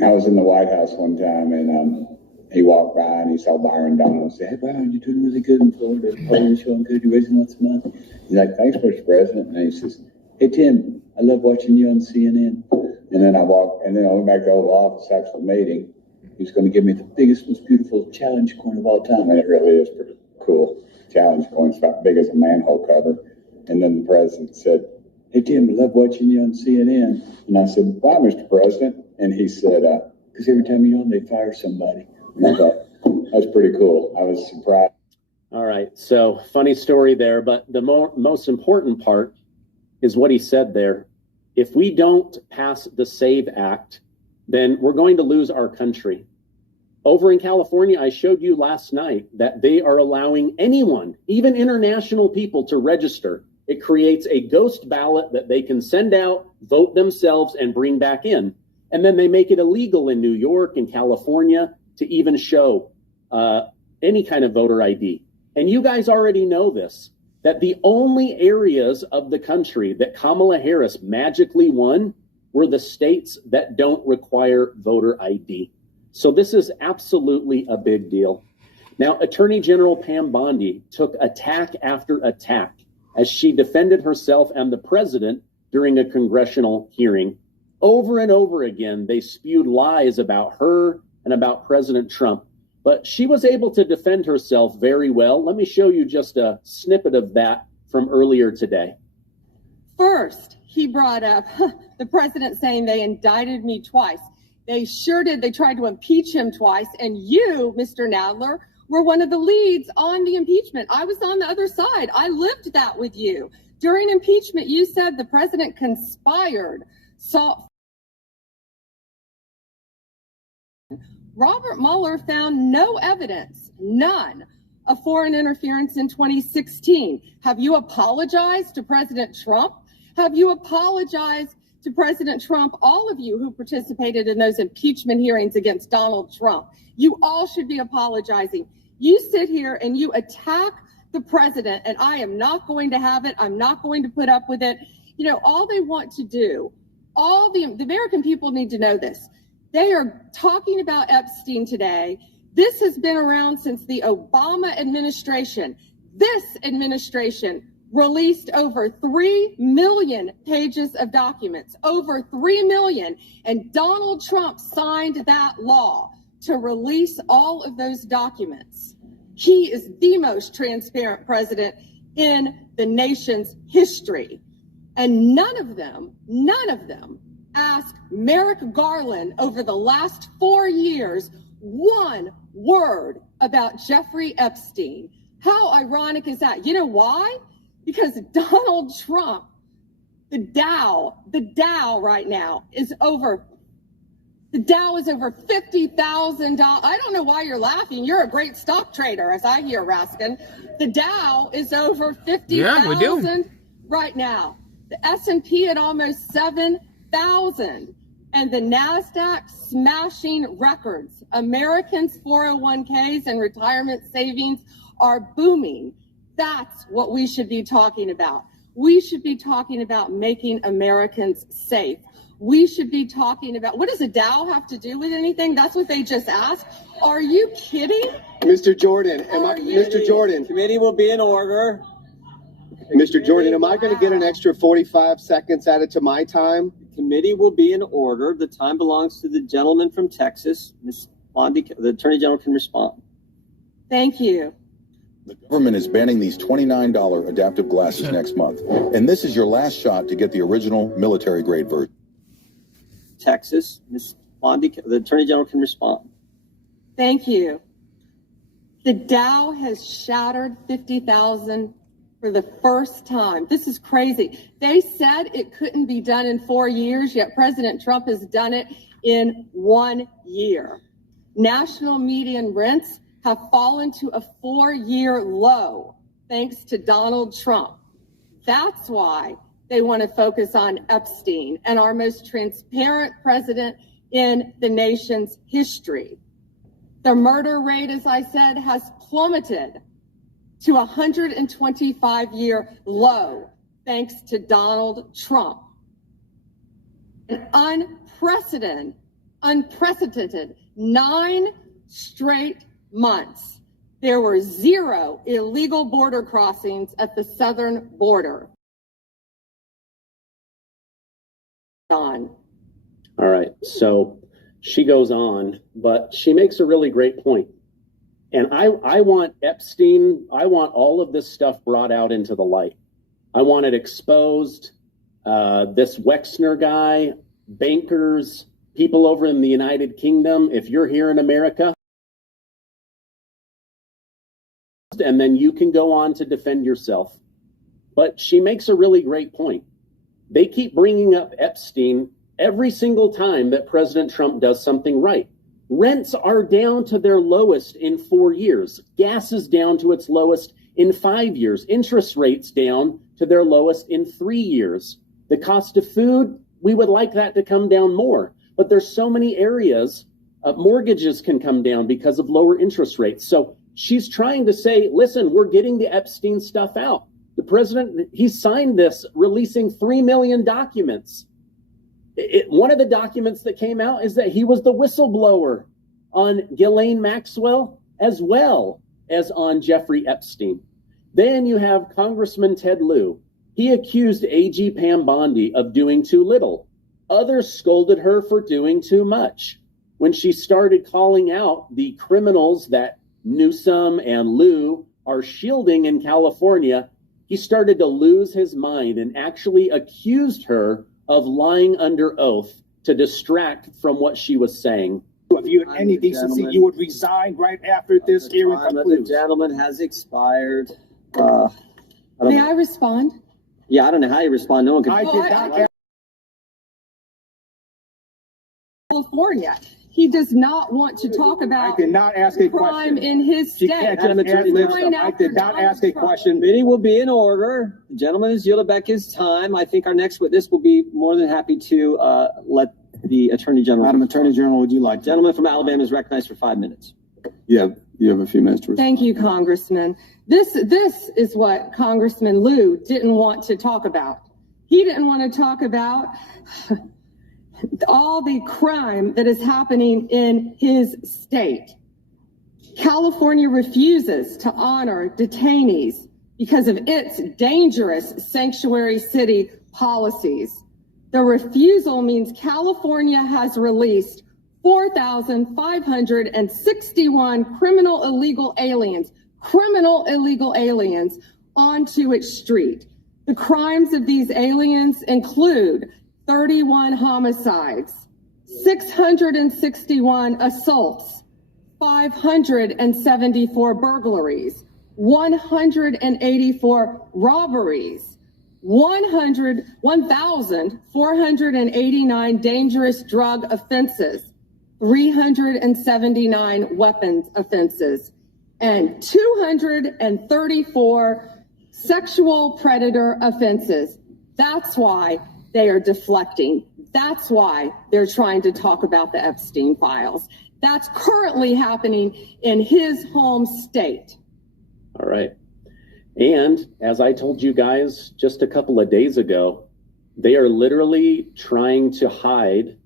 I was in the White House one time, and he walked by and he saw Byron Donald and said, "Hey, Byron, you're doing really good in Florida. Polling showing good. You're raising lots of money." He's like, "Thanks, Mr. President." And he says, "Hey, Tim, I love watching you on CNN." And then I went back to the Oval Office after the meeting. He was going to give me the biggest, most beautiful challenge coin of all time. And it really is pretty cool. Challenge coin. It's about big as a manhole cover. And then the president said, "Hey, Tim, I love watching you on CNN." And I said, "Why, Mr. President?" And he said, "Because every time you're on, they fire somebody." And I thought, that's pretty cool. I was surprised. All right. So funny story there. But the most important part is what he said there. If we don't pass the SAVE Act, then we're going to lose our country. Over in California, I showed you last night that they are allowing anyone, even international people, to register. It creates a ghost ballot that they can send out, vote themselves, and bring back in. And then they make it illegal in New York and California to even show any kind of voter ID. And you guys already know this, that the only areas of the country that Kamala Harris magically won were the states that don't require voter ID. So this is absolutely a big deal. Now, Attorney General Pam Bondi took attack after attack as she defended herself and the president during a congressional hearing. Over and over again, they spewed lies about her and about President Trump. But she was able to defend herself very well. Let me show you just a snippet of that from earlier today. First, he brought up the president saying they indicted me twice. They sure did. They tried to impeach him twice. And you, Mr. Nadler, were one of the leads on the impeachment. I was on the other side. I lived that with you. During impeachment, you said the president conspired. Robert Mueller found no evidence, none, of foreign interference in 2016. Have you apologized to President Trump? Have you apologized to President Trump, all of you who participated in those impeachment hearings against Donald Trump? You all should be apologizing. You sit here and you attack the president, and I am not going to have it. I'm not going to put up with it. You know, all they want to do, the American people need to know this. They are talking about Epstein today. This has been around since the Obama administration. This administration released over 3 million pages of documents, over 3 million, and Donald Trump signed that law to release all of those documents. He is the most transparent president in the nation's history. And none of them asked Merrick Garland over the last 4 years one word about Jeffrey Epstein. How ironic is that? You know why? Because Donald Trump, the Dow right now is over $50,000. I don't know why you're laughing. You're a great stock trader, as I hear, Raskin. The Dow is over 50,000 right now. The S&P at almost 7,000. And the NASDAQ smashing records. Americans' 401ks and retirement savings are booming. That's what we should be talking about. We should be talking about making Americans safe. We should be talking about, what does a Dow have to do with anything? That's what they just asked. Are you kidding? Mr. Jordan, Mr. Jordan. Committee will be in order. Mr. Jordan, am I going to get an extra 45 seconds added to my time? The committee will be in order. The time belongs to the gentleman from Texas. Ms. Bondi, the Attorney General can respond. Thank you. The government is banning these $29 adaptive glasses next month. And this is your last shot to get the original military-grade version. Texas, Ms. Bondi, the Attorney General can respond. Thank you. The Dow has shattered 50,000 for the first time. This is crazy. They said it couldn't be done in 4 years, yet President Trump has done it in 1 year. National median rents have fallen to a 4-year low thanks to Donald Trump. That's why they want to focus on Epstein and our most transparent president in the nation's history. The murder rate, as I said, has plummeted to a 125-year low thanks to Donald Trump. An unprecedented 9 straight months, there were 0 illegal border crossings at the southern border. All right, so she goes on, but she makes a really great point. And I want Epstein, I want all of this stuff brought out into the light. I want it exposed. This Wexner guy, bankers, people over in the United Kingdom, if you're here in America, and then you can go on to defend yourself. But she makes a really great point. They keep bringing up Epstein every single time that President Trump does something right. Rents are down to their lowest in 4 years. Gas is down to its lowest in 5 years. Interest rates down to their lowest in 3 years. The cost of food, we would like that to come down more. But there's so many areas, mortgages can come down because of lower interest rates. So she's trying to say, listen, we're getting the Epstein stuff out. The president, he signed this releasing 3 million documents. One of the documents that came out is that he was the whistleblower on Ghislaine Maxwell as well as on Jeffrey Epstein. Then you have Congressman Ted Lieu. He accused AG Pam Bondi of doing too little. Others scolded her for doing too much. When she started calling out the criminals that Newsom and Lieu are shielding in California, he started to lose his mind and actually accused her of lying under oath to distract from what she was saying. If you had any decency, you would resign right after this hearing concludes. The gentleman has expired. May I respond? Yeah, I don't know how you respond. No one can. I did not ask. California. He does not want to talk about I did not ask a crime question. in his She state. can't just ask I did not ask a question. Committee will be in order. The gentleman has yielded back his time. I think our next witness will be more than happy to let the Attorney General. Madam Attorney General, would you like to? Gentleman from Alabama is recognized for 5 minutes. You have a few minutes to respond. Thank you, Congressman. This is what Congressman Lieu didn't want to talk about. He didn't want to talk about all the crime that is happening in his state. California refuses to honor detainees because of its dangerous sanctuary city policies. The refusal means California has released 4,561 criminal illegal aliens onto its street. The crimes of these aliens include 31 homicides, 661 assaults, 574 burglaries, 184 robberies, 1,489 dangerous drug offenses, 379 weapons offenses, and 234 sexual predator offenses. That's why they are deflecting. That's why they're trying to talk about the Epstein files. That's currently happening in his home state. All right. And as I told you guys just a couple of days ago, they are literally trying to hide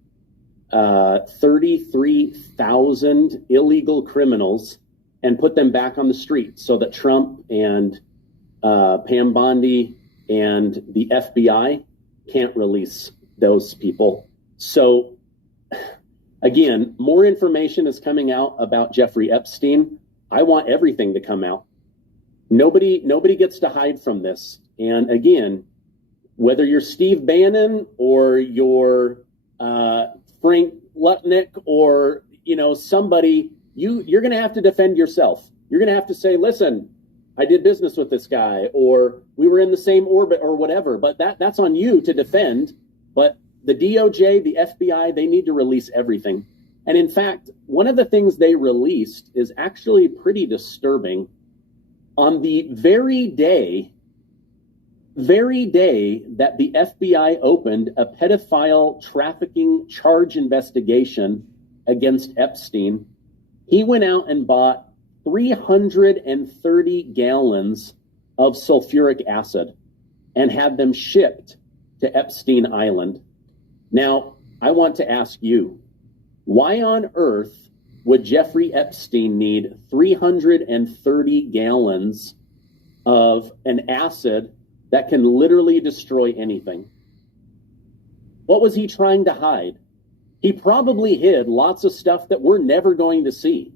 33,000 illegal criminals and put them back on the street so that Trump and Pam Bondi and the FBI can't release those people. So again, more information is coming out about Jeffrey Epstein. I want everything to come out. Nobody gets to hide from this. And again, whether you're Steve Bannon or you're Frank Lutnick or somebody, you're going to have to defend yourself. You're going to have to say, listen, I did business with this guy, or we were in the same orbit, or whatever. But that's on you to defend. But the DOJ, the FBI, they need to release everything. And in fact, one of the things they released is actually pretty disturbing. On the very day that the FBI opened a pedophile trafficking charge investigation against Epstein, he went out and bought 330 gallons of sulfuric acid and had them shipped to Epstein Island. Now, I want to ask you, why on earth would Jeffrey Epstein need 330 gallons of an acid that can literally destroy anything? What was he trying to hide? He probably hid lots of stuff that we're never going to see.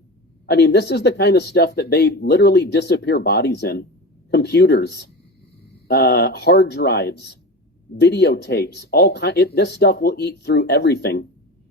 I mean, this is the kind of stuff that they literally disappear bodies in. Computers, hard drives, videotapes, this stuff will eat through everything.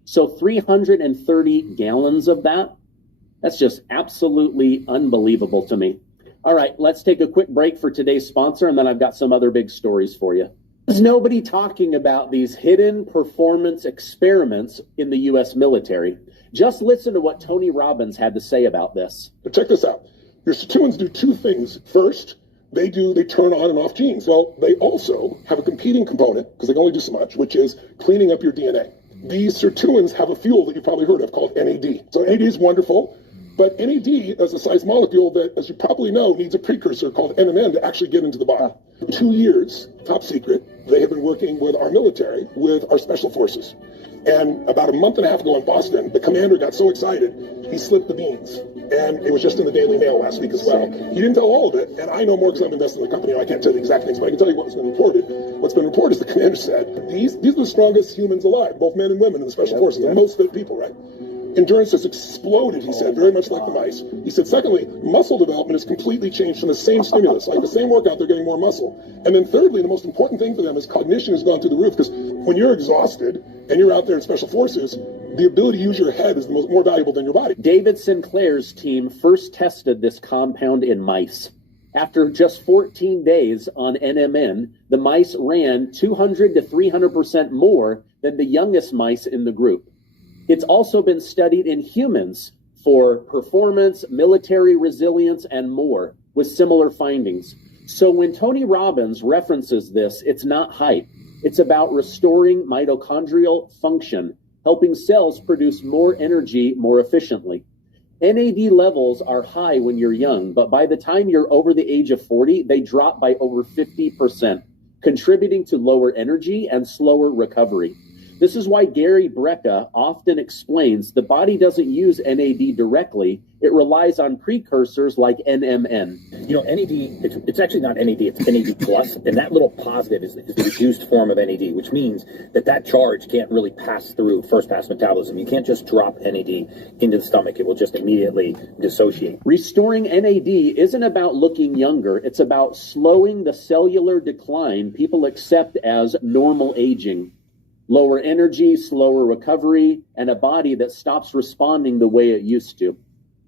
So 330 gallons of that's just absolutely unbelievable to me. All right, let's take a quick break for today's sponsor, and then I've got some other big stories for you. There's nobody talking about these hidden performance experiments in the U.S. military. Just listen to what Tony Robbins had to say about this. But check this out. Your sirtuins do two things. First, they turn on and off genes. Well, they also have a competing component, because they can only do so much, which is cleaning up your DNA. These sirtuins have a fuel that you've probably heard of called NAD. So NAD is wonderful, but NAD is a size molecule that, as you probably know, needs a precursor called NMN to actually get into the body. 2 years, top secret, they have been working with our military, with our special forces. And about a month and a half ago in Boston, the commander got so excited, he slipped the beans. And it was just in the Daily Mail last week as well. He didn't tell all of it, and I know more because I'm invested in the company. I can't tell you the exact things, but I can tell you what's been reported. What's been reported is the commander said, these are the strongest humans alive, both men and women in the special forces, the most fit people, right? Endurance has exploded, he said, very much like the mice. He said, secondly, muscle development has completely changed from the same stimulus, like the same workout, they're getting more muscle. And then thirdly, the most important thing for them is cognition has gone through the roof, because when you're exhausted and you're out there in special forces, the ability to use your head is more valuable than your body. David Sinclair's team first tested this compound in mice. After just 14 days on NMN, the mice ran 200 to 300% more than the youngest mice in the group. It's also been studied in humans for performance, military resilience, and more, with similar findings. So when Tony Robbins references this, it's not hype. It's about restoring mitochondrial function, helping cells produce more energy more efficiently. NAD levels are high when you're young, but by the time you're over the age of 40, they drop by over 50%, contributing to lower energy and slower recovery. This is why Gary Brecka often explains the body doesn't use NAD directly. It relies on precursors like NMN. You know, NAD, it's actually not NAD, it's NAD+, and that little positive is the reduced form of NAD, which means that charge can't really pass through first-pass metabolism. You can't just drop NAD into the stomach. It will just immediately dissociate. Restoring NAD isn't about looking younger. It's about slowing the cellular decline people accept as normal aging. Lower energy, slower recovery, and a body that stops responding the way it used to.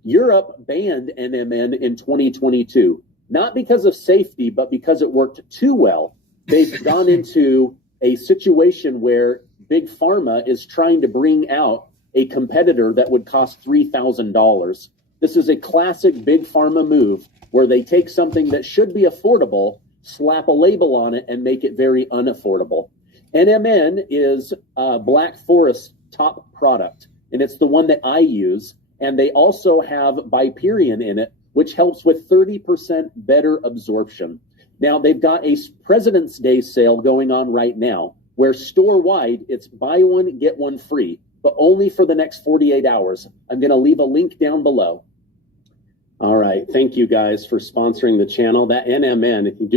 Europe banned NMN in 2022, not because of safety, but because it worked too well. They've gone into a situation where Big Pharma is trying to bring out a competitor that would cost $3,000. This is a classic Big Pharma move where they take something that should be affordable, slap a label on it, and make it very unaffordable. NMN is Black Forest's top product, and it's the one that I use. And they also have Byperion in it, which helps with 30% better absorption. Now, they've got a President's Day sale going on right now, where store-wide, it's buy one, get one free, but only for the next 48 hours. I'm going to leave a link down below. All right. Thank you, guys, for sponsoring the channel. That NMN, if you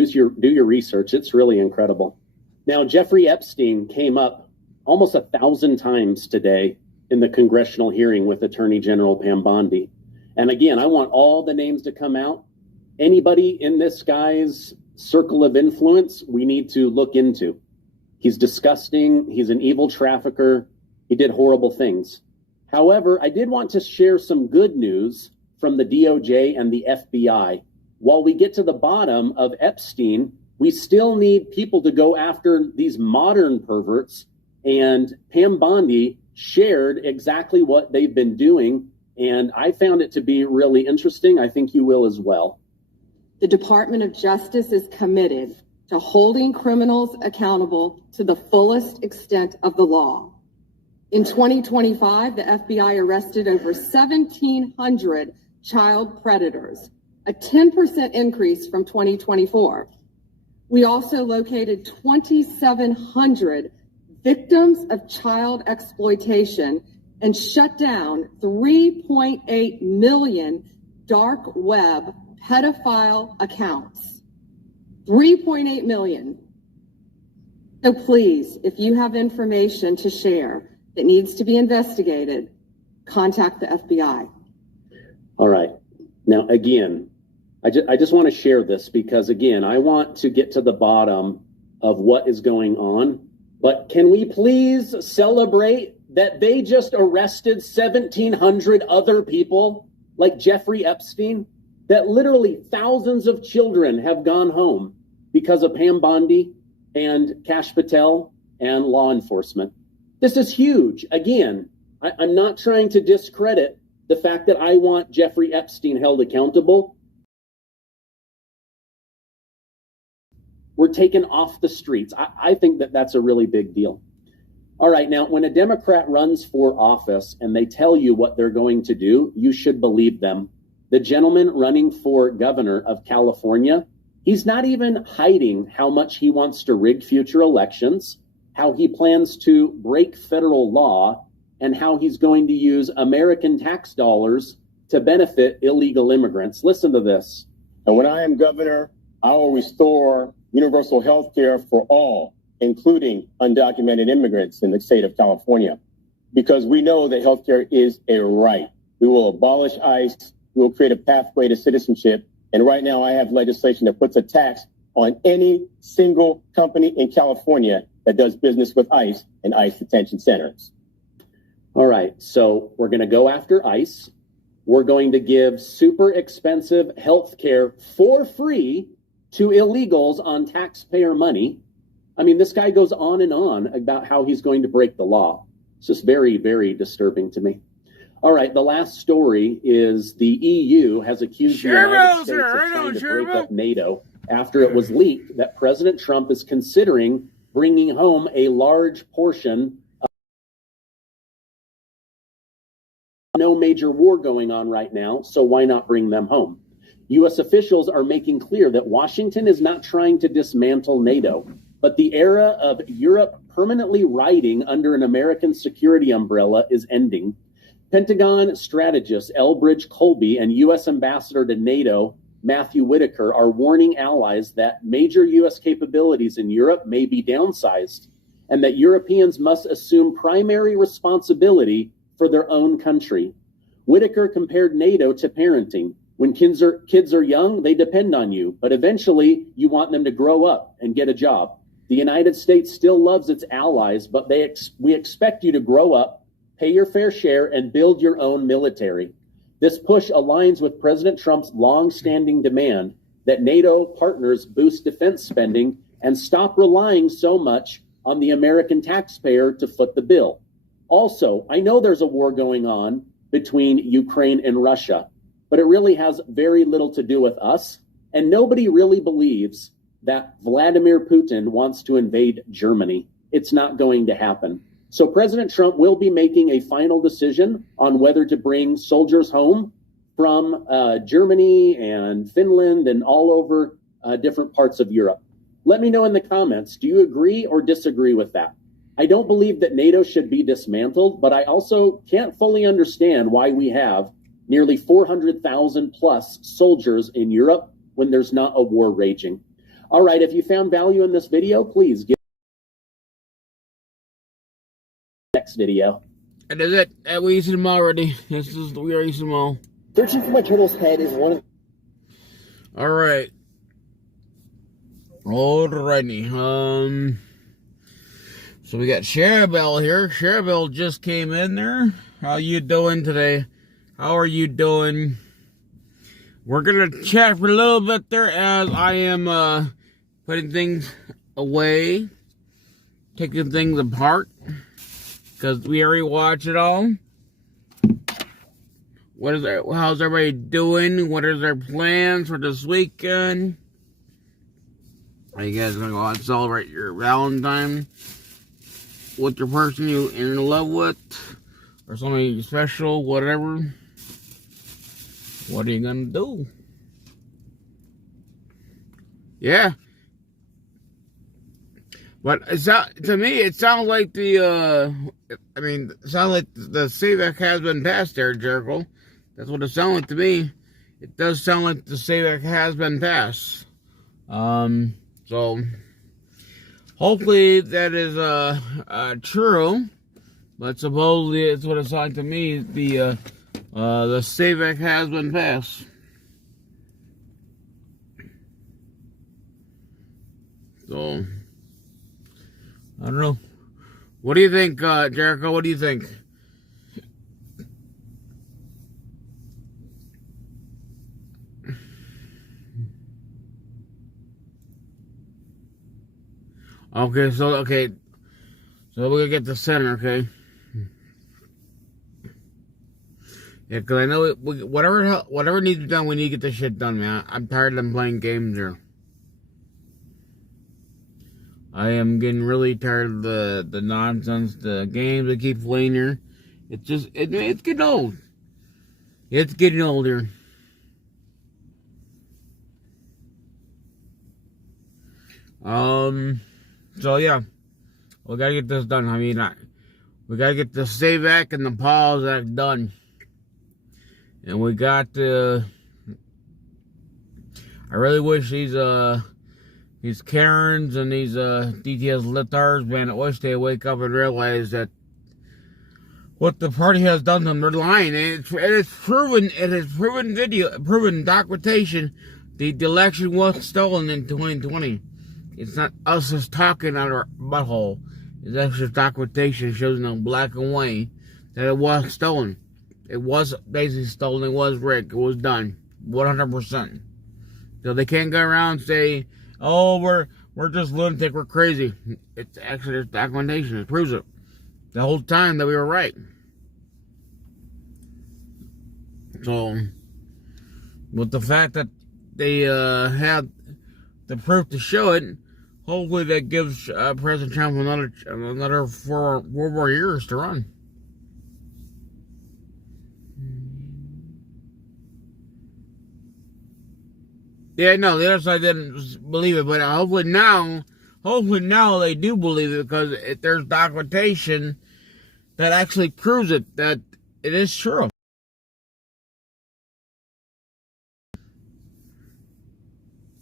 do your research, it's really incredible. Now, Jeffrey Epstein came up almost 1,000 times today in the congressional hearing with Attorney General Pam Bondi. And again, I want all the names to come out. Anybody in this guy's circle of influence, we need to look into. He's disgusting. He's an evil trafficker. He did horrible things. However, I did want to share some good news from the DOJ and the FBI. While we get to the bottom of Epstein, we still need people to go after these modern perverts. And Pam Bondi shared exactly what they've been doing, and I found it to be really interesting. I think you will as well. The Department of Justice is committed to holding criminals accountable to the fullest extent of the law. In 2025, the FBI arrested over 1,700 child predators, a 10% increase from 2024. We also located 2,700 victims of child exploitation and shut down 3.8 million dark web pedophile accounts. 3.8 million. So please, if you have information to share that needs to be investigated, contact the FBI. All right. Now, again, I just want to share this because, again, I want to get to the bottom of what is going on. But can we please celebrate that they just arrested 1,700 other people like Jeffrey Epstein? That literally thousands of children have gone home because of Pam Bondi and Kash Patel and law enforcement. This is huge. Again, I'm not trying to discredit the fact that I want Jeffrey Epstein held accountable. We're taken off the streets. I think that that's a really big deal. All right, now, when a Democrat runs for office and they tell you what they're going to do, you should believe them. The gentleman running for governor of California, he's not even hiding how much he wants to rig future elections, how he plans to break federal law, and how he's going to use American tax dollars to benefit illegal immigrants. Listen to this. And when I am governor, I will restore universal health care for all, including undocumented immigrants in the state of California, because we know that health care is a right. We will abolish ICE. We will create a pathway to citizenship. And right now I have legislation that puts a tax on any single company in California that does business with ICE and ICE detention centers. All right, so we're going to go after ICE. We're going to give super expensive health care for free to illegals on taxpayer money. I mean, this guy goes on and on about how he's going to break the law. It's just very, very disturbing to me. All right, the last story is the EU has accused the United States of trying to break up NATO after it was leaked that President Trump is considering bringing home a large portion of no major war going on right now, so why not bring them home? U.S. officials are making clear that Washington is not trying to dismantle NATO, but the era of Europe permanently riding under an American security umbrella is ending. Pentagon strategist Elbridge Colby and U.S. Ambassador to NATO Matthew Whitaker are warning allies that major U.S. capabilities in Europe may be downsized and that Europeans must assume primary responsibility for their own country. Whitaker compared NATO to parenting. When kids are young, they depend on you, but eventually you want them to grow up and get a job. The United States still loves its allies, but we expect you to grow up, pay your fair share, and build your own military. This push aligns with President Trump's long-standing demand that NATO partners boost defense spending and stop relying so much on the American taxpayer to foot the bill. Also, I know there's a war going on between Ukraine and Russia, but it really has very little to do with us, and nobody really believes that Vladimir Putin wants to invade Germany. It's not going to happen. So President Trump will be making a final decision on whether to bring soldiers home from Germany and Finland and all over different parts of Europe. Let me know in the comments, do you agree or disagree with that? I don't believe that NATO should be dismantled, but I also can't fully understand why we have nearly 400,000 plus soldiers in Europe when there's not a war raging. All right, if you found value in this video, please give next video. And that's it. We used them already. We already used them all. Searching for my turtle's head is one of... All right. Alrighty. So we got Cherabelle here. Cherabelle just came in there. How you doing today? How are you doing? We're gonna chat for a little bit there as I am putting things away, taking things apart, because we already watched it all. How's everybody doing? What are their plans for this weekend? Are you guys gonna go out and celebrate your Valentine with your person you're in love with, or something special, whatever? What are you gonna do? Yeah. But to me, it sounds like it sounds like the SAVAC has been passed there, Jericho. That's what it sounds like to me. It does sound like the SAVAC has been passed. So hopefully that is true. But supposedly it's what it sounds like to me. The SAVAC has been passed. So I don't know. What do you think, Jericho? What do you think? Okay, so we're gonna get the center, okay? Yeah, because I know whatever needs to be done, we need to get this shit done, man. I'm tired of them playing games here. I am getting really tired of the nonsense, the games that keep playing here. It's just, it's getting old. It's getting older. So yeah, we gotta get this done. I mean, we gotta get the SAVAC and the PAWS Act done. And we got I really wish these Karens and these DTS litars, man, I wish they wake up and realize that what the party has done to them, they're lying. And it is proven proven documentation, the election was stolen in 2020. It's not us just talking out our butthole. It's actually documentation shows in black and white that it was stolen. It was basically stolen. It was rigged. It was done. 100%. So they can't go around and say, oh, we're just lunatic, we're crazy. It's actually there's documentation. It proves it. The whole time that we were right. So, with the fact that they had the proof to show it, hopefully that gives President Trump another 4 more years to run. Yeah, no, the other side didn't believe it, but hopefully now hopefully now they do believe it, because there's documentation that actually proves it, that it is true.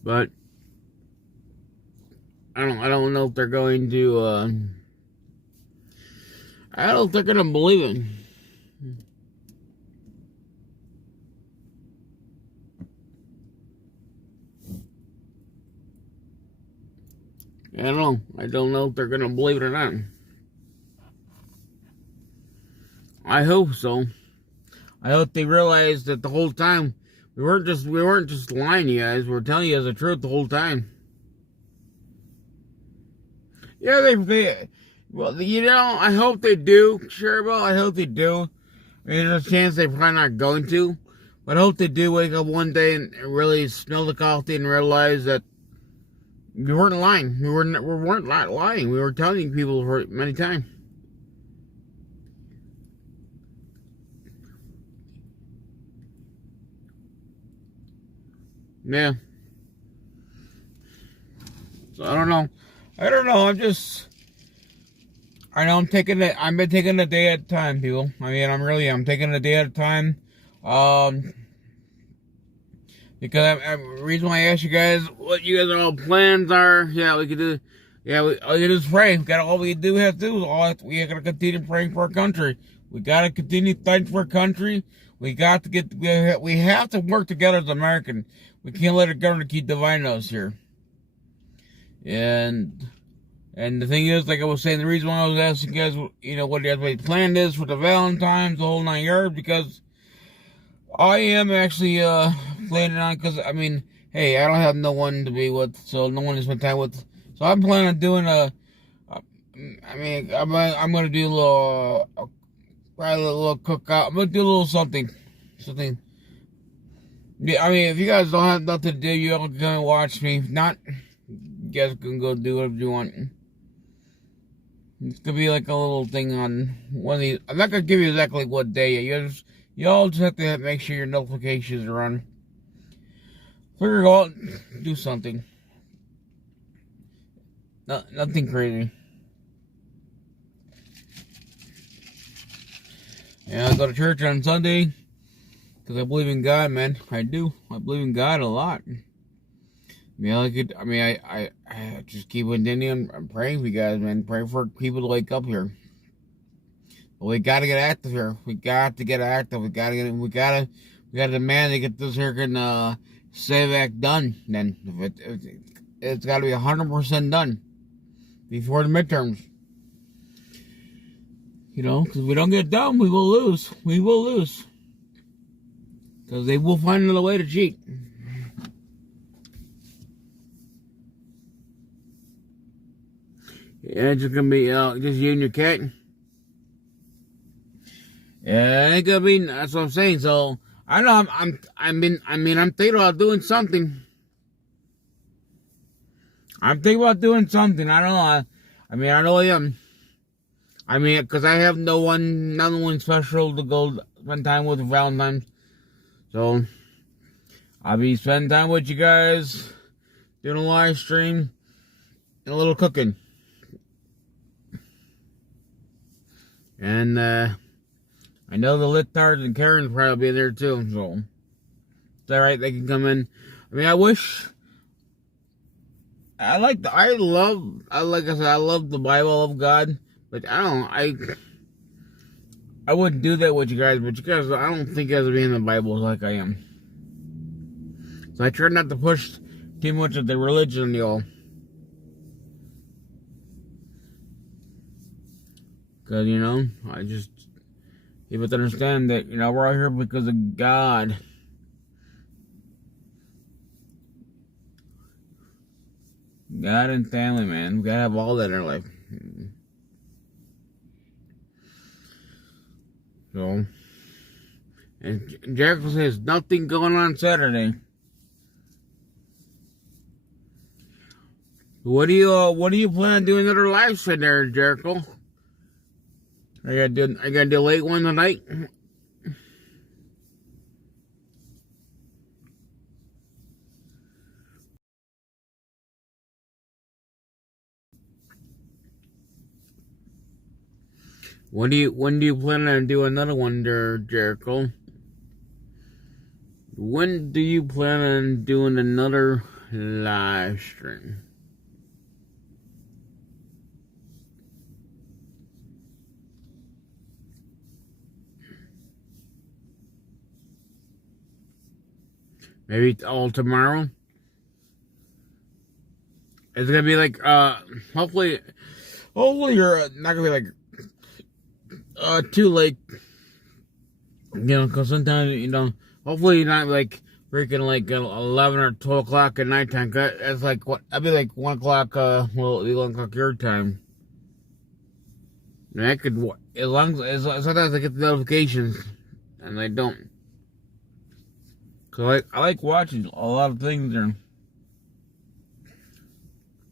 But I don't know if they're going to. I don't know if they're going to believe it. I don't know. I don't know if they're going to believe it or not. I hope so. I hope they realize that the whole time we weren't just lying to you guys. We were telling you guys the truth the whole time. Yeah, well, you know, I hope they do. Sure, well, I hope they do. I mean, there's a chance they're probably not going to, but I hope they do wake up one day and really smell the coffee and realize that we weren't lying. We weren't lying. We were telling people for many times. Yeah. So I don't know. I know I've been taking a day at a time, people. I mean, I'm taking a day at a time. Because the reason why I asked you guys what you guys all plans are, we could do. Yeah, all you do is pray. All we do have to do is we gotta continue praying for our country. We gotta continue fighting for our country. We have to work together as Americans. We can't let our government keep dividing us here. And the thing is, like I was saying, the reason why I was asking you guys, you know, what everybody's plan is for the Valentine's, the whole 9 yards, because I am actually planning on, because I mean, hey, I don't have no one to be with, so no one to spend time with. So I'm planning on doing I'm gonna do probably a little cookout. I'm gonna do a little something. Yeah, I mean, if you guys don't have nothing to do, you all can watch me. If not, you guys can go do whatever you want. It's gonna be like a little thing on one of these. I'm not gonna give you exactly what day. You all just have to make sure your notifications are on. Figure out, do something. Nothing crazy. Yeah, I go to church on Sunday because I believe in God, man. I do. I believe in God a lot. I just keep continuing. I'm praying for you guys, man. Pray for people to wake up here. But we gotta get active here. We got to get active. We gotta demand to get this here SAVE Act done. Then it's gotta be 100% done before the midterms. You know, because if we don't get it done, we will lose. We will lose. Because they will find another way to cheat. Yeah, it's just gonna be just you and your cat. Yeah, it ain't gonna be. That's what I'm saying. So I know I'm thinking about doing something. I'm thinking about doing something. I don't know. I know I am. Because I have no one special to go spend time with Valentine's. So I'll be spending time with you guys, doing a live stream, and a little cooking. And I know the Littards and Karens probably be there too, so is that right? They can come in. I love the Bible, I love God, but I wouldn't do that with you guys, but you guys, I don't think you guys are being in the Bible like I am. So I try not to push too much of the religion on y'all. Because, you know, you have to understand that, you know, we're out here because of God. God and family, man. We gotta have all that in our life. So, and Jericho says nothing going on Saturday. What do you plan on doing another live stream there, Jericho? I gotta do a late one tonight. When do you plan on doing another one there, Jericho? When do you plan on doing another live stream? Maybe all tomorrow? It's gonna be like, hopefully you're not gonna be like, too late. You know, because sometimes, you know, hopefully you're not like freaking like 11 or 12 o'clock at nighttime. It's like, what? I'd be like 1 o'clock, 1 o'clock your time. And I could, as sometimes I get the notifications and I don't. Cause I like watching a lot of things there.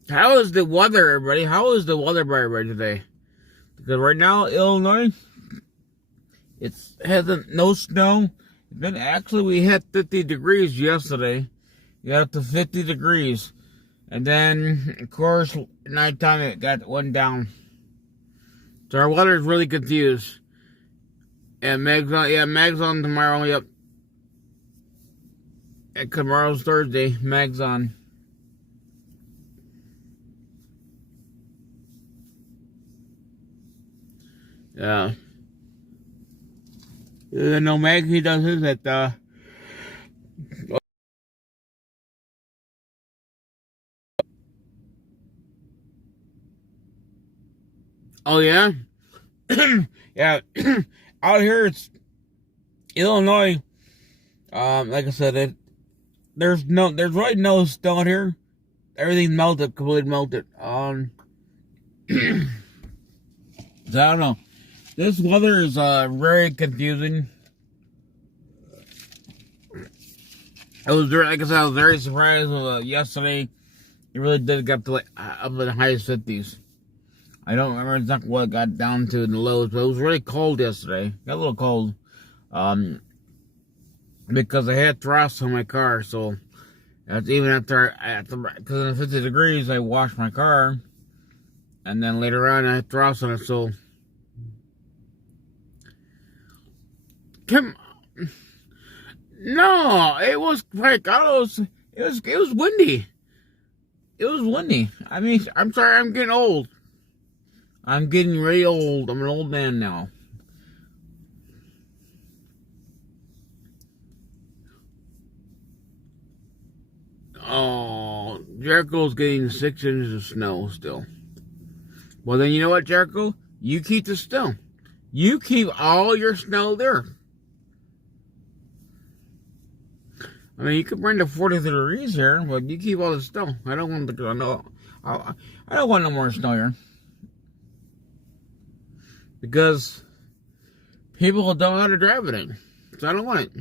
How is the weather, everybody? How is the weather by everybody today? Because right now, Illinois, hasn't no snow. Then actually we hit 50 degrees yesterday. We got up to 50 degrees. And then, of course, nighttime it went down. So our weather is really confused. And Meg's on tomorrow. Yep. And tomorrow's Thursday. Meg's on. Yeah. No, Meg, he does his at, oh, yeah? Yeah. Out here, it's Illinois. Like I said, there's really no snow out here. Everything's melted, completely melted. So I don't know. This weather is very confusing. Like I said, I was very surprised with yesterday. It really did get to like up in the highest 50s. I don't remember exactly what it got down to in the lows, but it was really cold yesterday. Got a little cold. Because I had frost on my car, so that's even after because in 50 degrees, I washed my car, and then later on I had frost on it. So, no, it was like it was windy. It was windy. I mean, I'm sorry, I'm getting old. I'm getting really old. I'm an old man now. Oh, Jericho's getting 6 inches of snow still. Well, then you know what, Jericho? You keep the snow. You keep all your snow there. I mean, you could bring to 40 degrees here, but you keep all the snow. I don't want I don't want no more snow here. Because people don't know how to drive it. So I don't want it.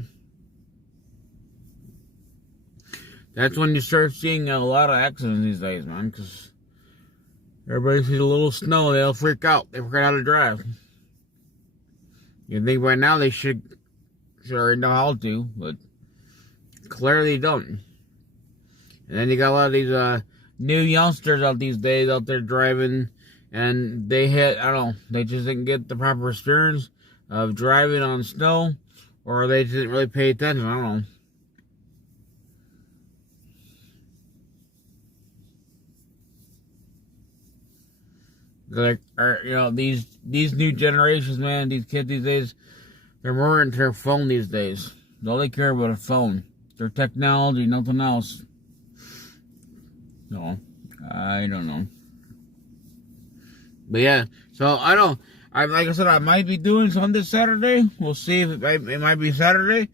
That's when you start seeing a lot of accidents these days, man. Because everybody sees a little snow, they'll freak out. They forget how to drive. You think right now they should already know how to, but clearly don't. And then you got a lot of these new youngsters out these days out there driving, and they they just didn't get the proper experience of driving on snow, or they didn't really pay attention. I don't know. Like, these new generations, man, these kids these days, they're more into their phone these days. All they care about a phone. Their technology, nothing else. No, I don't know. But yeah, so like I said, I might be doing something this Saturday. We'll see if it might be Saturday.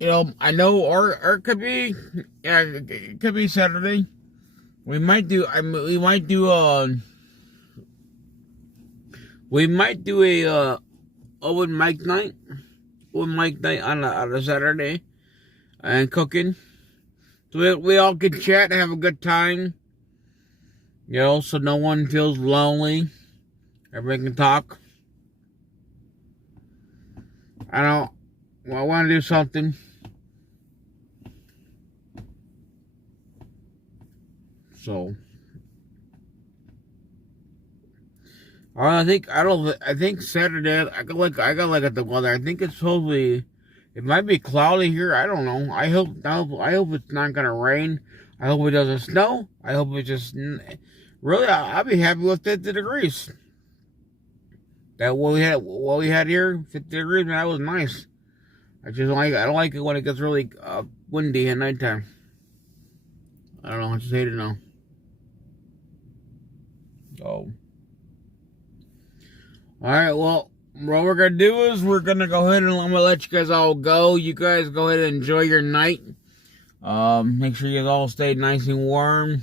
I know, or it could be, it could be Saturday. We might do a open mic night on a Saturday, and cooking. So we all can chat and have a good time. So no one feels lonely. Everybody can talk. I want to do something. So I think Saturday. I got like at the weather. I think it's supposedly. It might be cloudy here. I don't know. I hope it's not gonna rain. I hope it doesn't snow. I hope it just really. I'll be happy with 50 degrees. That what we had here, 50 degrees. Man, that was nice. I don't like it when it gets really windy at nighttime. I don't know. I just hate it now. So. Alright, well, what we're going to do is we're going to go ahead and I'm going to let you guys all go. You guys go ahead and enjoy your night. Make sure you all stay nice and warm.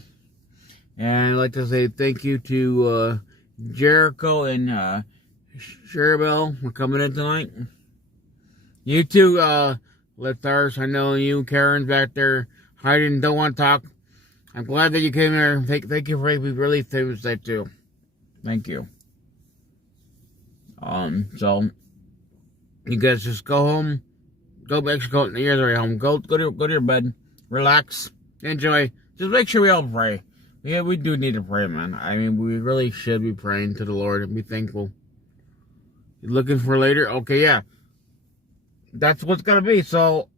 And I'd like to say thank you to Jericho and Cheribel for coming in tonight. You too, Lithars. I know you, Karen's back there hiding, don't want to talk. I'm glad that you came here. Thank you for making me really famous that too. Thank you. So you guys just go home, go back to you're already home. Go to your bed, relax, enjoy. Just make sure we all pray. Yeah, we do need to pray, man. I mean, we really should be praying to the Lord and be thankful. You're looking for later? Okay, yeah. That's what's gonna be. So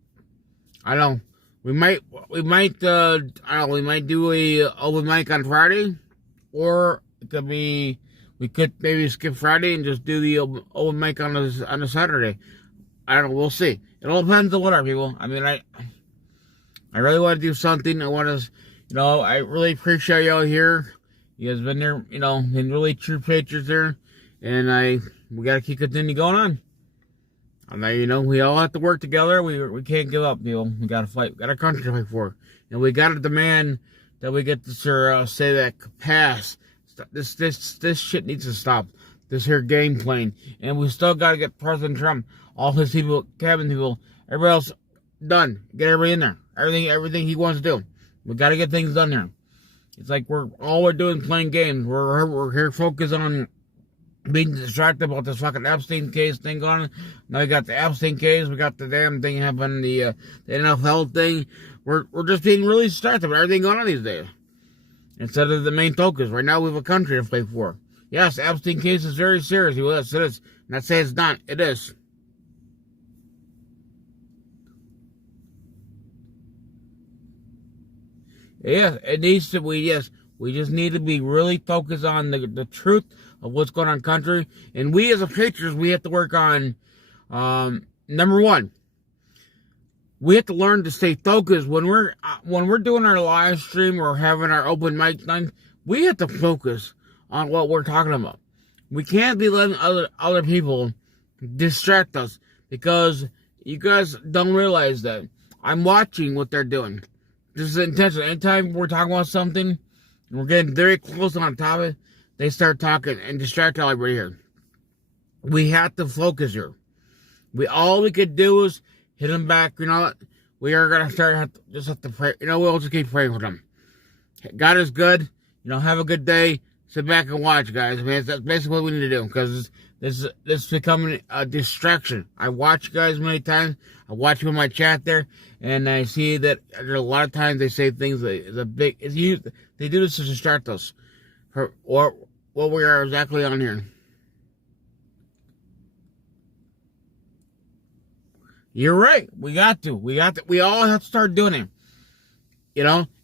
I don't know. We might do a open mic on Friday, or it could be. We could maybe skip Friday and just do the open mic on a Saturday. I don't know. We'll see. It all depends on what our people. I mean, I really want to do something. I want to, I really appreciate y'all here. You guys been there, been really true patriots there, and we gotta keep continue going on. I mean, we all have to work together. We can't give up, people. We gotta fight. We got a country to fight for, and we gotta demand that we get this say that pass. This shit needs to stop. This here game playing. And we still got to get President Trump, all his people, cabinet people, everybody else done. Get everybody in there. Everything he wants to do. We got to get things done there. It's like we're doing playing games. We're here focused on being distracted about this fucking Epstein case thing going on. Now we got the Epstein case. We got the damn thing happening, the NFL thing. We're just being really distracted about everything going on these days. Instead of the main focus. Right now we have a country to fight for. Yes, the Epstein case is very serious. Yes, it is. Not say it's not. It is. Yes, it needs to be. Yes, we just need to be really focused on the truth of what's going on in the country. And we as a patriots, we have to work on, number one, we have to learn to stay focused when we're doing our live stream or having our open mic time. We have to focus on what we're talking about. We can't be letting other people distract us, because you guys don't realize that I'm watching what they're doing. This is intentional. Anytime we're talking about something and we're getting very close on topic, they start talking and distract everybody here. We have to focus here. All we could do is hit them back. You know what? We are going to have to pray. We'll just keep praying for them. God is good. Have a good day. Sit back and watch, guys. I mean, that's basically what we need to do, because this is becoming a distraction. I watch you guys many times. I watch you in my chat there, and I see that there are a lot of times they say things that is a big. They do this to distract us, or what we are exactly on here. You're right. We all have to start doing it.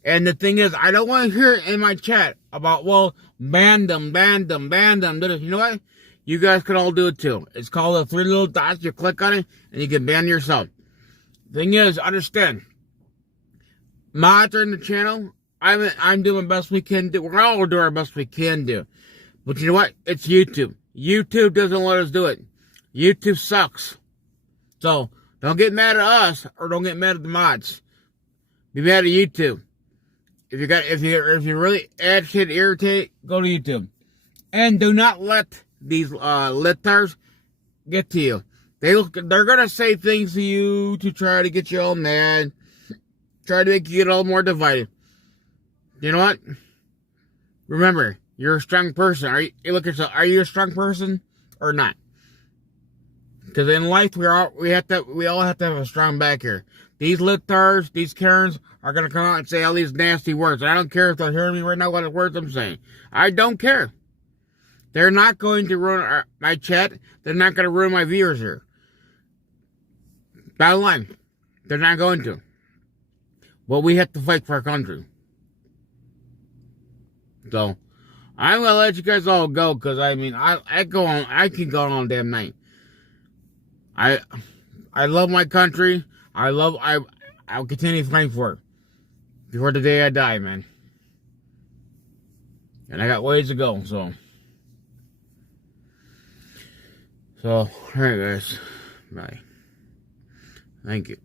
And the thing is, I don't want to hear in my chat about, ban them. You know what? You guys can all do it too. It's called the 3 little dots. You click on it, and you can ban yourself. Thing is, understand. Monitoring the channel, I'm doing the best we can do. We're all doing our best we can do. But you know what? It's YouTube. YouTube doesn't let us do it. YouTube sucks. So, don't get mad at us, or don't get mad at the mods. Be mad at YouTube. If you really agitated, irritate, go to YouTube. And do not let these Lithars get to you. They're gonna say things to you to try to get you all mad, try to make you get all more divided. You know what? Remember, you're a strong person. Are you a strong person or not? Because in life, we all have to have a strong back here. These Lithars, these Karens are going to come out and say all these nasty words. I don't care if they're hearing me right now what words I'm saying. I don't care. They're not going to ruin my chat. They're not going to ruin my viewers here. Bottom line, they're not going to. But we have to fight for our country. So, I'm going to let you guys all go, because, I mean, I can go on all damn night. I love my country. I'll continue fighting for it. Before the day I die, man. And I got ways to go, so. So, alright guys. Bye. Thank you.